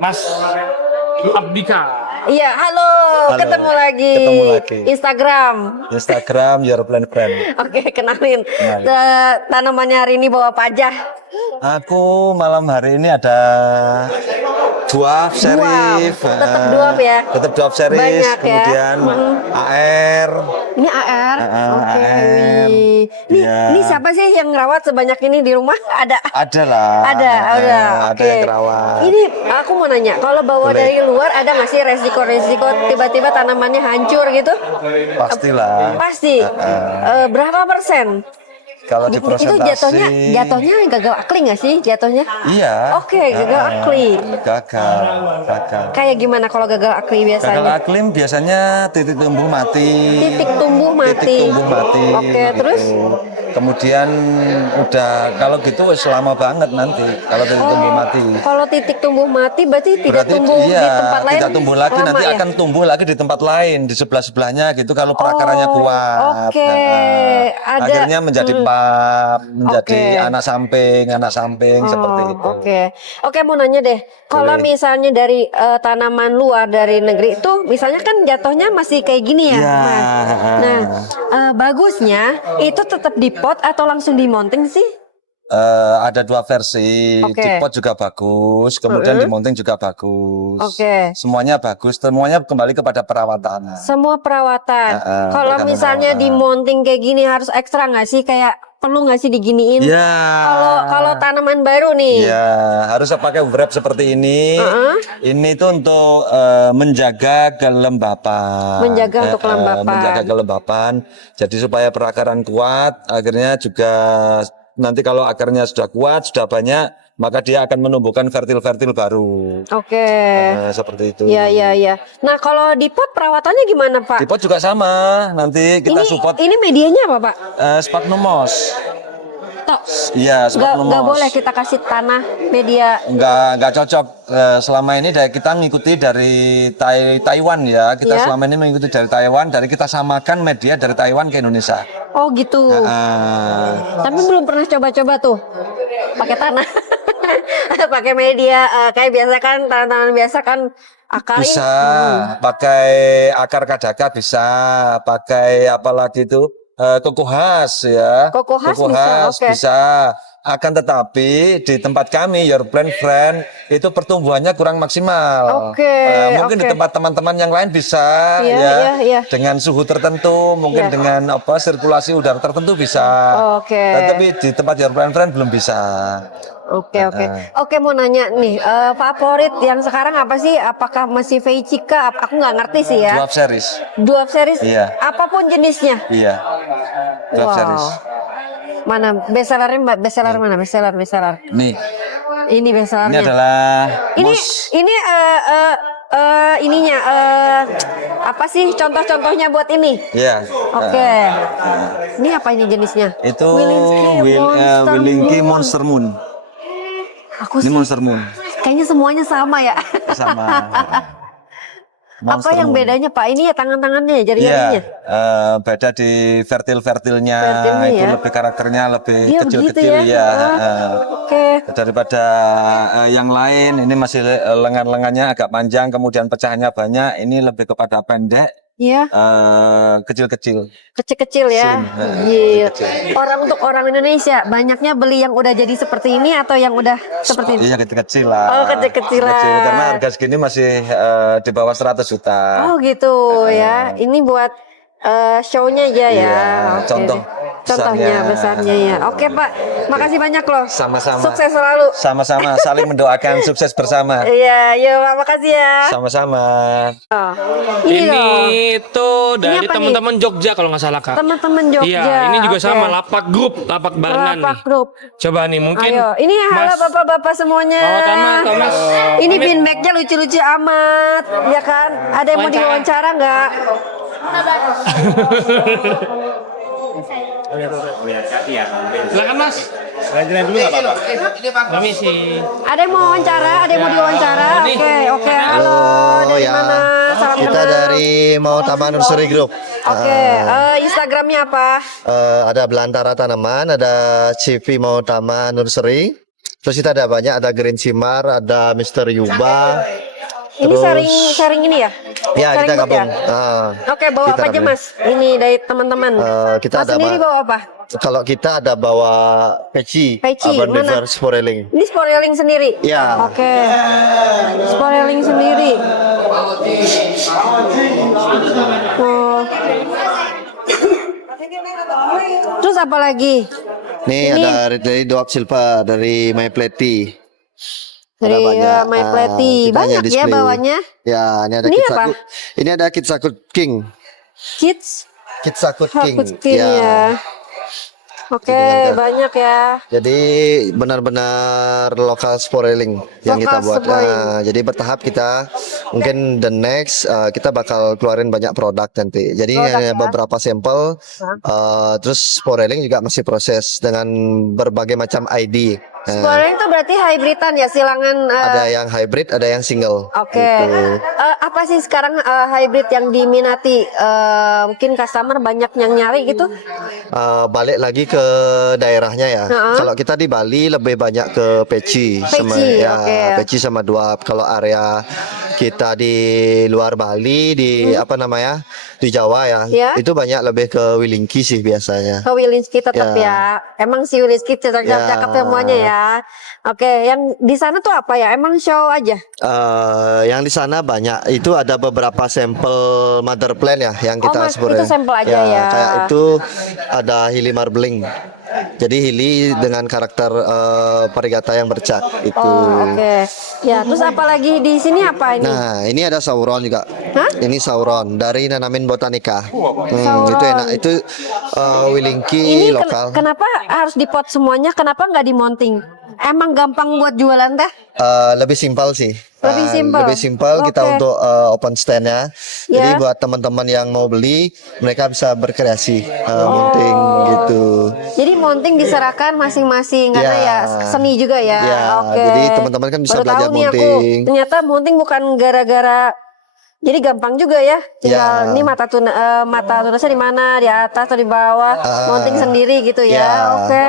Mas Abdika. Iya, halo. Ketemu lagi. Instagram Your Plant Friend. Oke, kenalin. Tanamannya hari ini bawa apa aja? Aku malam hari ini ada Dwarf Serif. Tetap dwarf ya. Tetap Dwarf Serif. Banyak kemudian ya. AR. Ini AR. Oke. AR. Ini siapa sih yang ngerawat sebanyak ini di rumah? Ada. Ada lah. Ada. Ada yang ngerawat. Ini aku mau nanya, kalau bawa dari luar ada nggak sih resiko-resiko tiba-tiba tanamannya hancur gitu? Pastilah. Pasti. Berapa persen? Kalau di itu jatuhnya gagal akli nggak sih jatuhnya? Iya. Oke, gagal akli. Gagal. Kayak gimana kalau gagal akli biasanya? Gagal aklim biasanya titik tumbuh mati. Titik tumbuh mati. Oke, terus? Kemudian udah kalau gitu lama banget nanti kalau titik tumbuh mati. Kalau titik tumbuh mati berarti tidak tumbuh di tempat lain. Tidak tumbuh lagi, nanti ya? akan tumbuh lagi di tempat lain di sebelah-sebelahnya gitu kalau perakarannya kuat. Oke. Akhirnya menjadi menjadi anak samping seperti itu. Oke, mau nanya deh. Kalau misalnya dari tanaman luar dari negeri itu misalnya kan jatuhnya masih kayak gini ya, Mas. Nah, bagusnya itu tetap di pot atau langsung di mounting sih? Ada dua versi, di pot juga bagus, kemudian di mounting juga bagus. Semuanya bagus, semuanya kembali kepada perawatan. Semua perawatan. Kalau misalnya di mounting kayak gini harus ekstra nggak sih? Kayak perlu nggak sih diginiin? Kalau tanaman baru nih? Ya harus pakai wrap seperti ini. Ini tuh untuk menjaga kelembapan. Menjaga kelembapan. Jadi supaya perakaran kuat, akhirnya juga nanti kalau akarnya sudah kuat, sudah banyak, maka dia akan menumbuhkan fertil-fertil baru. Seperti itu. Iya. Nah, kalau di pot perawatannya gimana, Pak? Di pot juga sama. Nanti kita support. Ini medianya apa, Pak? Sphagnum moss. Iya, nggak boleh kita kasih tanah media. Nggak cocok. Selama ini kita mengikuti dari Taiwan ya. Kita selama ini mengikuti dari Taiwan. Dari kita samakan media dari Taiwan ke Indonesia. Oh gitu. Tapi belum pernah coba-coba tuh pakai tanah, pakai media kayak biasa kan tanaman biasa kan akar. Bisa pakai akar kadaka, bisa pakai apalagi itu. Kokohas ya. Kokohas bisa. Akan tetapi di tempat kami Your Plant Friend itu pertumbuhannya kurang maksimal. Mungkin di tempat teman-teman yang lain bisa dengan suhu tertentu, mungkin dengan sirkulasi udara tertentu bisa. Tetapi di tempat Your Plant Friend belum bisa. Oke, mau nanya nih, favorit yang sekarang apa sih? Apakah masih Veichica? Aku nggak ngerti sih ya. Dwarf series. Iya. Apapun jenisnya. Iya. Dwarf series. Mana bestsellernya, Mbak? Bestseller mana? Bestseller. Nih. Ini bestsellernya. Ini adalah ininya apa sih contoh-contohnya buat ini? Iya. Ini apa ini jenisnya? Itu Wilinki Monster Moon. Ini Monster Moon. Kayaknya semuanya sama ya. Sama. Apa yang bedanya, Pak? Ini ya tangan-tangannya ya, jari-jarinya. Beda di fertilnya itu lebih karakternya lebih kecil-kecil ya. Daripada yang lain ini masih lengan-lengannya agak panjang, kemudian pecahannya banyak. Ini lebih kepada pendek. Kecil-kecil. Kecil-kecil ya. Untuk orang Indonesia banyaknya beli yang udah jadi seperti ini atau yang udah seperti ini? Iya, kecil-kecil lah. Kecil-kecilan. Karena harga segini masih di bawah 100 juta. Oh gitu ya. Ini buat show-nya aja ya. Contohnya besarnya ya. Oke, Pak. Makasih banyak loh. Sama-sama. Sukses selalu. Sama-sama. Saling mendoakan sukses bersama. Iya, Pak. Makasih ya. Sama-sama. Ini tuh dari teman-teman Jogja kalau nggak salah, Kak. Teman-teman Jogja. Iya, ini juga sama lapak grup, lapak barengan nih. Coba nih mungkin. Ayo, ini halo bapak-bapak semuanya. Thomas. Ini beanbagnya lucu-lucu amat, ya kan? Ada yang mau diwawancara nggak? Silakan Mas. Jalan dulu nggak apa-apa? Permisi. Ada yang mau wawancara? Ada yang mau diwawancara? Oke. Halo, dari mana? Salam Kita kenal. dari Mau Taman Nursery Group. Oke, Instagramnya apa? Ada Belantara Tanaman, ada CV Mau Taman Nursery. Terus kita ada banyak, ada Green Simar, ada Mr. Yuba. Ini sharing ini ya? Ya, Sharing kita booth gabung. ya? Oke, bawa kita apa aja gabung. Mas? Ini dari teman-teman. Kita Mas ada sendiri bawa apa? Kalau kita ada bawa peci, Peci, Urban mana? Beaver Sporeling. Ini sporeling sendiri? Ya. Oke. Sporeling sendiri. Oh. Terus apa lagi? Nih Ini- ada dari Doap Silva, dari My Plety. Dari My Plety. kita hanya Banyak ya display. bawahnya. Ya, ini ada Ini Kids apa? Akut. Ini ada Kids Akut King. Kids Kids Akut King. Hakut King ya. Oke, Jadi, banyak ya. Jadi benar-benar lokal sporeling yang kita Lokal buat. sporeling. Jadi bertahap kita mungkin the next kita bakal keluarin banyak produk nanti. Jadi Produk hanya ya. beberapa sampel. Terus sporeling juga masih proses dengan berbagai macam ID. Sporeling itu berarti hybridan ya, silangan. Ada yang hybrid, ada yang single. Oke. Gitu. Apa sih sekarang hybrid yang diminati? Mungkin customer banyak yang nyari gitu? Balik lagi ke daerahnya ya. Ha-ha. Kalau kita di Bali lebih banyak ke peci, sama Peci, ya oke. peci sama duap. Kalau area kita di luar Bali di apa namanya di Jawa ya, Ya. itu banyak lebih ke Wilinki sih biasanya. Ke Wilinski tetap Ya. ya. Emang si Wilinski cakep-cakep Ya. semuanya ya. Oke, yang di sana tuh apa ya? Emang show aja? Yang di sana banyak. Itu ada beberapa sampel mother plant ya yang kita itu sampel aja ya. Kayak itu ada Hilly Marbling. Jadi Hilly dengan karakter parigata yang bercat itu. Oh, oke. Ya, terus apa lagi di sini apa ini? Nah, ini ada sauron juga. Ini sauron dari Nanamin Botanica. Sauron. Itu enak. Itu Wilinki Ini lokal. kenapa harus dipot semuanya? Kenapa nggak dimonting? Emang gampang buat jualan teh? Lebih simpel sih. Lebih simpel. Lebih simpel kita Oke. untuk open stand-nya. Jadi Ya. buat teman-teman yang mau beli, mereka bisa berkreasi mounting gitu. Jadi monting diserahkan masing-masing karena Ya. ya seni juga ya. Ya, Oke. jadi teman-teman kan bisa Baru belajar tahu nih aku. monting. Ternyata monting bukan gara-gara. Jadi gampang juga ya. Tinggal Ya. ini mata tunasnya di mana, di atas atau di bawah. Monting sendiri gitu ya. Ya. Oke,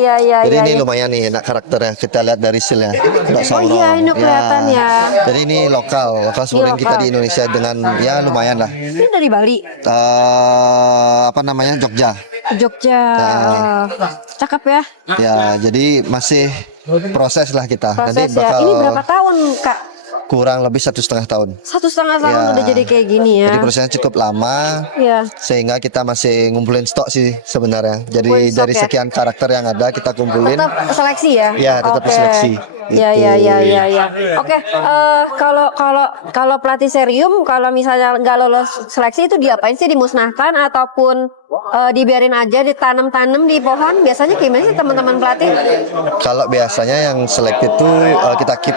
ya. Jadi ini ya. lumayan nih enak karakternya. Kita lihat dari seal-nya. Ada sauron. iya, ini kelihatan ya. Jadi ini lokal spoiling kita lokal. di Indonesia dengan ya lumayan lah. Ini dari Bali, Apa namanya Jogja. Jogja. Cakep ya. Ya, jadi masih proses lah kita. Nanti Proses ya. bakal Ini berapa tahun Kak? kurang lebih 1,5 tahun. 1,5 tahun Ya. udah jadi kayak gini ya. Jadi prosesnya cukup lama. Iya. Sehingga kita masih ngumpulin stok sih sebenarnya. Jadi Ngumpulin stok dari ya? sekian karakter yang ada kita kumpulin. Tetap seleksi ya? Ya, tetap Oke. seleksi. Ya, Gitu. ya. Oke, kalau platiserium kalau misalnya nggak lolos seleksi itu diapain sih? Dimusnahkan ataupun dibiarin aja ditanam-tanam di pohon? Biasanya gimana sih teman-teman pelatih? Kalau biasanya yang selected itu kita keep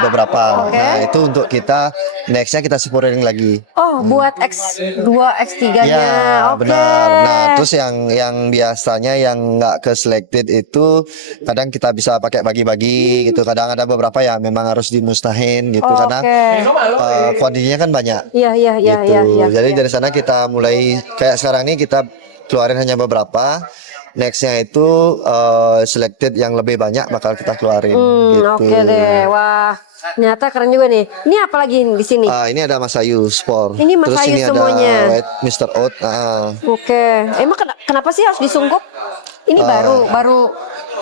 beberapa. Oke. Nah, itu untuk kita nextnya kita spoiling lagi. Oh, buat X2, X3-nya. Ya, Oke. benar. Nah, terus yang biasanya yang nggak ke selected itu kadang kita bisa pakai bagi-bagi gitu. Kadang ada beberapa ya memang harus dimusnahin gitu Oke. karena kuantitinya kan banyak. Iya. Gitu. Jadi dari sana kita mulai kayak sekarang ini kita keluarin hanya beberapa. Nextnya itu selected yang lebih banyak bakal kita keluarin. Gitu. Oke deh. Wah, ternyata keren juga nih. Ini apa lagi di sini? Ini ada Masayu Sport. Ini Terus Masayu ini semuanya. ada White Mr. Oat. Oke. Emang kenapa sih harus disungkup? Ini baru.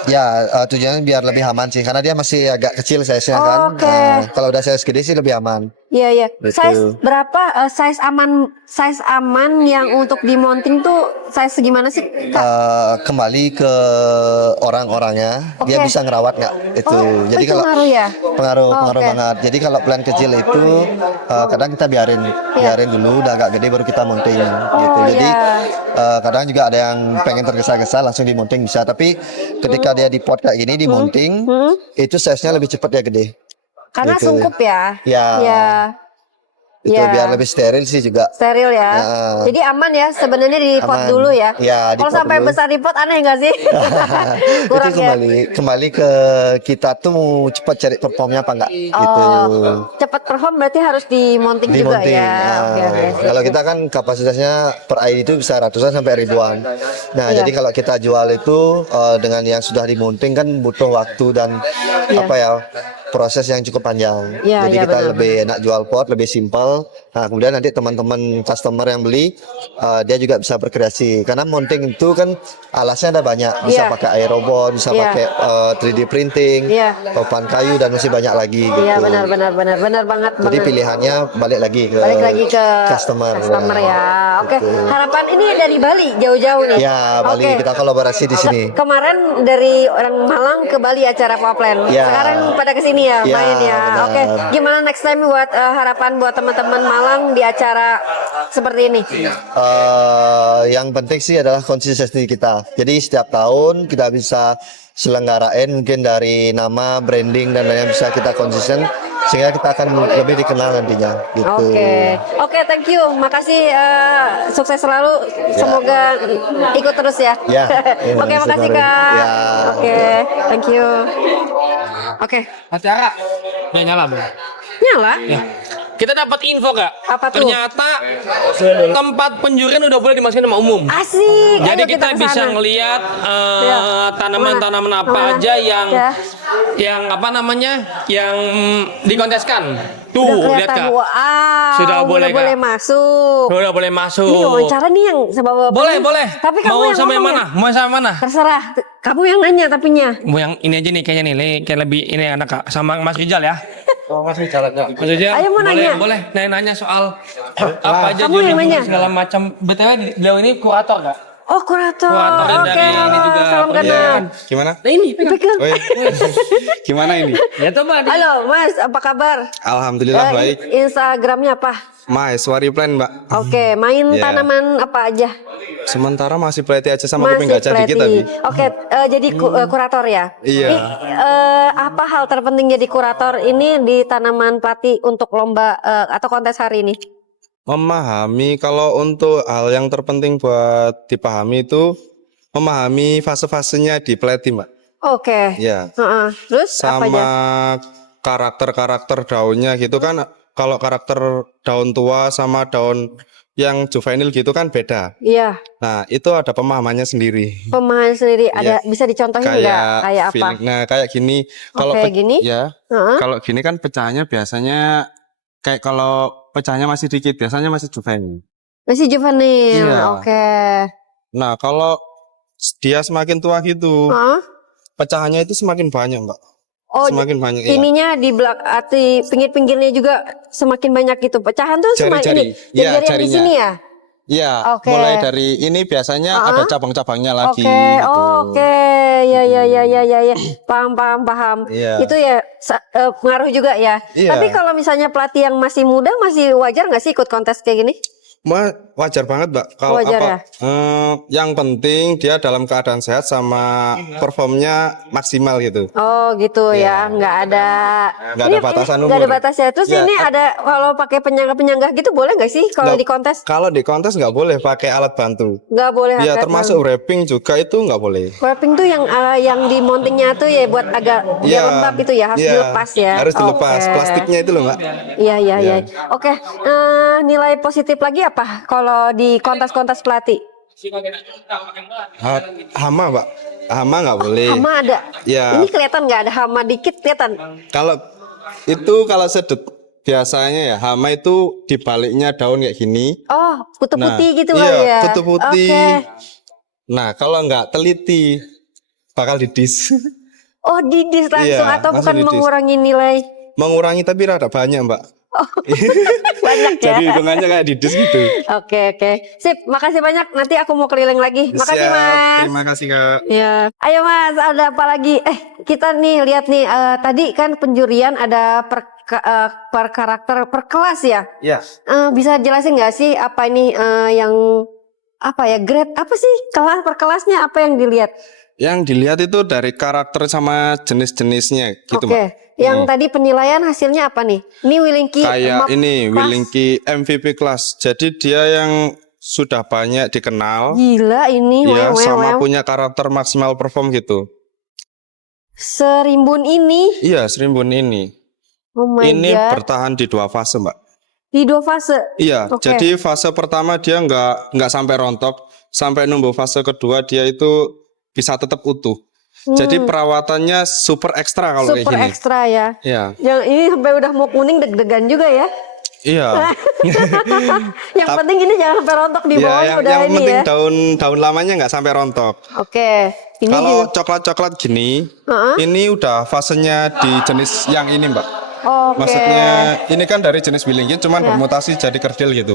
Ya, tujuannya biar lebih aman sih, karena dia masih agak kecil size-nya kan. Oke. Kalau udah size gede sih lebih aman. Iya. Betul. Size berapa? Size aman yang untuk dimonting tuh size segimana sih? Kembali ke orang-orangnya, dia Oke. bisa ngerawat nggak itu. Jadi itu kalau ngaruh ya? pengaruh Oke. banget. Jadi kalau plant kecil itu kadang kita biarin dulu, udah agak gede baru kita monting gitu. Jadi kadang juga ada yang pengen tergesa-gesa langsung dimonting bisa, tapi ketika dia di pot kayak gini dimonting, itu size-nya lebih cepat ya gede. Karena Gitu. sungkup ya. Ya. Ya. Itu Iya. biar lebih steril sih juga. Steril ya. Nah. Jadi aman ya sebenarnya di pot Aman. dulu ya. Ya, di Kalau pot sampai dulu. besar di pot aneh nggak sih? Kurang Itu ya. kembali ke kita tuh mau cepat cari performnya apa enggak gitu. Cepat perform berarti harus dimonting juga Dimonting. ya. Nah, Oke, oke. kalau kita kan kapasitasnya per ID itu bisa ratusan sampai ribuan. Nah, Iya. jadi kalau kita jual itu dengan yang sudah dimonting kan butuh waktu dan Iya. apa ya proses yang cukup panjang. Iya, Jadi iya, kita benar, lebih enak jual pot, lebih simpel. Nah, kemudian nanti teman-teman customer yang beli dia juga bisa berkreasi. Karena mounting itu kan alasnya ada banyak. Bisa Iya. pakai air robot, bisa Iya. pakai 3D printing, Iya. topan kayu dan masih banyak lagi gitu. Iya benar banget. Jadi banget. pilihannya balik lagi ke customer. ya. Oke, Gitu. harapan ini dari Bali jauh-jauh nih. Ya, Bali Oke. kita kolaborasi di sini. Kemarin dari orang Malang ke Bali acara Popland. Ya. Sekarang pada kesini ya, Ya, main ya. benar. Oke, gimana next time buat harapan buat teman-teman Malang di acara seperti ini? Yang penting sih adalah konsistensi kita. Jadi setiap tahun kita bisa selenggarain mungkin dari nama, branding dan lain-lain bisa kita konsisten sehingga kita akan lebih dikenal nantinya gitu. Oke, thank you. Makasih, sukses selalu. Semoga ikut terus ya. Ya, Oke, makasih syukurin. Kak. Ya. Oke, thank you. Oke, Acara nggak nyala bang. nyala. Ya. Kita dapat info Kak. Apa tuh? Ternyata tempat penjurian udah boleh dimasukin sama umum. Asik. Jadi Ayo kita kesana. bisa ngelihat Ya. tanaman-tanaman apa Mana? aja yang Ya. apa namanya yang dikonteskan. Tuh Udah lihat kelihatan. Kak. Wow, Sudah boleh, Kak. masuk. Udah boleh masuk. Ini wawancara nih yang sama Bapak. Boleh, boleh. Tapi kamu Mau yang sama yang ngomong mana? ya? Mau sama mana? Terserah. Kamu yang nanya tapinya. Mau yang ini aja nih kayaknya nih, kayak lebih ini anak Kak sama Mas Rijal ya. Oh, Mas Rijal enggak. Mas Rijal. Ayo, mau boleh, nanya. boleh. Nanya soal apa aja Kamu yang judul nanya. segala macam. BTW beliau ini kurator Kak. Oh, kurator. Kuratornya Oke, dari ini juga. salam Iya. kenal. Gimana? Nah ini Pegang. Oh, iya. Gimana ini? Ya coba. Halo, Mas, apa kabar? Alhamdulillah baik. Instagramnya apa? Mahasiswa Replan, Mbak. Oke, main Iya. tanaman apa aja? Sementara masih peleti aja sama kuping Masih gajah dikit peleti. tapi. Oke, jadi kurator ya. Iya. Ini, apa hal terpenting jadi kurator ini di tanaman pelati untuk lomba atau kontes hari ini? Memahami, kalau untuk hal yang terpenting buat dipahami itu memahami fase-fasenya di peleti, Mbak. Oke. Ya. Heeh. Terus apa aja? Sama karakter-karakter daunnya gitu kan, kalau karakter daun tua sama daun yang juvenil gitu kan beda. Iya. Nah, itu ada pemahamannya sendiri. Pemahaman sendiri ada Iya. bisa dicontohin nggak? Kayak apa? Nah, kayak gini. Kalau Oke, gini? ya, Heeh. kalau gini kan pecahannya biasanya kayak kalau pecahnya masih dikit, biasanya masih juvenil. Masih juvenil. Iya. Oke. Nah, kalau dia semakin tua gitu, Hah? pecahannya itu semakin banyak, Mbak. Oh, Semakin banyak. Iya. ininya di pinggir-pinggirnya juga semakin banyak gitu. Pecahan tuh Jari-jari. ini. Iya, Jari-jari yang di jarinya. sini ya? Iya, Oke. mulai dari ini biasanya ada cabang-cabangnya lagi. Oke, gitu. oke, ya, paham. Iya. Itu ya pengaruh juga ya. Iya. Tapi kalau misalnya pelatih yang masih muda masih wajar nggak sih ikut kontes kayak gini? Wajar banget, Mbak. Kalau Wajar apa? ya? Yang penting dia dalam keadaan sehat sama performnya maksimal gitu. Oh gitu ya, nggak ada. Nggak ada batasan Nggak ada umur. batasnya. Terus Ya, ini ada kalau pakai penyangga gitu boleh nggak sih kalau Nggak- di kontes? Kalau di kontes nggak boleh pakai alat bantu. Nggak boleh. Ya, pakai termasuk wrapping juga itu nggak boleh. wrapping tuh yang di mountingnya tuh ya buat agak biar Iya. lembab itu ya harus Iya, dilepas ya. harus dilepas. Oke. Plastiknya itu loh, Mbak. Iya. Iya. Oke, nilai positif lagi apa kalau di kontes-kontes pelatih? Hama, Mbak. Hama nggak boleh. Hama ada. Ya. Ini kelihatan nggak ada hama dikit kelihatan. Kalau sedut biasanya ya hama itu di baliknya daun kayak gini. Oh, kutu Nah, putih gitu iya, kali ya. kutu putih. Oke. Nah, kalau nggak teliti bakal didis. Oh, didis langsung Iya, atau langsung bukan didis. mengurangi nilai? Mengurangi tapi rada banyak, Mbak. Banyak ya. Jadi hitungannya kayak didis gitu. Oke. Sip, makasih banyak. Nanti aku mau keliling lagi. Makasih, Siap, Mas. terima kasih, Kak. Ya, ayo Mas, ada apa lagi? Kita nih lihat nih, tadi kan penjurian ada per karakter, per kelas ya. Ya. Bisa jelasin nggak sih apa ini yang apa ya grade apa sih kelas per kelasnya apa yang dilihat? Yang dilihat itu dari karakter sama jenis-jenisnya gitu, Oke. Mbak. Yang tadi penilaian hasilnya apa nih? Ini Wilinky Kayak map ini kelas. Wilinky MVP kelas. Jadi dia yang sudah banyak dikenal. Gila ini. Ya, wow, sama wow. punya karakter maksimal perform gitu. Serimbun ini. Iya, Serimbun ini. Oh my Ini god. bertahan di 2 fase, Mbak. Di 2 fase. Iya, Oke. jadi fase pertama dia nggak sampai rontok, sampai nunggu fase kedua dia itu bisa tetap utuh. Jadi perawatannya super ekstra kalau kayak Super gini. ekstra ya. Iya. Yang ini sampai udah mau kuning deg-degan juga ya. Iya. Yang penting ini jangan sampai rontok di Iya, bawahnya udah yang ini penting ya. daun lamanya nggak sampai rontok. Oke. Ini Kalau juga. coklat-coklat gini, ini udah fasenya di jenis yang ini, Mbak. Oke. Maksudnya ini kan dari jenis Wilinky, cuman Ya. bermutasi jadi kerdil gitu.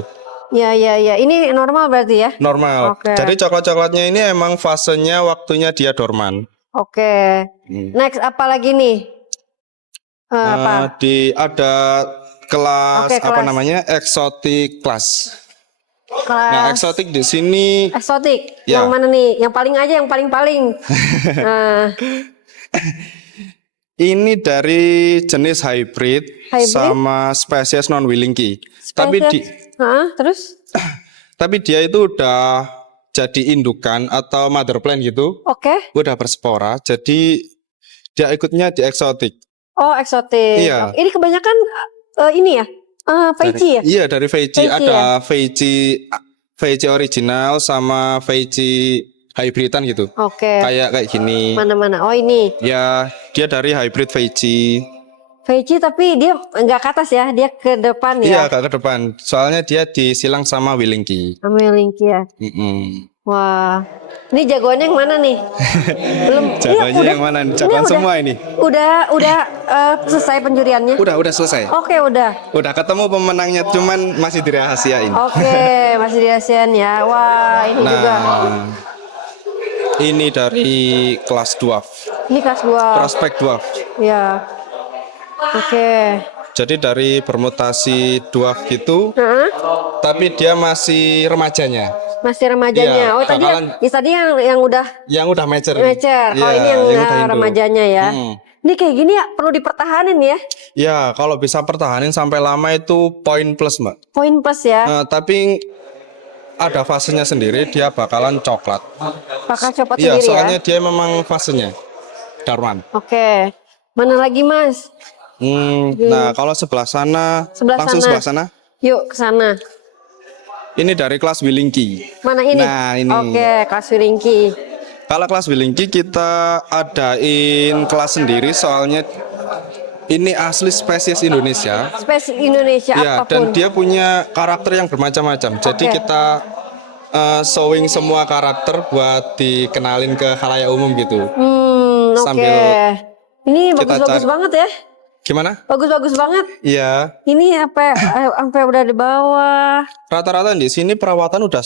Ya ya ya. Ini normal berarti ya. Normal. Oke. Jadi coklat-coklatnya ini emang fasenya waktunya dia dorman. Oke. Next apa lagi nih? Apa? Ada kelas, Oke, apa kelas. namanya? Exotic class. Kelas Nah, eksotik di sini eksotik. Ya. Yang mana nih? Yang paling aja, yang paling-paling. Nah, ini dari jenis hybrid, Hybrid? sama spesies non Wilinky. Tapi di Hah? Terus? tapi dia itu udah jadi indukan atau mother plant gitu. Oke. Udah berspora. Jadi dia ikutnya di eksotik. Oh, eksotik. Iya. Ini kebanyakan ini ya? Veggie ya? Iya, dari Veggie. Veggie Ada Veggie original sama Veggie hybridan gitu. Oke. Kayak gini. Mana-mana? Oh, ini. Ya, dia dari hybrid Veggie. Veggie tapi dia nggak ke atas ya, dia ke depan Iya, ya. agak ke depan. Soalnya dia disilang sama Wilinky. Wilinky ya. Mm-mm. Wah, ini jagoannya yang mana nih? Belum. Jagoannya Iya, yang mana? Jagoan udah- semua ini. Udah selesai penjuriannya. Udah selesai. Oke, udah. Udah ketemu pemenangnya, cuman masih dirahasiain. Oke, masih dirahasiain ya. Wah, ini juga. Nah, ini dari kelas dwarf, Ini kelas 2. prospek dwarf. Ya. Oke. Jadi dari bermutasi dwarf gitu, tapi dia masih remajanya. Masih remajanya. Iya, Oh, tadi bakalan- tadi yang udah Yang udah mature. mecer. Kalau Iya, ini yang udah Indo. remajanya ya. Ini kayak gini ya perlu dipertahanin ya. Ya, kalau bisa pertahanin sampai lama itu poin plus, Mbak. Poin plus ya. Nah, tapi ada fasenya sendiri, dia bakalan coklat. Bakal copot Iya, sendiri ya. soalnya dia memang fasenya darman. Oke. Mana lagi, Mas? Nah, kalau sebelah sana, langsung sebelah sana. Yuk ke sana. Ini dari kelas Wilinky. Mana ini? Nah, ini. Oke, kelas Wilinky. Kalau kelas Wilinky kita adain kelas sendiri, soalnya ini asli spesies Indonesia. Spesies Indonesia Ya, dan apapun. dia punya karakter yang bermacam-macam. Jadi Oke. kita showing semua karakter buat dikenalin ke khalayak umum gitu. Oke. Sambil Ini kita bagus-bagus cari- banget ya. Gimana? Bagus-bagus banget. Iya. Ini sampai udah di bawah. Rata-rata di sini perawatan udah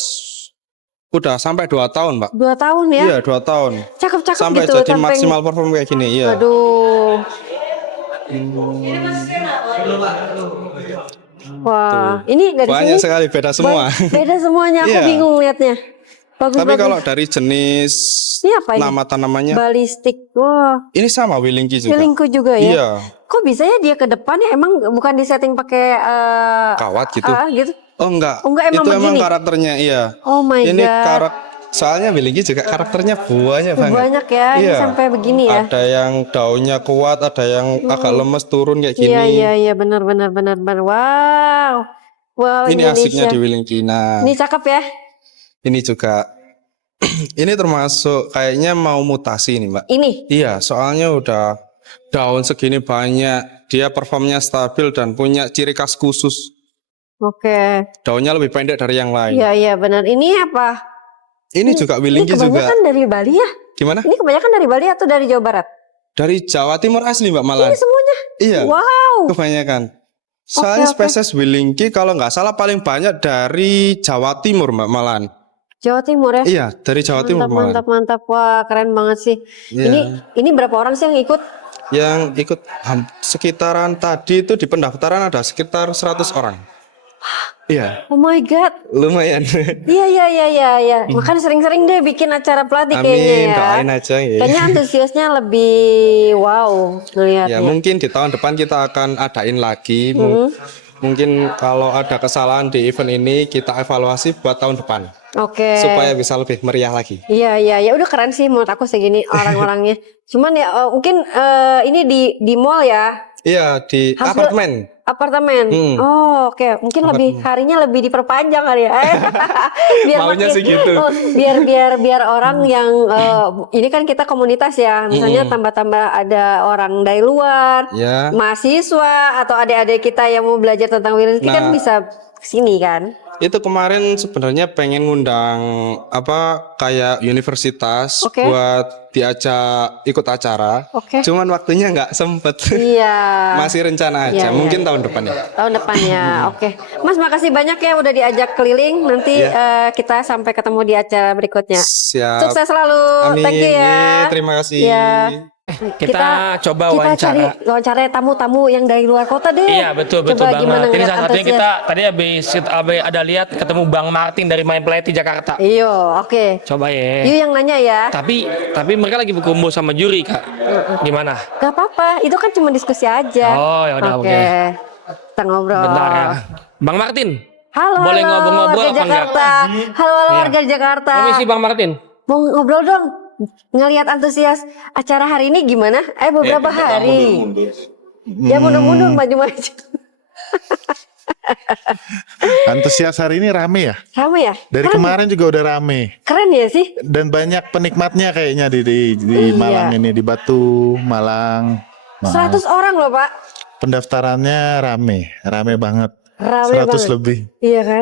sampai 2 tahun, Mbak. 2 tahun ya. Iya, 2 tahun. Cakep-cakep Sampai gitu. jadi maksimal perform kayak gini, iya. Aduh. Wah, ini dari Banyak sini sekali, beda semua. Beda semuanya. Aku Iya. bingung liatnya. Bagus Tapi bagus. kalau dari jenis Ini apa ini? nama tanamannya, Balistik. Wah. ini sama Wilinky juga. Wilinky juga ya. Iya. Kok bisa ya dia ke depan ya? Emang bukan disetting pakai Kawat gitu. gitu. Oh enggak. Oh, enggak, emang Itu emang begini? karakternya, iya. Oh my Ini god. soalnya Wilinky juga karakternya banyak banget. Banyak ya. Ini Iya. sampai begini ya. Ada yang daunnya kuat, ada yang agak lemes turun kayak gini. Iya iya benar. Wow. Wow, Ini Indonesia. asiknya di Wilinky. Nah, Ini cakep ya. ini juga ini termasuk kayaknya mau mutasi nih, Mbak. Ini. Iya, soalnya udah daun segini banyak, dia performnya stabil dan punya ciri khas khusus. Oke. Daunnya lebih pendek dari yang lain. Iya benar. Ini apa? Ini juga Wilinky Ini juga. kebanyakan dari Bali ya? Gimana? Ini kebanyakan dari Bali atau dari Jawa Barat? Dari Jawa Timur asli, Mbak, malah. Ini semuanya. Iya. Wow. Kebanyakan. Soalnya oke. spesies Wilinky kalau nggak salah paling banyak dari Jawa Timur, Mbak, malahan. Jawa Timur ya? Iya, dari Jawa Timur malahan. Mantap. Wah, keren banget sih. Iya. Ini berapa orang sih yang ikut? Yang ikut sekitaran tadi itu di pendaftaran ada sekitar 100 orang. Iya. Oh my god. Lumayan. Iya. Makan sering-sering deh bikin acara pelatih kayaknya ya. Doain aja ya. Kayaknya antusiasnya lebih wow ngelihatnya. Ya mungkin di tahun depan kita akan adain lagi. Mungkin kalau ada kesalahan di event ini kita evaluasi buat tahun depan. Oke. Supaya bisa lebih meriah lagi. Iya. Udah keren sih menurut aku segini orang-orangnya. Cuman ya mungkin ini di mall ya. Iya, di apartemen. Oh, oke. Mungkin harinya lebih diperpanjang kali ya. Maunya sih gitu. Biar orang yang ini kan kita komunitas ya. Misalnya tambah-tambah ada orang dari luar, mahasiswa atau adik-adik kita yang mau belajar tentang wheeling ski kan bisa kesini kan. Itu kemarin sebenarnya pengen ngundang kayak universitas buat diajak ikut acara. Cuman waktunya nggak sempet. Iya. Masih rencana aja. Mungkin tahun depan ya. Tahun depan ya. Oke. Mas makasih banyak ya udah diajak keliling. Nanti kita sampai ketemu di acara berikutnya. Siap. Sukses selalu. Amin. Thank you ya. Terima kasih. Ya. Kita coba wawancara. Kita cari tamu-tamu yang dari luar kota deh. Iya betul banget. Ini salah satunya kita tadi habis ada lihat ketemu Bang Martin dari Main Play Jakarta. Iya, oke. Coba ya. Yuk yang nanya ya. Tapi mereka lagi berkumpul sama juri Kak. Gimana? Gak apa-apa, itu kan cuma diskusi aja. Oh ya udah oke. Kita ngobrol. Bentar ya. Bang Martin. Halo. Boleh ngobrol-ngobrol apa enggak? Halo warga Jakarta. Permisi Bang Martin. Mau ngobrol dong. Ngelihat antusias acara hari ini gimana? Beberapa hari. Ya mundur-mundur maju-maju. Antusias hari ini rame ya? Rame ya? Dari kemarin juga udah rame. Keren ya sih? Dan banyak penikmatnya kayaknya di Malang ini, di Batu, Malang. 100 orang loh Pak. Pendaftarannya rame banget. Rame 100 banget. lebih. Iya kan?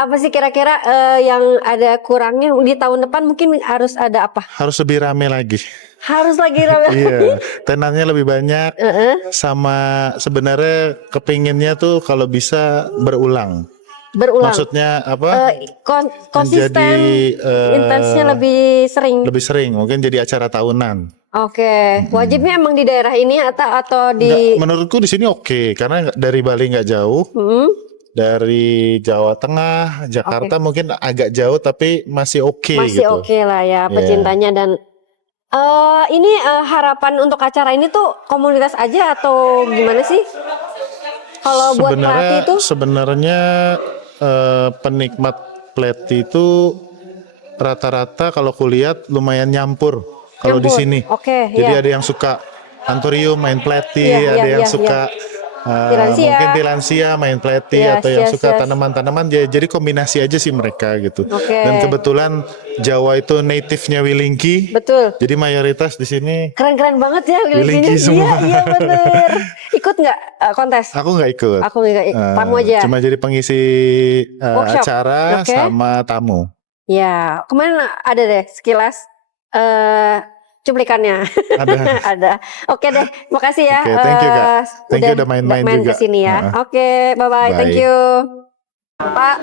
Apa sih kira-kira yang ada kurangnya di tahun depan mungkin harus ada apa? Harus lebih rame lagi. Harus lagi rame lagi. Iya, tenannya lebih banyak. Sama sebenarnya kepinginnya tuh kalau bisa berulang. Maksudnya apa? Konsisten, intensnya lebih sering. Lebih sering, mungkin jadi acara tahunan. Oke, wajibnya emang di daerah ini atau di? Menurutku di sini oke, karena dari Bali nggak jauh. Dari Jawa Tengah, Jakarta mungkin agak jauh tapi masih oke. Masih gitu. oke lah ya pecintanya dan ini harapan untuk acara ini tuh komunitas aja atau gimana sih? Kalau buat pelatih itu? Sebenarnya penikmat pelatih itu rata-rata kalau kulihat lumayan nyampur. Kalau di sini, jadi ada yang suka antorium main pelatih, ada yang suka mungkin lansia main pelatih, atau yang suka tanaman-tanaman. Jadi kombinasi aja sih mereka gitu. Dan kebetulan Jawa itu native-nya Willingki. Betul. Jadi mayoritas di sini keren-keren banget ya Willingki semua. Iya bener. Ikut nggak kontes? Aku nggak ikut. Aku nggak tamu aja. Cuma jadi pengisi acara sama tamu. Ya kemarin ada deh sekilas. Cuplikannya ada. Oke deh, makasih ya. Thank you Kak. Thank you udah main-main juga. Kesini ya. Oke, bye-bye. Thank you. Pak,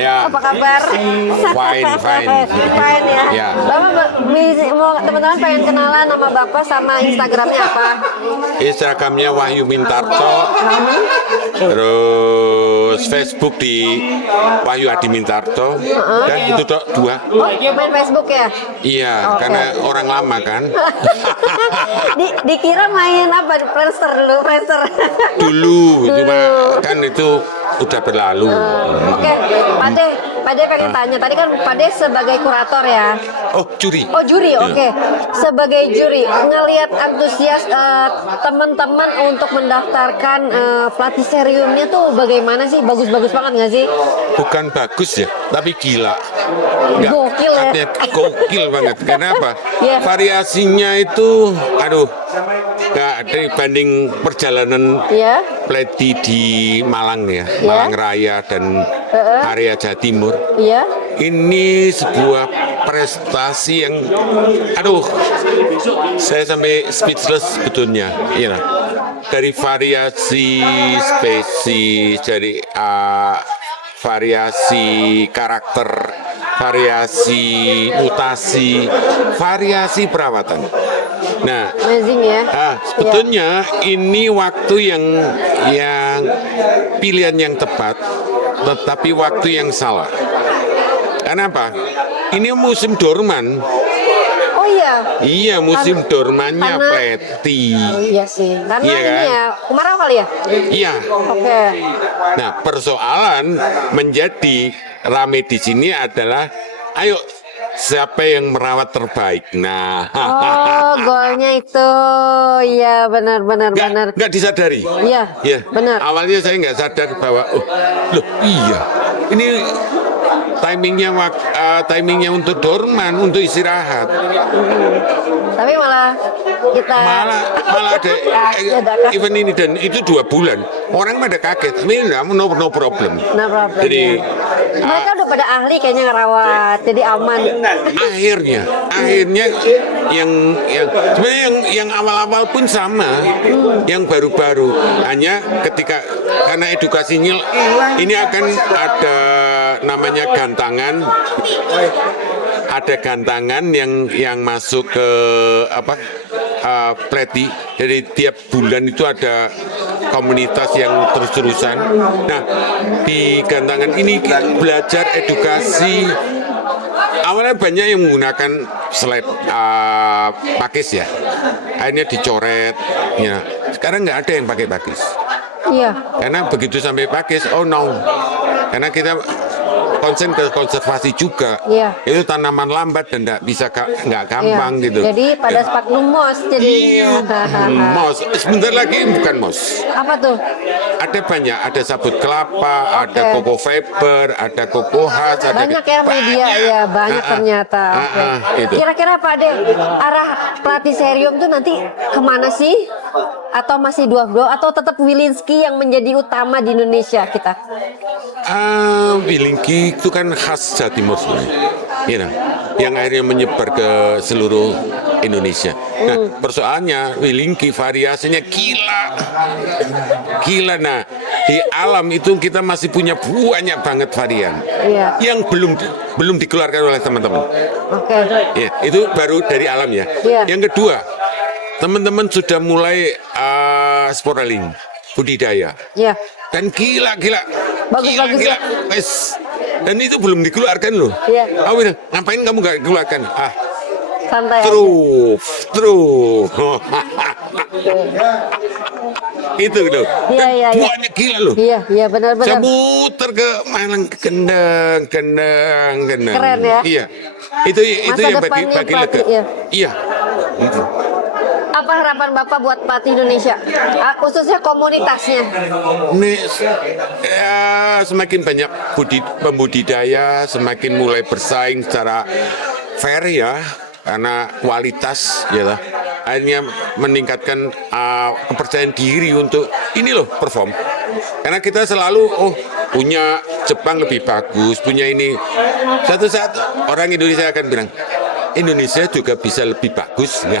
apa kabar? Fine. Fine ya. Bapak mau teman-teman pengen kenalan nama Bapak sama Instagramnya apa? Instagramnya Wahyu Mintarto, terus Facebook di Wahyu Adi Mintarto, dan itu dua. Oh, main Facebook ya? Iya, karena orang lama kan. Dikira main apa? Friendster dulu, Friendster. Dulu, cuma kan itu udah berlalu. Oke, Pak De pengen tanya. Tadi kan Pak De sebagai kurator ya. Oh, juri. Oh, juri. Oke. Sebagai juri, ngelihat antusias teman-teman untuk mendaftarkan pelatih seriumnya tuh bagaimana sih? Bagus-bagus banget nggak sih? Bukan bagus ya, tapi gila. Gokil ya. Artinya gokil banget. Kenapa? Variasinya itu, nggak ada dibanding perjalanan pelatih di Malang ya. Malang Raya dan area Jawa Timur. Ini sebuah prestasi yang saya sampai speechless sebetulnya. Dari variasi spesies, dari variasi karakter, variasi mutasi, variasi perawatan. Nah, amazing ya. Sebetulnya ini waktu yang pilihan yang tepat tetapi waktu yang salah. Kenapa? Ini musim dorman. Oh iya. Iya, musim dormannya Pleti. Oh, iya sih. Karena Iya kan? ini ya, kemarau kali ya? Iya. Oke. Nah, persoalan menjadi rame di sini adalah, ayo siapa yang merawat terbaik. Nah, Oh, golnya itu. Iya, benar. nggak disadari. Iya, Ya, benar. awalnya saya nggak sadar bahwa, loh iya, ini timingnya untuk dorman, untuk istirahat. Tapi malah kita Malah ada event ini dan itu 2 bulan. Orang pada kaget, tapi no problem. Nah, problem. Jadi Mereka udah pada ahli kayaknya ngerawat, jadi aman. akhirnya yang sebenarnya yang awal-awal pun sama, yang baru-baru hanya karena edukasinya ini akan ada namanya gantangan yang masuk ke Pleti. Jadi tiap bulan itu ada komunitas yang terus-terusan. Nah, di gantangan ini belajar edukasi. Awalnya banyak yang menggunakan slide pakis ya, akhirnya dicoret. Ya, sekarang nggak ada yang pakai pakis. Iya. Karena begitu sampai pakis, oh no, karena kita konsen ke konservasi juga. Iya. Itu tanaman lambat dan nggak gampang Iya. gitu. Jadi pada spagnum moss jadi. Mos, sebentar lagi bukan mos. Apa tuh? Ada banyak, ada sabut kelapa, ada koko fiber, ada koko khas, ada Banyak ya media, ya banyak ternyata. Oke. itu. Kira-kira Pak De, arah Platycerium tuh nanti kemana sih? Atau masih dua atau tetap Wilinski yang menjadi utama di Indonesia kita? Wilinki itu kan khas Jawa Timur sebenarnya, yang akhirnya menyebar ke seluruh Indonesia. Nah, persoalannya Wilinki variasinya gila. Nah, di alam itu kita masih punya banyak banget varian yang belum dikeluarkan oleh teman-teman. Oke. Ya, itu baru dari alam ya. Yang kedua, teman-teman sudah mulai sporaling budidaya. Iya. Dan gila. Bagus. Wes. Dan itu belum dikeluarkan loh. Iya. Aku bilang, ngapain kamu gak keluarkan? Santai. True. Itu loh. Iya. Banyak gila loh. Iya, benar. Saya muter ke Malang, kendang. Keren ya. Iya. Itu yang bagi lega. Iya. Apa harapan Bapak buat Plati Indonesia? Khususnya komunitasnya. Semakin banyak pembudidaya, semakin mulai bersaing secara fair ya, karena kualitas ya, akhirnya meningkatkan kepercayaan diri untuk ini loh perform. Karena kita selalu punya Jepang lebih bagus, punya ini. Satu saat orang Indonesia akan bilang, Indonesia juga bisa lebih bagus. Ya,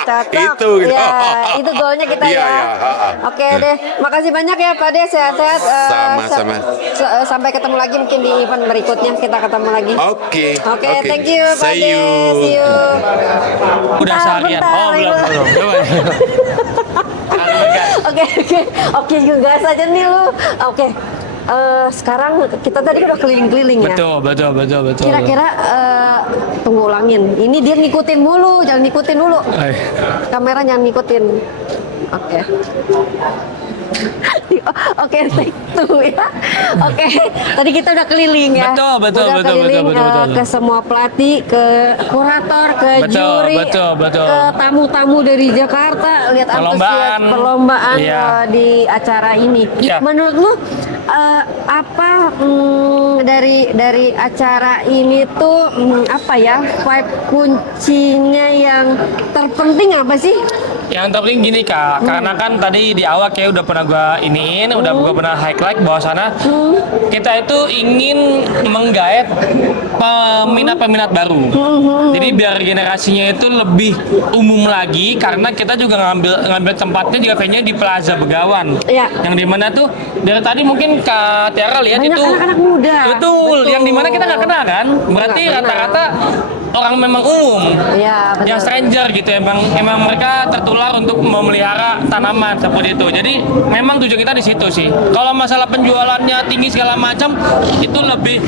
cocok. Itu gitu. Ya, itu goalnya kita ya. Oke deh, makasih banyak ya Pak De, sehat-sehat. Sama-sama. Sampai ketemu lagi mungkin di event berikutnya kita ketemu lagi. Oke. Thank you Pak De. See you. Udah seharian. Belum. Oke, gas aja nih lu. Oke. Sekarang kita tadi udah keliling-keliling ya. Betul. Kira-kira tunggu ulangin. Ini dia ngikutin mulu, jangan ngikutin dulu. Kamera jangan ngikutin. Oke. Oke, take two ya. Oke, tadi kita udah keliling ya. Betul. Ke semua pelatih, ke kurator, ke juri, betul. ke tamu-tamu dari Jakarta, lihat antusias perlombaan di acara ini. Menurut lu apa dari acara ini tuh apa ya vibe kuncinya yang terpenting apa sih? Yang terpenting gini Kak, karena kan tadi di awal kayak udah pernah gua iniin, udah gua pernah highlight bahwa sana kita itu ingin menggaet peminat-peminat baru. Jadi biar generasinya itu lebih umum lagi, karena kita juga ngambil tempatnya juga kayaknya di Plaza Begawan. Yang dimana tuh dari tadi mungkin Kak Tiara lihat banyak itu anak-anak muda. Betul, yang dimana kita nggak kenal kan? Berarti rata-rata orang memang umum, Iya, betul. yang stranger gitu, emang mereka tertular untuk memelihara tanaman seperti itu. Jadi memang tujuan kita di situ sih. Kalau masalah penjualannya tinggi segala macam, itu lebih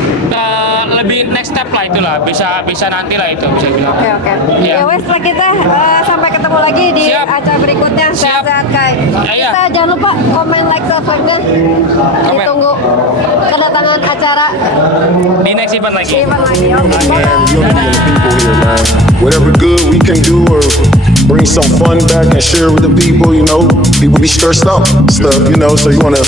next step lah, itulah bisa nanti lah itu bisa bilang. Oke. Ya wes lah kita sampai ketemu lagi di acara berikutnya. Sehat-sehat Kai. Kita jangan lupa komen, like, subscribe dan ditunggu kedatangan acara di next event lagi. Oke, bye. People here, man. Whatever good we can do or bring some fun back and share with the people, you know, people be stressed out stuff, you know, so you want to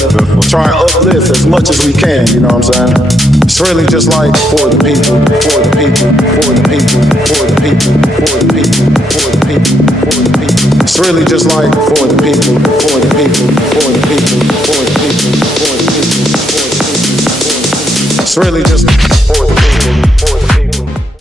try and uplift as much as we can, you know what I'm saying? It's really just like for the people, for the people, for the people, for the people, for the people, for the people, for the people. It's really just like for the people, for the people, for the people, for the people, for the people, for the people, for the people. It's really just for the people.